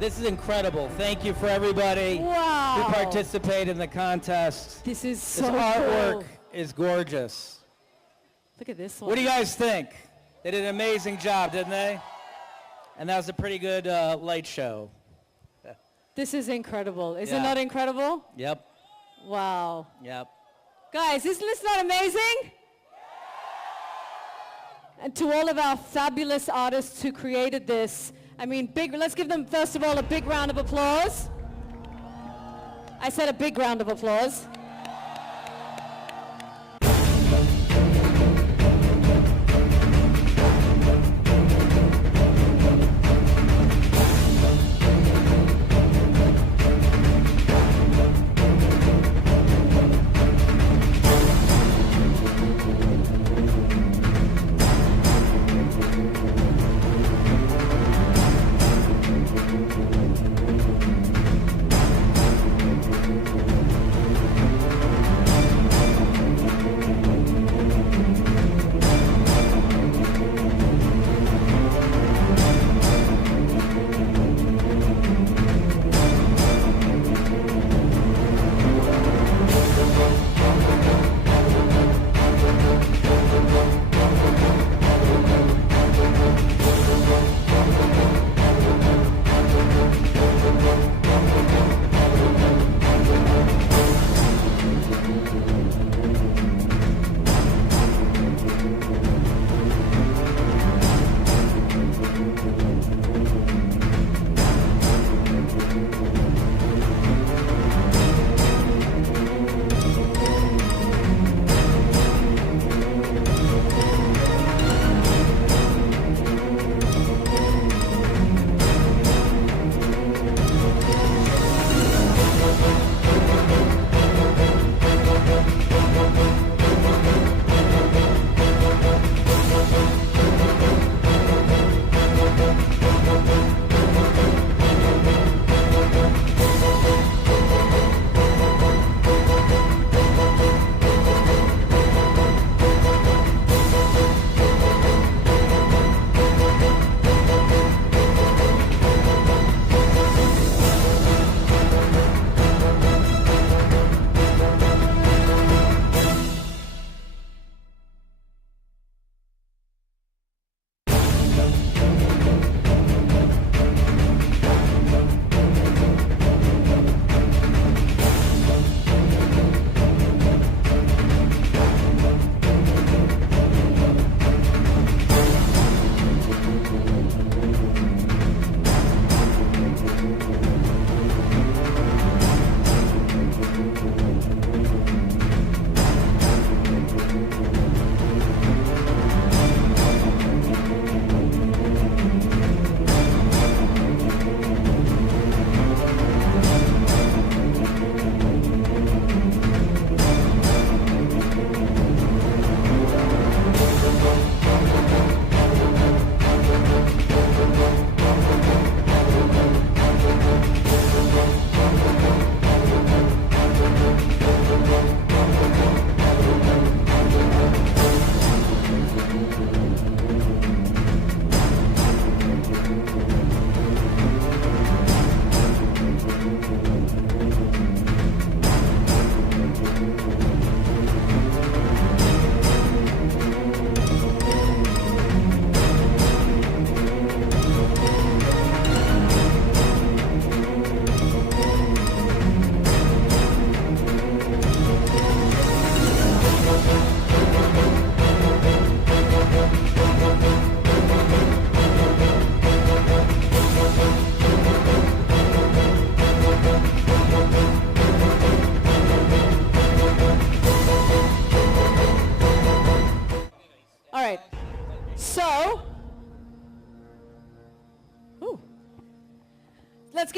This is incredible. Thank you for everybody Wow. who participated in the contest. This is so This artwork cool. is gorgeous. Look at this one. What do you guys think? They did an amazing job, didn't they? And that was a pretty good light show. This is incredible. Is it Yeah. not incredible? Yep. Wow. Yep. Guys, isn't this not amazing? And to all of our fabulous artists who created this, I mean, let's give them, first of all, a big round of applause. I said a big round of applause.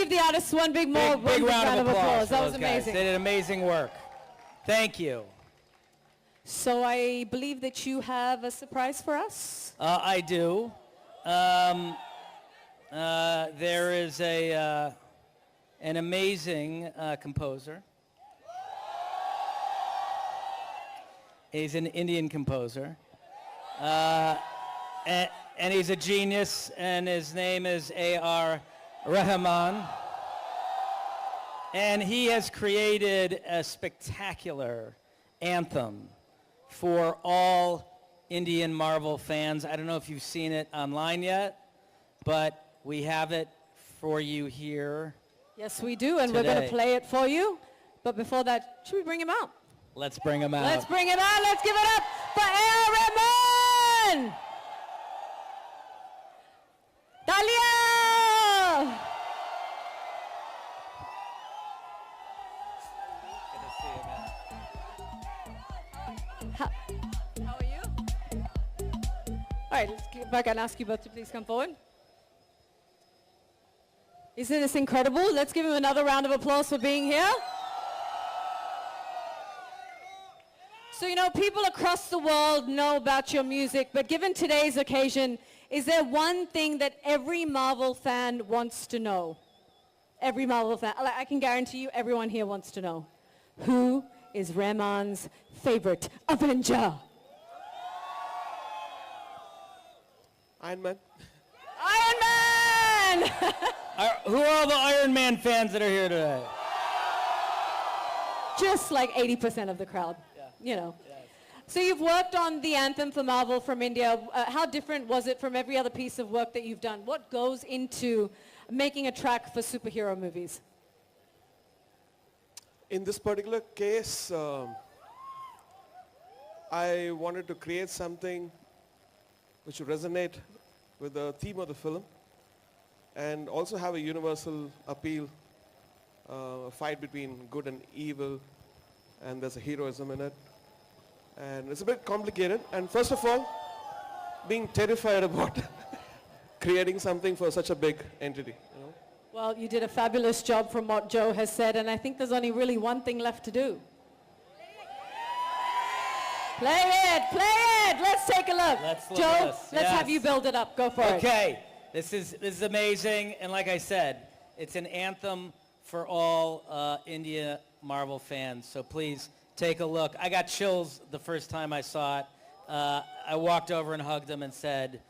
give the artists one big round of applause. That was amazing. They did amazing work. Thank you. So I believe that you have a surprise for us. I do. There is an amazing composer. He's an Indian composer. And he's a genius, and his name is A.R. Rahman. And he has created a spectacular anthem for all Indian Marvel fans. I don't know if you've seen it online yet, but we have it for you here. Yes, we do, and we're going to play it for you. But before that, should we bring him out? Let's bring him out. Let's bring him out. Let's give it up for A.R. Rahman! Talia! How are you? All right, let's get back and ask you both to please come forward. Isn't this incredible? Let's give him another round of applause for being here. So, you know, people across the world know about your music, but given today's occasion, is there one thing that every Marvel fan wants to know? Every Marvel fan. I can guarantee you everyone here wants to know. Who is Rahman's favorite Avenger? Iron Man. Iron Man! Who are all the Iron Man fans that are here today? Just like 80% of the crowd, you know. So you've worked on the anthem for Marvel from India. How different was it from every other piece of work that you've done? What goes into making a track for superhero movies? In this particular case, I wanted to create something which would resonate with the theme of the film and also have a universal appeal, a fight between good and evil, and there's a heroism in it. And it's a bit complicated. And first of all, being terrified about creating something for such a big entity. You know? Well, you did a fabulous job from what Joe has said, and I think there's only really one thing left to do. Play it, play it. Let's take a look. Joe, let's have you build it up. Go for it. Okay, this is amazing, and like I said, it's an anthem for all India Marvel fans. So please take a look. I got chills the first time I saw it. I walked over and hugged him and said,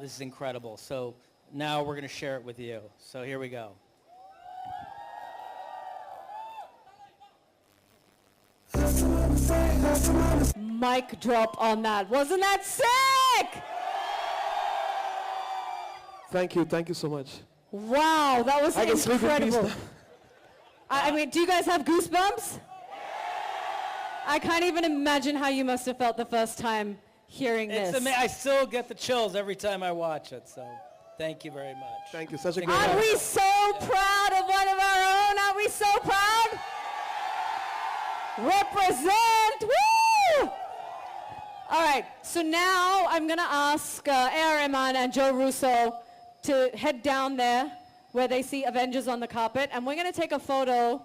this is incredible. So now we're going to share it with you. So here we go. Mic drop on that. Wasn't that sick? Thank you so much. Wow, that was incredible. I mean, do you guys have goosebumps? I can't even imagine how you must have felt the first time hearing this. I still get the chills every time I watch it, so thank you very much. Thank you. Such a great Aren't we so proud of one of our own? Aren't we so proud? Represent! Woo! All right, so now I'm going to ask A.R. Rahman and Joe Russo to head down there where they see Avengers on the carpet, and we're going to take a photo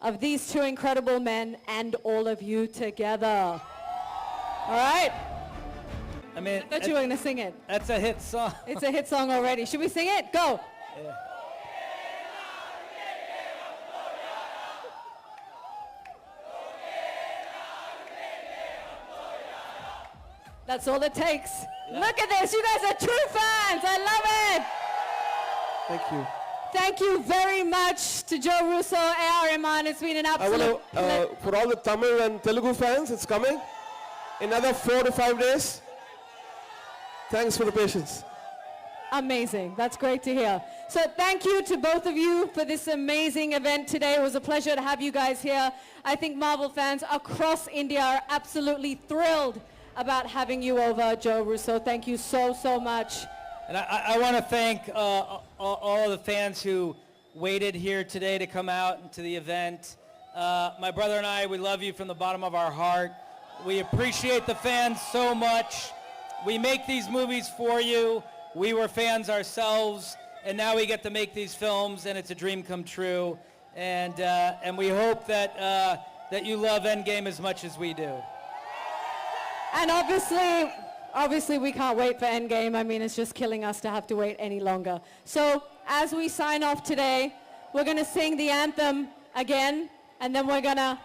of these two incredible men and all of you together. All right? I mean, I thought you were going to sing it. That's a hit song. It's a hit song already. Should we sing it? Go. Yeah. That's all it takes. Yeah. Look at this. You guys are true fans. I love it. Thank you. Thank you very much to Joe Russo, A.R. Rahman. It's been an absolute pleasure. For all the Tamil and Telugu fans, it's coming in another 4 to 5 days. Thanks for the patience. Amazing. That's great to hear. So thank you to both of you for this amazing event today. It was a pleasure to have you guys here. I think Marvel fans across India are absolutely thrilled about having you over, Joe Russo. Thank you so, so much. And I want to thank all of the fans who waited here today to come out to the event. My brother and I, we love you from the bottom of our heart. We appreciate the fans so much. We make these movies for you. We were fans ourselves, and now we get to make these films, and it's a dream come true. And we hope that you love Endgame as much as we do. And obviously we can't wait for Endgame. I mean, it's just killing us to have to wait any longer. So as we sign off today, we're going to sing the anthem again, and then we're going to...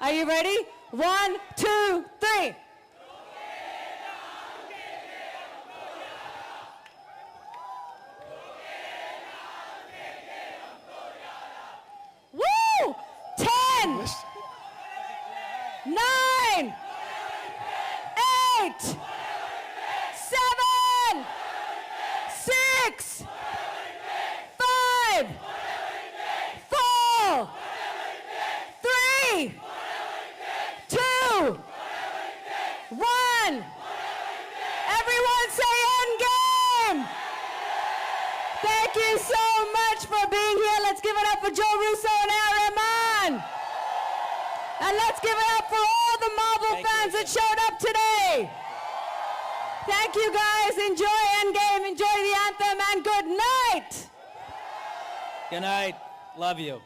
Are you ready? 1, 2, 3. Woo! 10, 9, 8, 7, 6, 5, 4, 3, 2, 1. Everyone say Endgame! Thank you so much for being here. Let's give it up for Joe Russo and Rahman. And let's give it up for all the Marvel fans that showed up today. Thank you guys. Enjoy Endgame, enjoy the anthem, and good night. Good night. Love you.